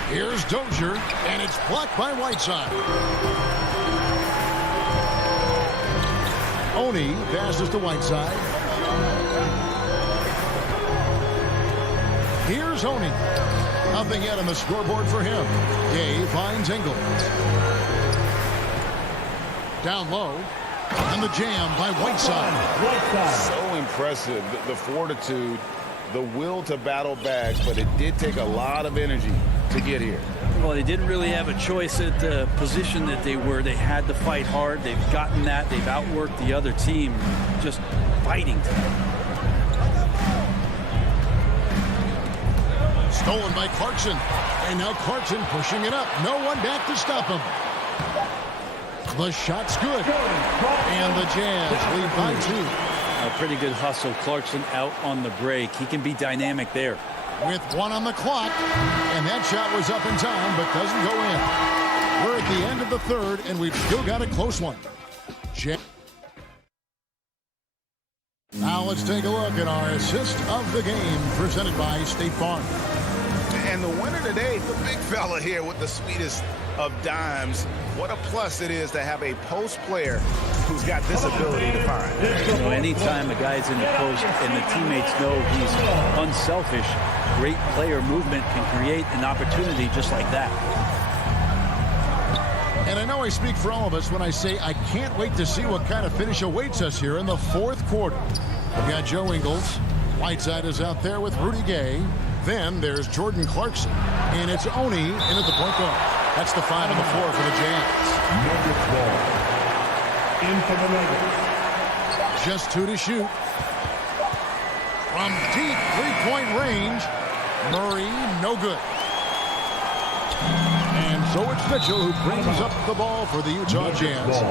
Here's Dozier, and it's blocked by Whiteside. Oni passes to Whiteside. Here's Oni. Nothing yet on the scoreboard for him. Gay finds Ingles. Down low. And the jam by Whiteside. So impressive. The fortitude, the will to battle back, but it did take a lot of energy to get here. Well, they didn't really have a choice at the position that they were. They had to fight hard. They've gotten that. They've outworked the other team, just fighting tonight. Stolen by Clarkson. And now Clarkson pushing it up. No one back to stop him. The shot's good. And the Jazz lead by 2. A pretty good hustle. Clarkson out on the break. He can be dynamic there. With 1 on the clock. And that shot was up in time, but doesn't go in. We're at the end of the third, and we've still got a close one. Now let's take a look at our assist of the game presented by State Farm. And the winner today, the big fella here with the sweetest of dimes. What a plus it is to have a post player who's got this ability to find. So anytime a guy's in the post and the teammates know he's unselfish, great player movement can create an opportunity just like that. And I know I speak for all of us when I say I can't wait to see what kind of finish awaits us here in the fourth quarter. We've got Joe Ingles. Whiteside is out there with Rudy Gay. Then there's Jordan Clarkson. And it's Oni in at the point guard. That's the 5 on the floor for the Jazz. In for the Nuggets. Just 2 to shoot. From deep three-point range, Murray, no good. And so it's Mitchell who brings up the ball for the Utah Jazz.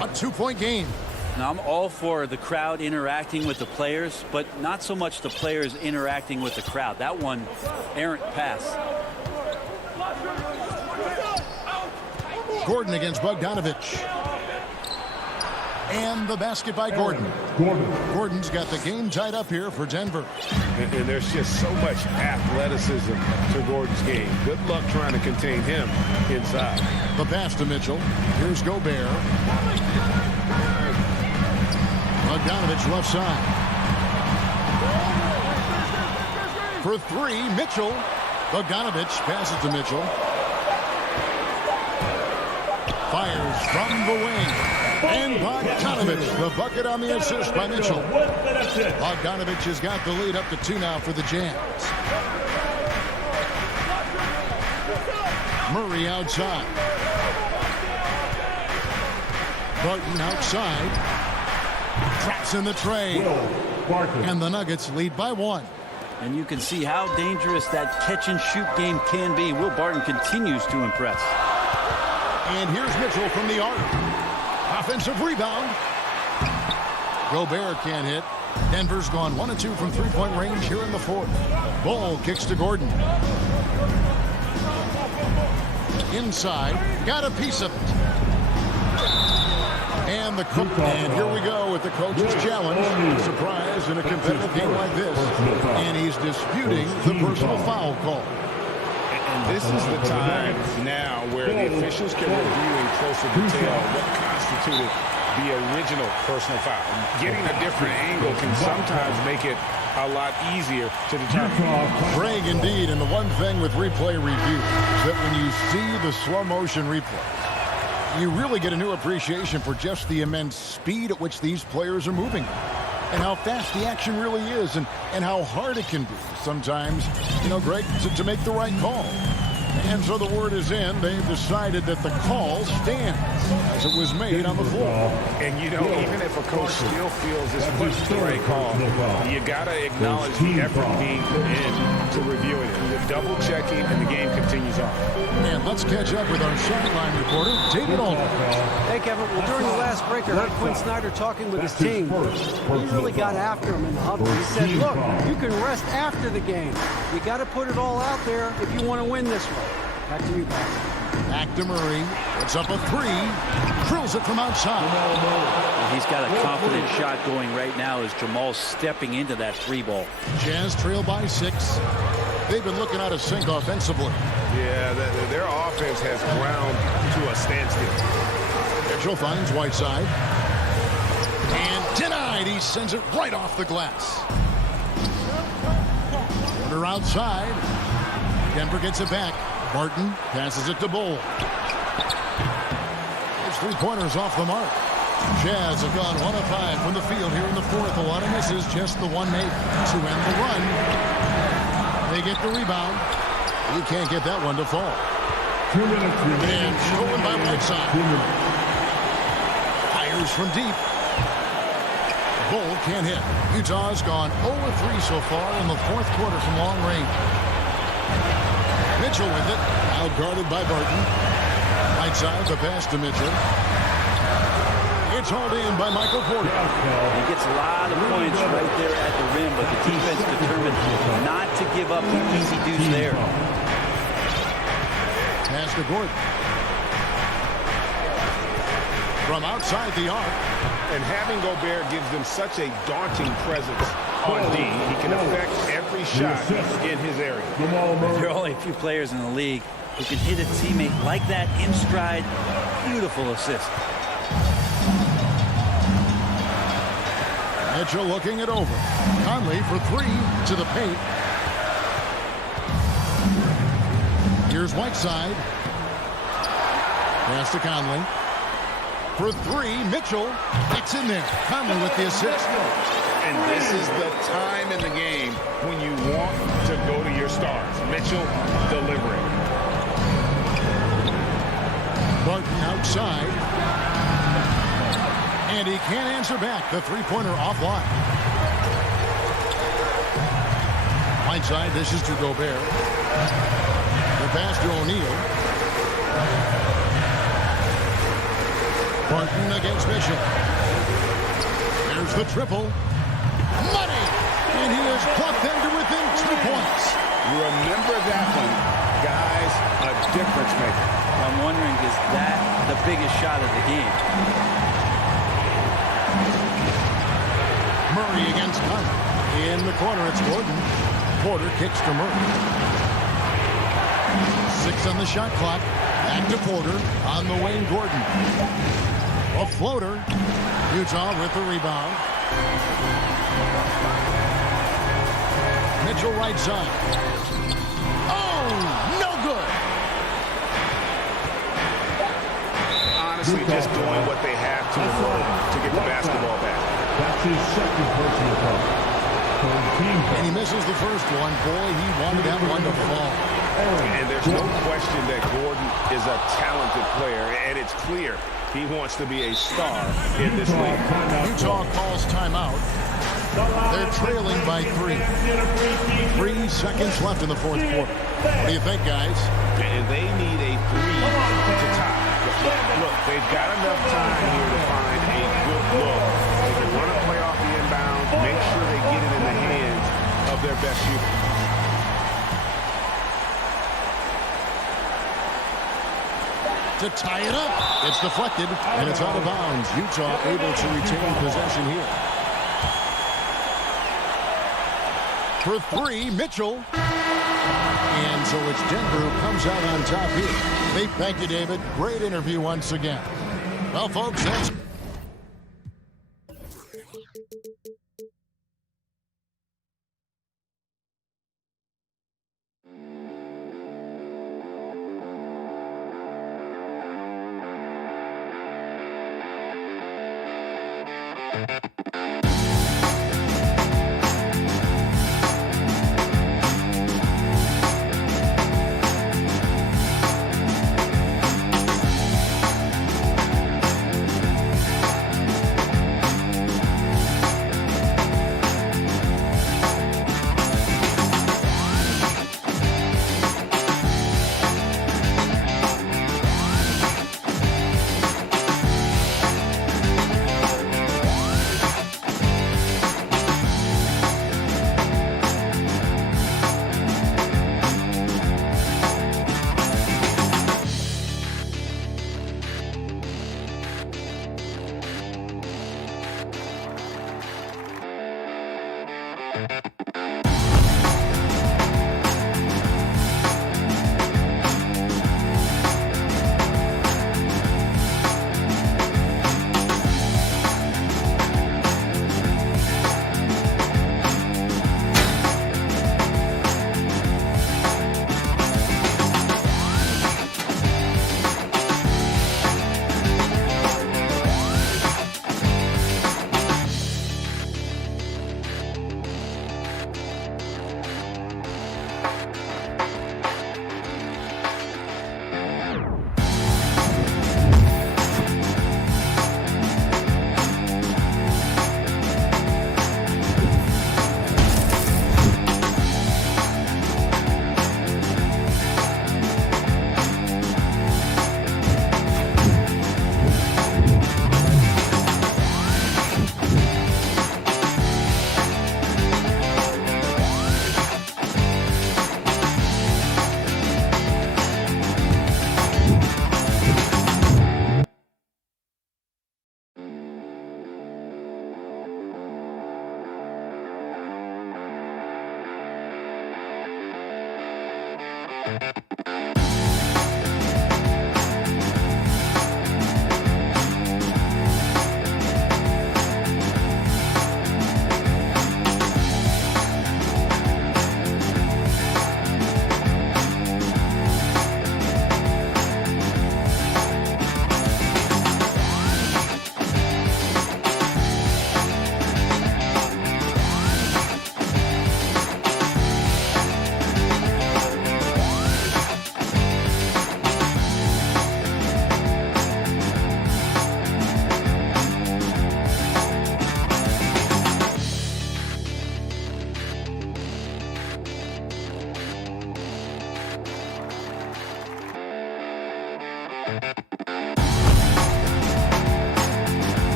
A 2-point game. Now, I'm all for the crowd interacting with the players, but not so much the players interacting with the crowd. That one, errant pass. Gordon against Bogdanovich. And the basket by Gordon. Gordon's got the game tied up here for Denver. And there's just so much athleticism to Gordon's game. Good luck trying to contain him inside. The pass to Mitchell. Here's Gobert. Bogdanovich left side. For 3, Mitchell. Bogdanovich passes to Mitchell. Fires from the wing. And Bogdanovich, the bucket on the assist by Mitchell. Bogdanovich has got the lead up to 2 now for the Jazz. Murray outside. Barton outside. Traps in the trade. And the Nuggets lead by 1. And you can see how dangerous that catch-and-shoot game can be. Will Barton continues to impress. And here's Mitchell from the arc. Offensive rebound. Gobert can't hit. Denver's gone 1 of 2 from three-point range here in the fourth. Ball kicks to Gordon. Inside. Got a piece of it. And here we go with the coach's challenge. Surprise in a competitive game like this. And he's disputing the personal foul call. And this is the time now where the officials can review in closer detail what constituted the original personal foul. Getting a different angle can sometimes make it a lot easier to determine. Greg, indeed, and the one thing with replay review is that when you see the slow motion replay, you really get a new appreciation for just the immense speed at which these players are moving and how fast the action really is and how hard it can be sometimes, Greg, to make the right call. And so the word is in. They've decided that the call stands as it was made on the floor. And, you know, even if a coach still feels this wasn't the right call, you got to acknowledge the effort being put in to review it. The double checking, and the game continues on. And let's catch up with our sideline reporter, David Aldridge. Hey, Kevin. Well, during the last break, I heard Quinn Snyder talking with his team. He really got after him in the huddle. He said, look, you can rest after the game. You got to put it all out there if you want to win this one. Back to you guys. Back to Murray. It's up a three. Drills it from outside. He's got a confident shot going right now as Jamal's stepping into that three ball. Jazz trail by 6. They've been looking out of sync offensively. Yeah, their offense has ground to a standstill. Mitchell finds Whiteside. And denied. He sends it right off the glass. Corner outside. Denver gets it back. Barton passes it to Bull. His three-pointers off the mark. Jazz have gone 1 of 5 from the field here in the fourth. A lot of misses, just the one made to end the run. They get the rebound. He can't get that one to fall. 2 minutes remaining. And stolen by Whiteside. Fires from deep. Bull can't hit. Utah's gone 0 of 3 so far in the fourth quarter from long range. Mitchell with it. Now guarded by Barton. Whiteside, the pass to Mitchell. It's hauled in by Michael Porter. He gets a lot of points right there at the rim, but the defense determined not to give up the easy deuce there. Pass to Gordon. From outside the arc. And having Gobert gives them such a daunting presence on D. He can affect every shot in his area. There are only a few players in the league who can hit a teammate like that in stride. Beautiful assist. Mitchell looking it over. Conley for 3 to the paint. Here's Whiteside. Pass to Conley. For 3, Mitchell. It's in there. Conley with the assist. And this is the time in the game when you want to go to your stars. Mitchell delivering. Barton outside. And he can't answer back. The three-pointer offline. Whiteside, this is to Gobert. The pass to O'Neal. Barton against Mitchell. There's the triple. Money! And he has plucked them to within 2 points. Remember that one, guys, a difference maker. I'm wondering, is that the biggest shot of the game? Murray against Conley. In the corner, it's Gordon. Porter kicks to Murray. 6 on the shot clock. Back to Porter on the Wayne Gordon. A floater. Utah with the rebound. Mitchell right side. Oh, no good. Honestly, just doing what they have to in order to get the basketball back. That's his second personal foul. And he misses the first one. Boy, he wanted that one to fall. And there's no question that Gordon is a talented player, and it's clear he wants to be a star in this league. Utah calls timeout. They're trailing by 3. 3 seconds left in the fourth quarter. What do you think, guys? And they need a 3 to tie. Look, they've got enough time here to find a good look. They can run a play off the inbound, make sure they get it in the hands of their best shooter. To tie it up. It's deflected, and it's out of bounds. Utah able to retain possession here. For 3, Mitchell. And so it's Denver who comes out on top here. Thank you, David. Great interview once again. Well, folks, that's... Thank you.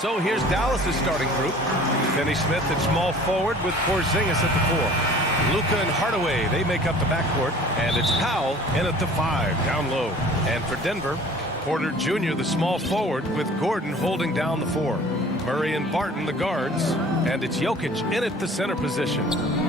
So here's Dallas's starting group. Finney Smith at small forward with Porzingis at the 4. Luka and Hardaway, they make up the backcourt. And it's Powell in at the 5, down low. And for Denver, Porter Jr., the small forward, with Gordon holding down the 4. Murray and Barton, the guards. And it's Jokic in at the center position.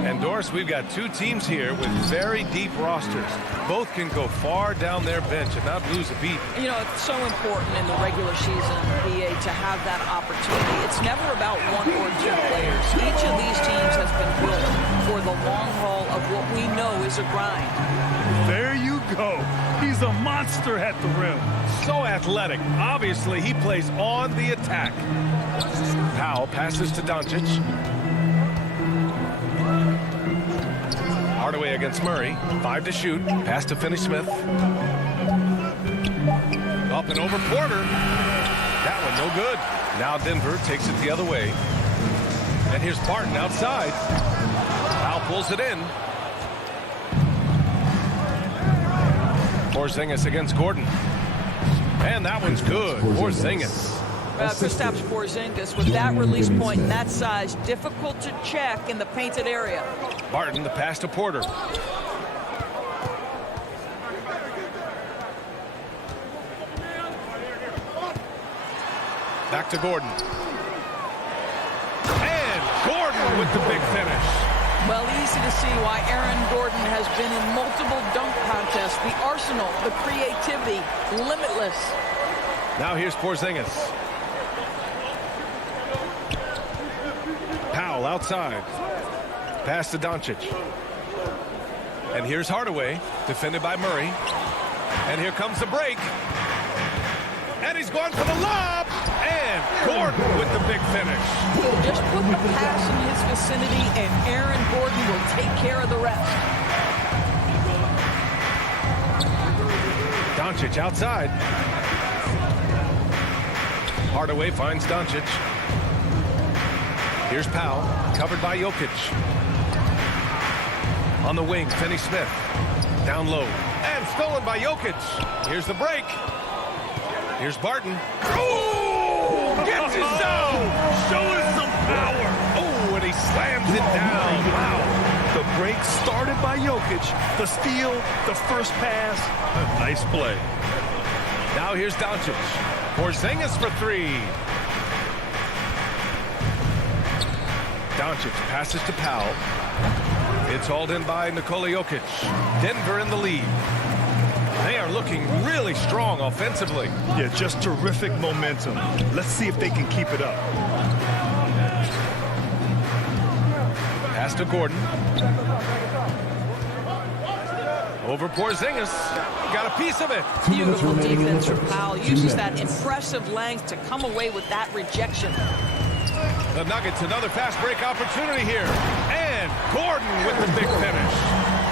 And Doris, we've got two teams here with very deep rosters. Both can go far down their bench and not lose a beat. You know, it's so important in the regular season, VA, to have that opportunity. It's never about one or two players. Each of these teams has been built for the long haul of what we know is a grind. There you go. He's a monster at the rim. So athletic. Obviously, he plays on the attack. Powell passes to Doncic. Hardaway against Murray. 5 to shoot. Pass to Finney Smith. Up and over Porter. That one no good. Now Denver takes it the other way. And here's Barton outside. Powell pulls it in. Porzingis against Gordon. And that one's good. Porzingis. Kristaps Porzingis with that release point and that size, difficult to check in the painted area. Barton, the pass to Porter. Back to Gordon. And Gordon with the big finish. Well, easy to see why Aaron Gordon has been in multiple dunk contests. The arsenal, the creativity, limitless. Now here's Porzingis. Powell outside. Pass to Doncic. And here's Hardaway, defended by Murray. And here comes the break. And he's going for the lob. And Gordon with the big finish. Just put the pass in his vicinity, and Aaron Gordon will take care of the rest. Doncic outside. Hardaway finds Doncic. Here's Powell, covered by Jokic. On the wing, Finney Smith. Down low. And stolen by Jokic. Here's the break. Here's Barton. Oh! Gets his zone! Show us some power! Oh, and he slams it down. Wow. The break started by Jokic. The steal, the first pass. Nice play. Now here's Doncic. Porzingis for 3. Doncic passes to Powell. It's hauled in by Nikola Jokic. Denver in the lead. They are looking really strong offensively. Yeah, just terrific momentum. Let's see if they can keep it up. Pass to Gordon. Over Porzingis. Got a piece of it. Beautiful defense from Powell. Uses that impressive length to come away with that rejection. The Nuggets, another fast break opportunity here. And Gordon with the big finish.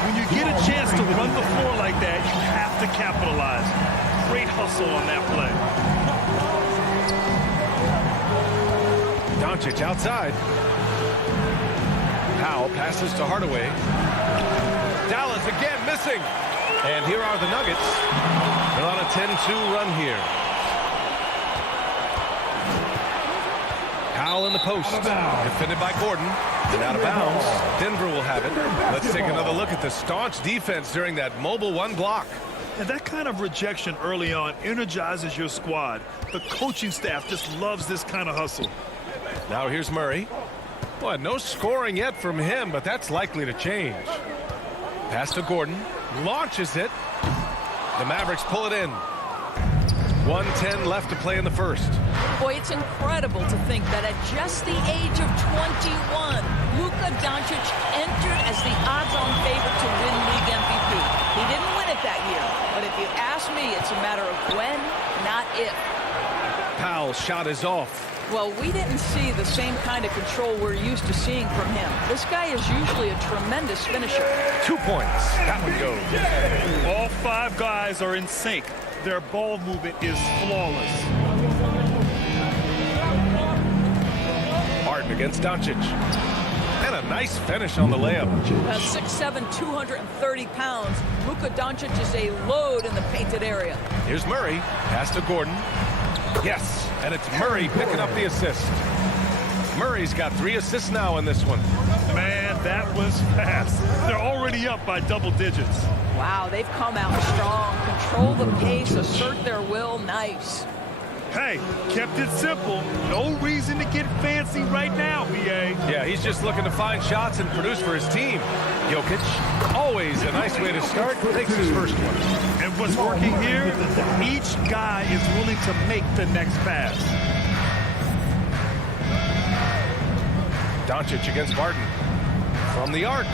When you get a chance to run the floor like that, you have to capitalize. Great hustle on that play. Doncic outside. Powell passes to Hardaway. Dallas again missing. And here are the Nuggets. They're on a 10-2 run here. Foul in the post. Defended by Gordon. And out of bounds. Denver will have it. Let's take another look at the staunch defense during that mobile one block. And that kind of rejection early on energizes your squad. The coaching staff just loves this kind of hustle. Now here's Murray. Boy, no scoring yet from him, but that's likely to change. Pass to Gordon. Launches it. The Mavericks pull it in. 1:10 left to play in the first. Boy, it's incredible to think that at just the age of 21, Luka Doncic entered as the odds-on favorite to win league MVP. He didn't win it that year, but if you ask me, it's a matter of when, not if. Powell's shot is off. Well, we didn't see the same kind of control we're used to seeing from him. This guy is usually a tremendous finisher. 2 points. That one goes. All 5 guys are in sync. Their ball movement is flawless. Barton against Doncic. And a nice finish on the layup. 6'7", 230 pounds. Luka Doncic is a load in the painted area. Here's Murray. Pass to Gordon. Yes, and it's Murray picking up the assist. Murray's got 3 assists now in this one. Man, that was fast. They're already up by double digits. Wow, they've come out strong. Control the pace, assert their will. Nice. Hey, kept it simple. No reason to get fancy right now, BA. Yeah, he's just looking to find shots and produce for his team. Jokic, always a nice way to start, takes his first one. And what's working here, each guy is willing to make the next pass. Doncic against Barton. From the arc.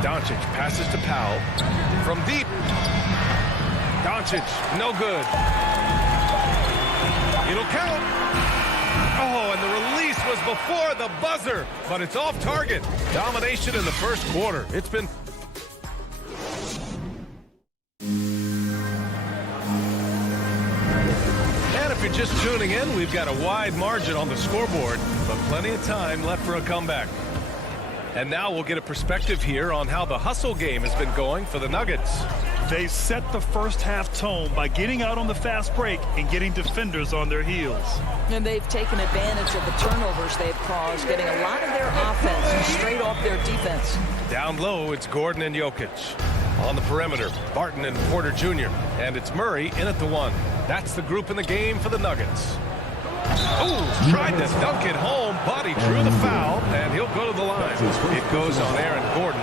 Doncic passes to Powell. From deep. Doncic, no good. It'll count. Oh, and the release was before the buzzer, but it's off target. Domination in the first quarter. It's been... And if you're just tuning in, we've got a wide margin on the scoreboard, but plenty of time left for a comeback. And now we'll get a perspective here on how the hustle game has been going for the Nuggets. They set the first half tone by getting out on the fast break and getting defenders on their heels. And they've taken advantage of the turnovers they've caused, getting a lot of their offense straight off their defense. Down low, it's Gordon and Jokic. On the perimeter, Barton and Porter Jr. And it's Murray in at the 1. That's the group in the game for the Nuggets. Oh, tried to dunk it home, but he drew the foul, and he'll go to the line. It goes on Aaron Gordon.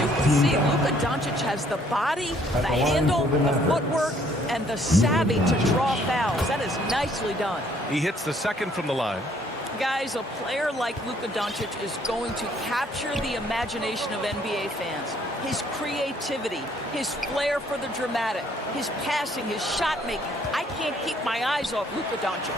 You can see Luka Doncic has the body, the handle, the footwork, and the savvy to draw fouls. That is nicely done. He hits the second from the line. Guys, a player like Luka Doncic is going to capture the imagination of NBA fans. His creativity, his flair for the dramatic, his passing, his shot making. I can't keep my eyes off Luka Doncic.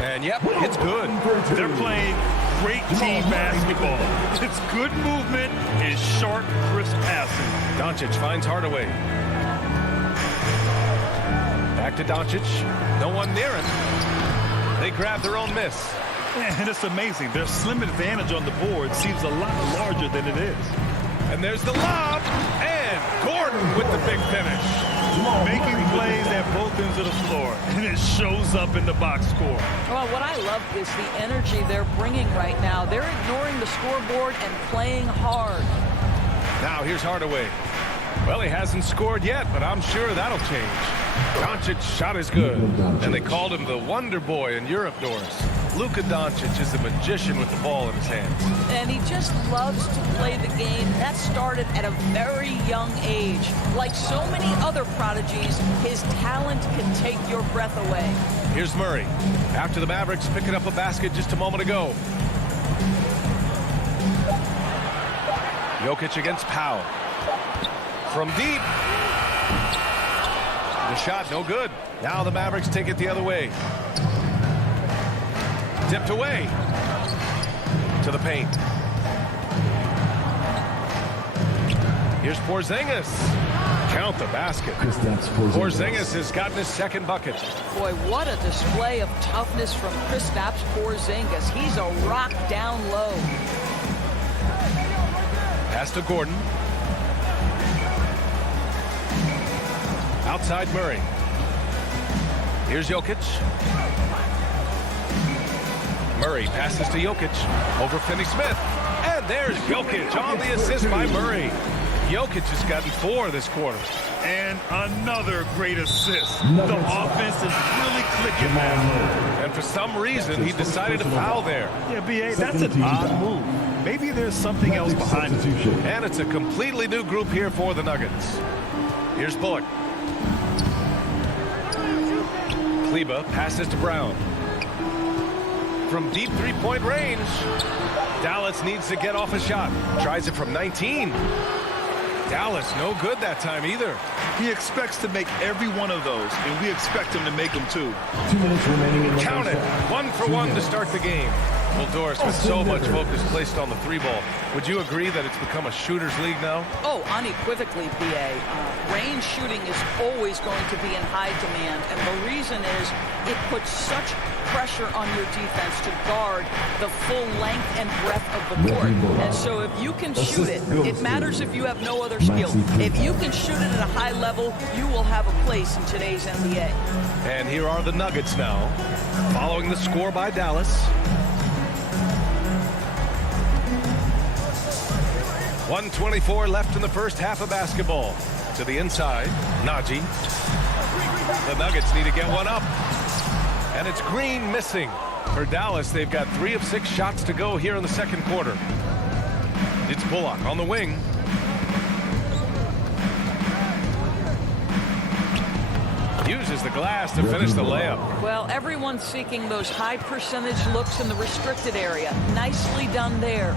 And yep, it's good. They're playing great team basketball. It's good movement and sharp, crisp passing. Doncic finds Hardaway. Back to Doncic. No one near him. They grab their own miss. And it's amazing. Their slim advantage on the board seems a lot larger than it is. And there's the lob. And Gordon with the big finish. Making plays at both ends of the floor. And it shows up in the box score. Well, what I love is the energy they're bringing right now. They're ignoring the scoreboard and playing hard. Now here's Hardaway. Well, he hasn't scored yet, but I'm sure that'll change. Doncic's shot is good. And they called him the Wonder Boy in Europe, Doris. Luka Doncic is a magician with the ball in his hands. And he just loves to play the game. That started at a very young age. Like so many other prodigies, his talent can take your breath away. Here's Murray. After the Mavericks picking up a basket just a moment ago. Jokic against Powell. From deep. The shot no good. Now the Mavericks take it the other way. Tipped away to the paint. Here's Porzingis. Count the basket. Porzingis has gotten his second bucket. Boy, what a display of toughness from Kristaps Porzingis. He's a rock down low. Pass to Gordon. Outside Murray. Here's Jokic. Murray passes to Jokic over Finney-Smith. And there's Jokic on the assist by Murray. Jokic has gotten 4 this quarter. And another great assist. The offense is really clicking now. And for some reason, he decided to foul there. Yeah, B.A., that's an odd move. Maybe there's something else behind it. And it's a completely new group here for the Nuggets. Here's Bullock. Kleba passes to Brown. From deep three-point range, Dallas needs to get off a shot. Tries it from 19. Dallas no good that time either. He expects to make every one of those, and we expect him to make them too. 2 minutes remaining in the Count it. 1 for 1 to start the game. Well, Doris, with so much focus placed on the 3-ball, would you agree that it's become a shooter's league now? Oh, unequivocally, B.A. Range shooting is always going to be in high demand, and the reason is it puts such pressure on your defense to guard the full length and breadth of the court. And so if you can shoot it, it matters if you have no other skill. If you can shoot it at a high level, you will have a place in today's NBA. And here are the Nuggets now, following the score by Dallas. 1:24 left in the first half of basketball. To the inside, Najee. The Nuggets need to get one up. And it's Green missing. For Dallas, they've got 3 of 6 shots to go here in the second quarter. It's Bullock on the wing. Uses the glass to finish the layup. Well, everyone's seeking those high percentage looks in the restricted area. Nicely done there.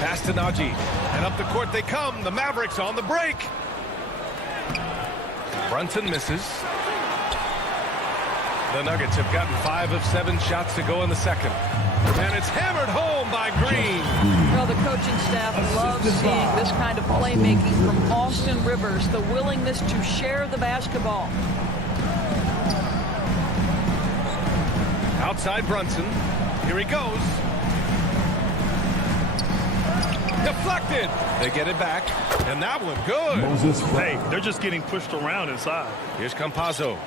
Pass to Najee. And up the court they come. The Mavericks on the break. Brunson misses. The Nuggets have gotten 5 of 7 shots to go in the second. And it's hammered home by Green. Well, the coaching staff loves seeing this kind of playmaking from Austin Rivers, the willingness to share the basketball. Outside Brunson. Here he goes. Deflected. They get it back. And that one good. Hey, they're just getting pushed around inside. Here's Campazzo.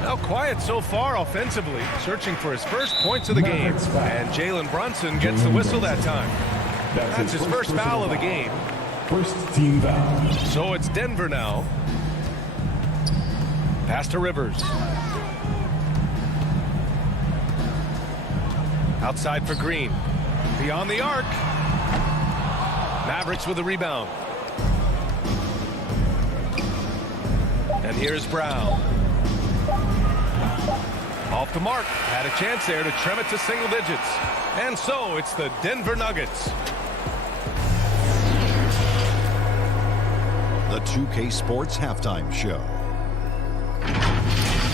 Now quiet so far offensively, searching for his first points of the game. And Jalen Brunson gets the whistle that time. That's his first foul of the game. First team foul. So it's Denver now. Pass to Rivers. Outside for Green. Beyond the arc. Mavericks with a rebound. And here's Brown. Off the mark. Had a chance there to trim it to single digits. And so it's the Denver Nuggets. The 2K Sports Halftime Show.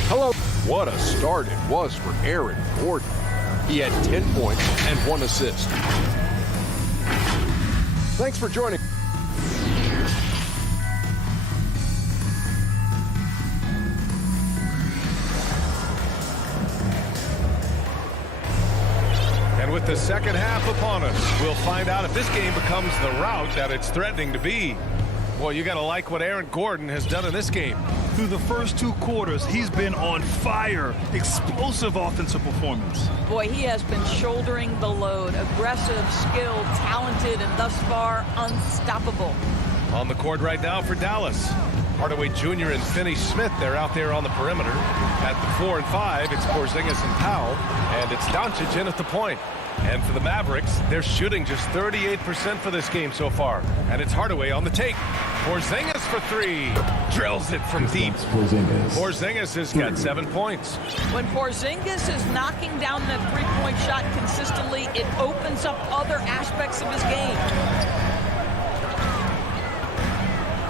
Hello. What a start it was for Aaron Gordon. He had 10 points and 1 assist. Thanks for joining. And with the second half upon us, we'll find out if this game becomes the rout that it's threatening to be. Well, you got to like what Aaron Gordon has done in this game. Through the first 2 quarters, he's been on fire. Explosive offensive performance. Boy, he has been shouldering the load. Aggressive, skilled, talented, and thus far unstoppable. On the court right now for Dallas. Hardaway Jr. and Finney-Smith, they're out there on the perimeter. At the 4 and 5, it's Porzingis and Powell. And it's Doncic in at the point. And for the Mavericks, they're shooting just 38% for this game so far. And it's Hardaway on the take. Porzingis for 3. Drills it from deep. Porzingis has got 7 points. When Porzingis is knocking down that three-point shot consistently, it opens up other aspects of his game.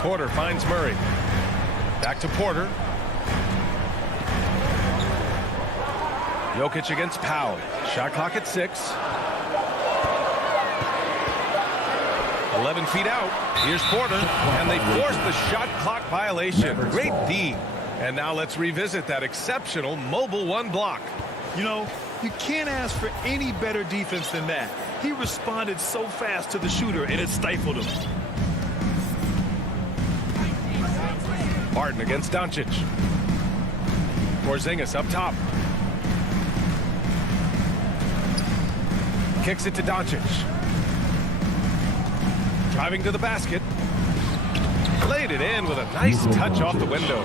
Porter finds Murray. Back to Porter. Jokic against Powell. Shot clock at 6. 11 feet out. Here's Porter. And they force the shot clock violation. Great D. And now let's revisit that exceptional mobile 1 block. You know, you can't ask for any better defense than that. He responded so fast to the shooter, and it stifled him. Barton against Doncic. Porzingis up top. Kicks it to Doncic. Driving to the basket. Laid it in with a nice touch off the window.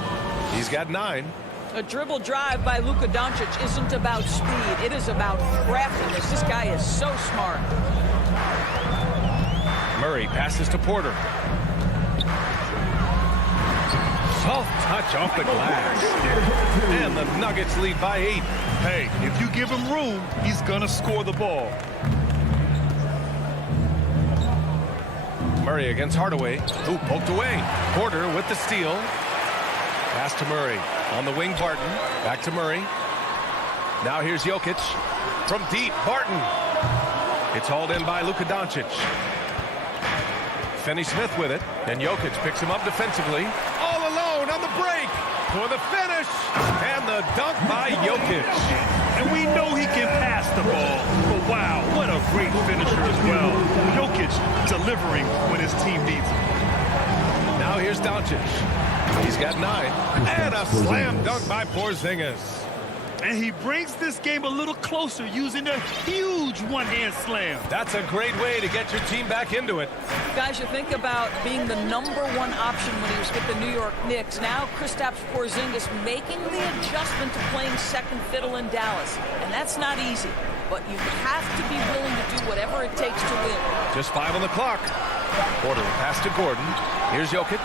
He's got 9. A dribble drive by Luka Doncic isn't about speed. It is about craftiness. This guy is so smart. Murray passes to Porter. Soft touch off the glass. And the Nuggets lead by 8. Hey, if you give him room, he's going to score the ball. Murray against Hardaway, who poked away. Porter with the steal. Pass to Murray. On the wing, Barton. Back to Murray. Now here's Jokic. From deep, Barton. It's hauled in by Luka Doncic. Finney-Smith with it. And Jokic picks him up defensively. All alone on the break. For the finish. And the dunk by Jokic. And we know he can pass the ball. But wow, what a great finisher as well. Jokic delivering when his team needs him. Now here's Doncic. He's got 9. And a slam dunk by Porzingis. And he brings this game a little closer using a huge one-hand slam. That's a great way to get your team back into it. Guys, you think about being the #1 option when he was with the New York Knicks. Now Kristaps Porzingis making the adjustment to playing second fiddle in Dallas. And that's not easy. But you have to be willing to do whatever it takes to win. Just 5 on the clock. Porter pass to Gordon. Here's Jokic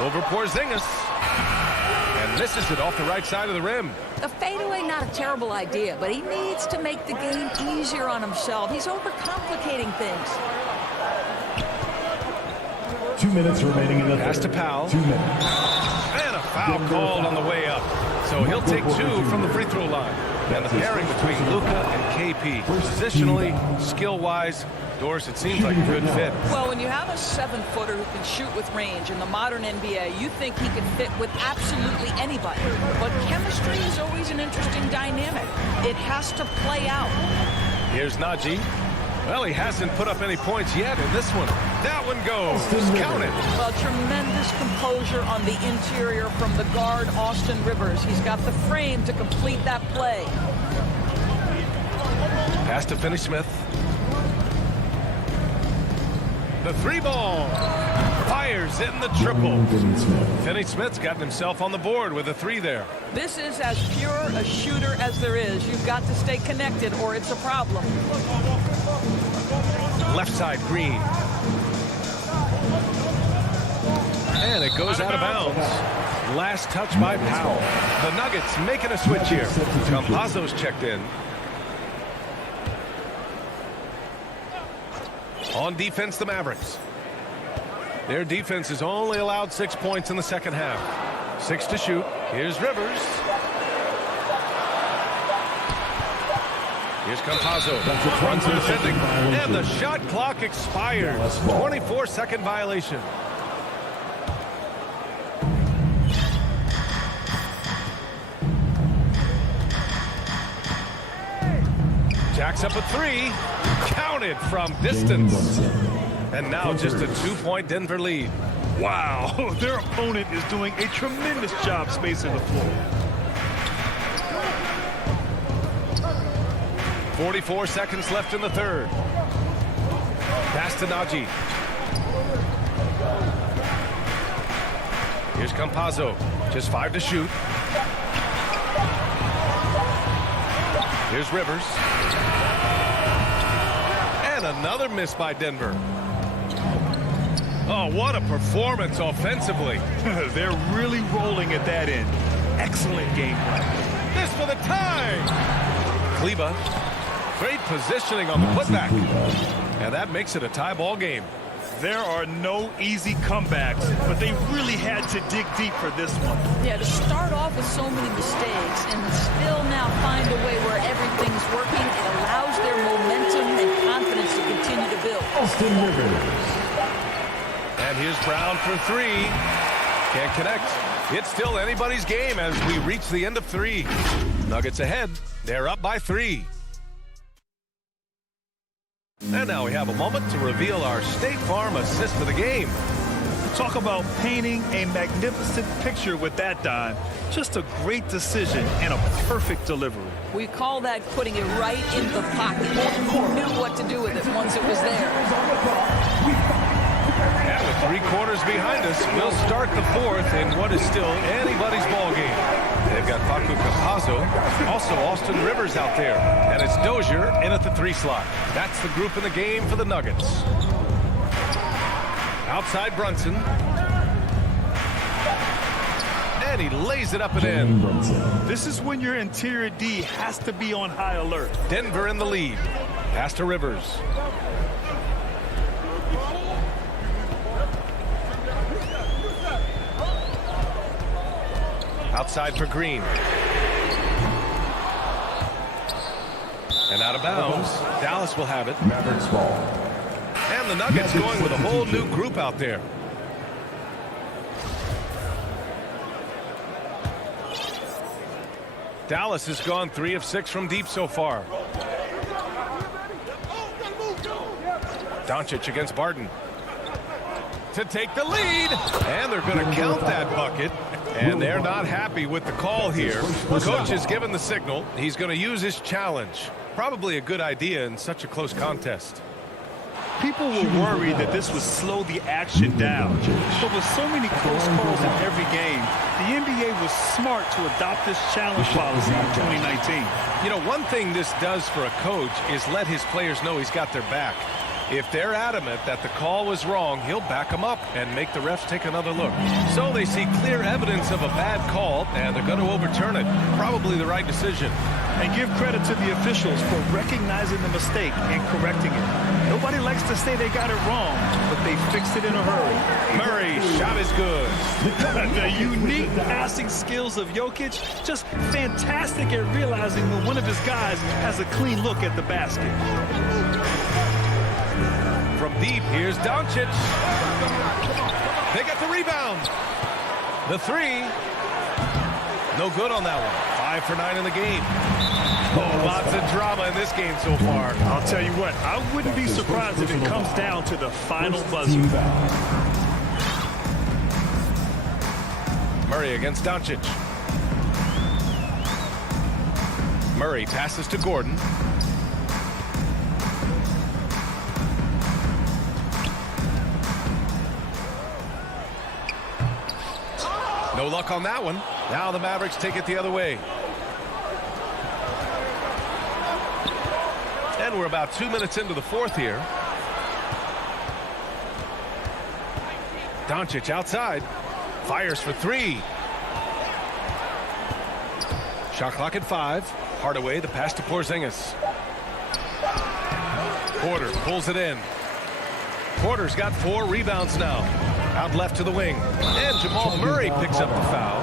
over Porzingis. And misses it off the right side of the rim. A fadeaway, not a terrible idea, but he needs to make the game easier on himself. He's overcomplicating things. 2 minutes remaining in the pass to Powell. 2 minutes. And a foul called on the way up. So he'll take 2 from the free throw line. And the pairing between Luka and KP, positionally, skill-wise, Doris, it seems like a good fit. Well, when you have a 7-footer who can shoot with range in the modern NBA, you think he can fit with absolutely anybody. But chemistry is always an interesting dynamic. It has to play out. Here's Najee. Well, he hasn't put up any points yet in this one. That one goes. Count it. Well, tremendous composure on the interior from the guard, Austin Rivers. He's got the frame to complete that play. Pass to Finney-Smith. The 3-ball. Fires in the triple. Finney-Smith's gotten himself on the board with a 3 there. This is as pure a shooter as there is. You've got to stay connected or it's a problem. Left side, Green. And it goes out of bounds. Last touch by Powell. The Nuggets making a switch here. Campazzo's checked in. On defense, the Mavericks. Their defense has only allowed 6 points in the second half. 6 to shoot. Here's Rivers. Here's Campazzo. Runs the defending. And the shot clock expires. 24-second violation. Jacks up a 3. Counted from distance. And now just a 2-point Denver lead. Wow, their opponent is doing a tremendous job spacing the floor. 44 seconds left in the third. Pass to Najee. Here's Campazzo. Just 5 to shoot. Here's Rivers. And another miss by Denver. Oh, what a performance offensively. They're really rolling at that end. Excellent game plan. This for the tie. Kleba. Great positioning on the putback. And that makes it a tie ball game. There are no easy comebacks, but they really had to dig deep for this one. Yeah, to start off with so many mistakes and still now find a way where everything's working, it allows their momentum and confidence to continue to build. Austin Rivers. And here's Brown for 3. Can't connect. It's still anybody's game as we reach the end of 3. Nuggets ahead. They're up by 3. And now we have a moment to reveal our State Farm assist of the game. Talk about painting a magnificent picture with that dime. Just a great decision and a perfect delivery. We call that putting it right in the pocket. He knew what to do with it once it was there. And with 3 quarters behind us, we'll start the 4th in what is still anybody's ball game. They've got Facu Campazzo, also Austin Rivers out there, and it's Dozier in at the 3 slot. That's the group in the game for the Nuggets. Outside Brunson. And he lays it up and in. This is when your interior D has to be on high alert. Denver in the lead. Pass to Rivers. Outside for Green. And out of bounds. Dallas will have it. Mavericks ball. And the Nuggets going with a whole new group out there. Dallas has gone 3 of 6 from deep so far. Doncic against Barton. To take the lead. And they're going to count that bucket. And they're not happy with the call here. Coach has given the signal. He's going to use his challenge. Probably a good idea in such a close contest. People were worried that this would slow the action down. But with so many close calls in every game, the NBA was smart to adopt this challenge policy in 2019. You know, one thing this does for a coach is let his players know he's got their back. If they're adamant that the call was wrong, he'll back them up and make the refs take another look. So they see clear evidence of a bad call, and they're going to overturn it. Probably the right decision. And give credit to the officials for recognizing the mistake and correcting it. Nobody likes to say they got it wrong, but they fixed it in a hurry. Murray, shot is good. The unique passing skills of Jokic, just fantastic at realizing when one of his guys has a clean look at the basket. From deep, here's Doncic. They got the rebound. The 3. No good on that one. 5 for 9 in the game. Oh, lots of drama in this game so far. I'll tell you what, I wouldn't be surprised if it comes down to the final buzzer. Murray against Doncic. Murray passes to Gordon. No luck on that one. Now the Mavericks take it the other way. And we're about 2 minutes into the 4th here. Doncic outside. Fires for 3. Shot clock at 5. Hardaway, the pass to Porzingis. Porter pulls it in. Porter's got 4 rebounds now. Out left to the wing. And Jamal Murray picks up the foul.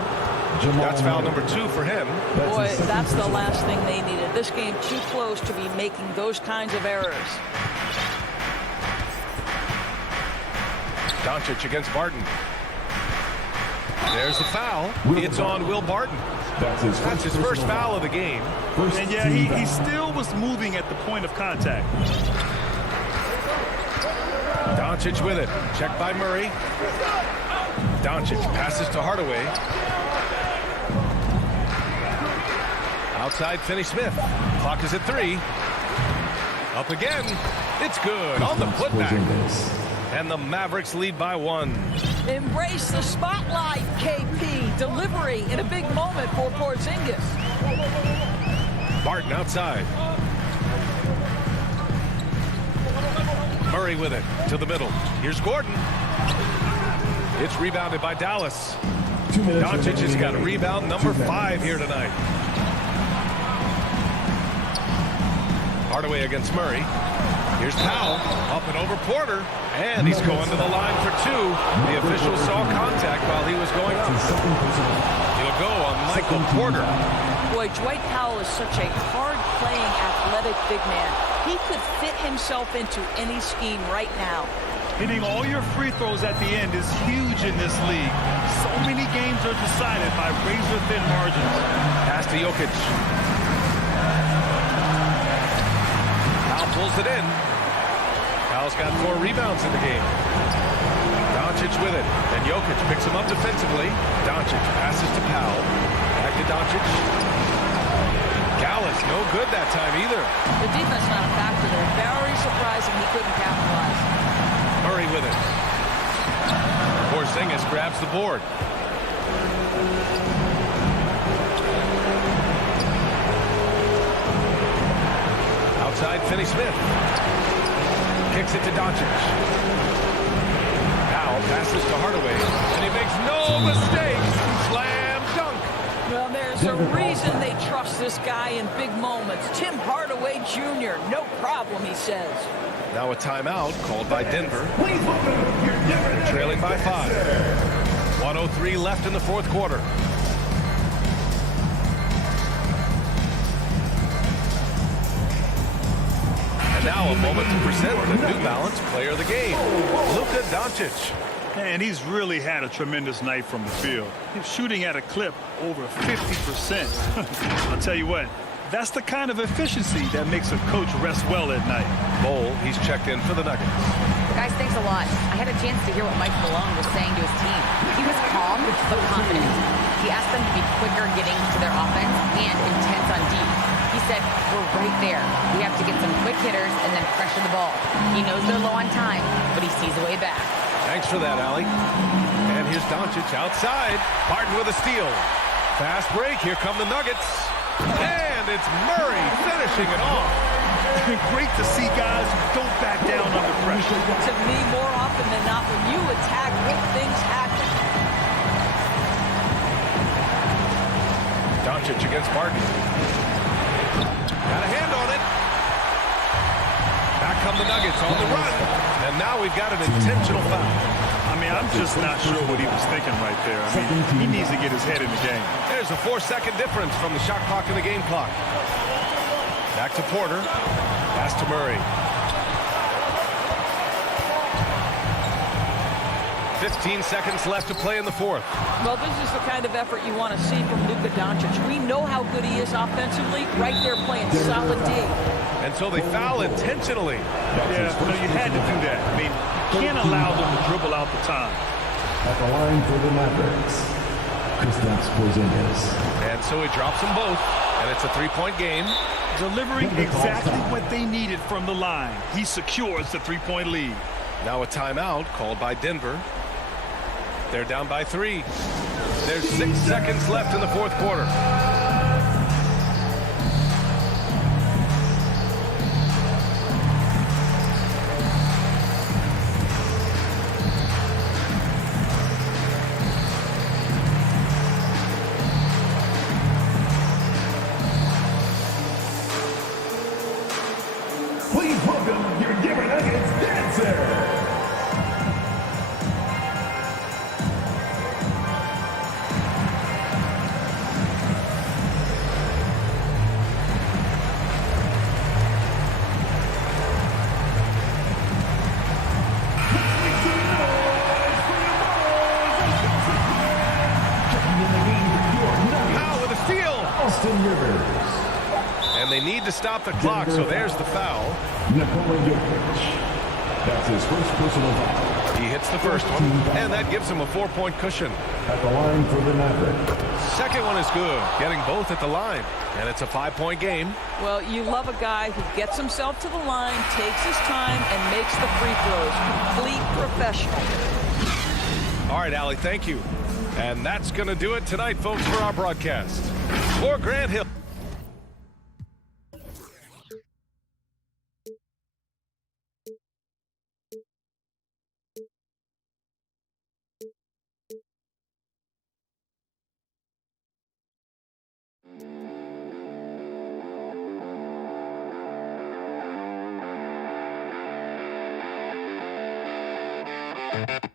That's foul number 2 for him. Boy, that's the last thing they needed. This game too close to be making those kinds of errors. Doncic against Barton. There's the foul. It's on Will Barton. That's his first foul of the game. And yeah, he still was moving at the point of contact. Doncic with it. Checked by Murray. Doncic passes to Hardaway. Outside Finney-Smith. Clock is at 3. Up again. It's good on the putback. And the Mavericks lead by 1. Embrace the spotlight, KP. Delivery in a big moment for Porzingis. Barton outside. Murray with it to the middle. Here's Gordon. It's rebounded by Dallas. Doncic has got rebound number 5 here tonight. Hardaway against Murray. Here's Powell. Up and over Porter. And he's going to the line for 2. The official saw contact while he was going up. He'll go on Michael Porter. Boy, Dwight Powell is such a hard-playing, athletic big man. He could fit himself into any scheme right now. Hitting all your free throws at the end is huge in this league. So many games are decided by razor-thin margins. Pass to Jokic. Powell pulls it in. Powell's got 4 rebounds in the game. Doncic with it, and Jokic picks him up defensively. Doncic passes to Powell. Back to Doncic. Gallus, no good that time either. The defense not a factor there. Very surprising he couldn't capitalize. Murray with it. Porzingis grabs the board. Outside, Finney-Smith. Kicks it to Doncic. Powell passes to Hardaway, and he makes no mistakes. Slam dunk. Well, there's a reason they trust this guy in big moments. Tim Hardaway Jr., no problem, he says. Now a timeout called by Denver. They're trailing by 5. 1:03 left in the fourth quarter. And now a moment to present the New Balance Player of the Game, Luka Doncic. And he's really had a tremendous night from the field. He's shooting at a clip over 50%. I'll tell you what, that's the kind of efficiency that makes a coach rest well at night. Bol, he's checked in for the Nuggets. Guys, thanks a lot. I had a chance to hear what Mike Malone was saying to his team. He was calm but confident. He asked them to be quicker getting to their offense and intense on D. He said, we're right there. We have to get some quick hitters and then pressure the ball. He knows they're low on time, but he sees a way back. Thanks for that, Allie. And here's Doncic outside. Barton with a steal. Fast break. Here come the Nuggets. And it's Murray finishing it off. Great to see guys who don't back down under pressure. To me, more often than not, when you attack, good things happen. Doncic against Barton. Got a hand on it. Back come the Nuggets on the run. And now we've got an intentional foul. I mean, I'm just not sure what he was thinking right there. I mean, he needs to get his head in the game. There's a 4-second difference from the shot clock and the game clock. Back to Porter. Pass to Murray. 15 seconds left to play in the fourth. Well, this is the kind of effort you want to see from Luka Doncic. We know how good he is offensively. Right there playing solid D. And so they foul intentionally. Yeah, no, you had to do that. I mean, you can't allow them to dribble out the time. At the line for the Mavericks, Kristaps Porzingis. And so he drops them both, and it's a three-point game. Delivering exactly what they needed from the line. He secures the three-point lead. Now a timeout called by Denver. They're down by 3. There's 6 seconds left in the fourth quarter. Please welcome your Denver Nuggets dancer. And they need to stop the clock, so there's the foul. That's his first personal foul. He hits the first one, and that gives him a 4-point cushion. At the line for the Mavericks. Second one is good, getting both at the line. And it's a 5-point game. Well, you love a guy who gets himself to the line, takes his time, and makes the free throws. Complete professional. All right, Allie, thank you. And that's going to do it tonight, folks, for our broadcast. For Grant Hill. Thank you.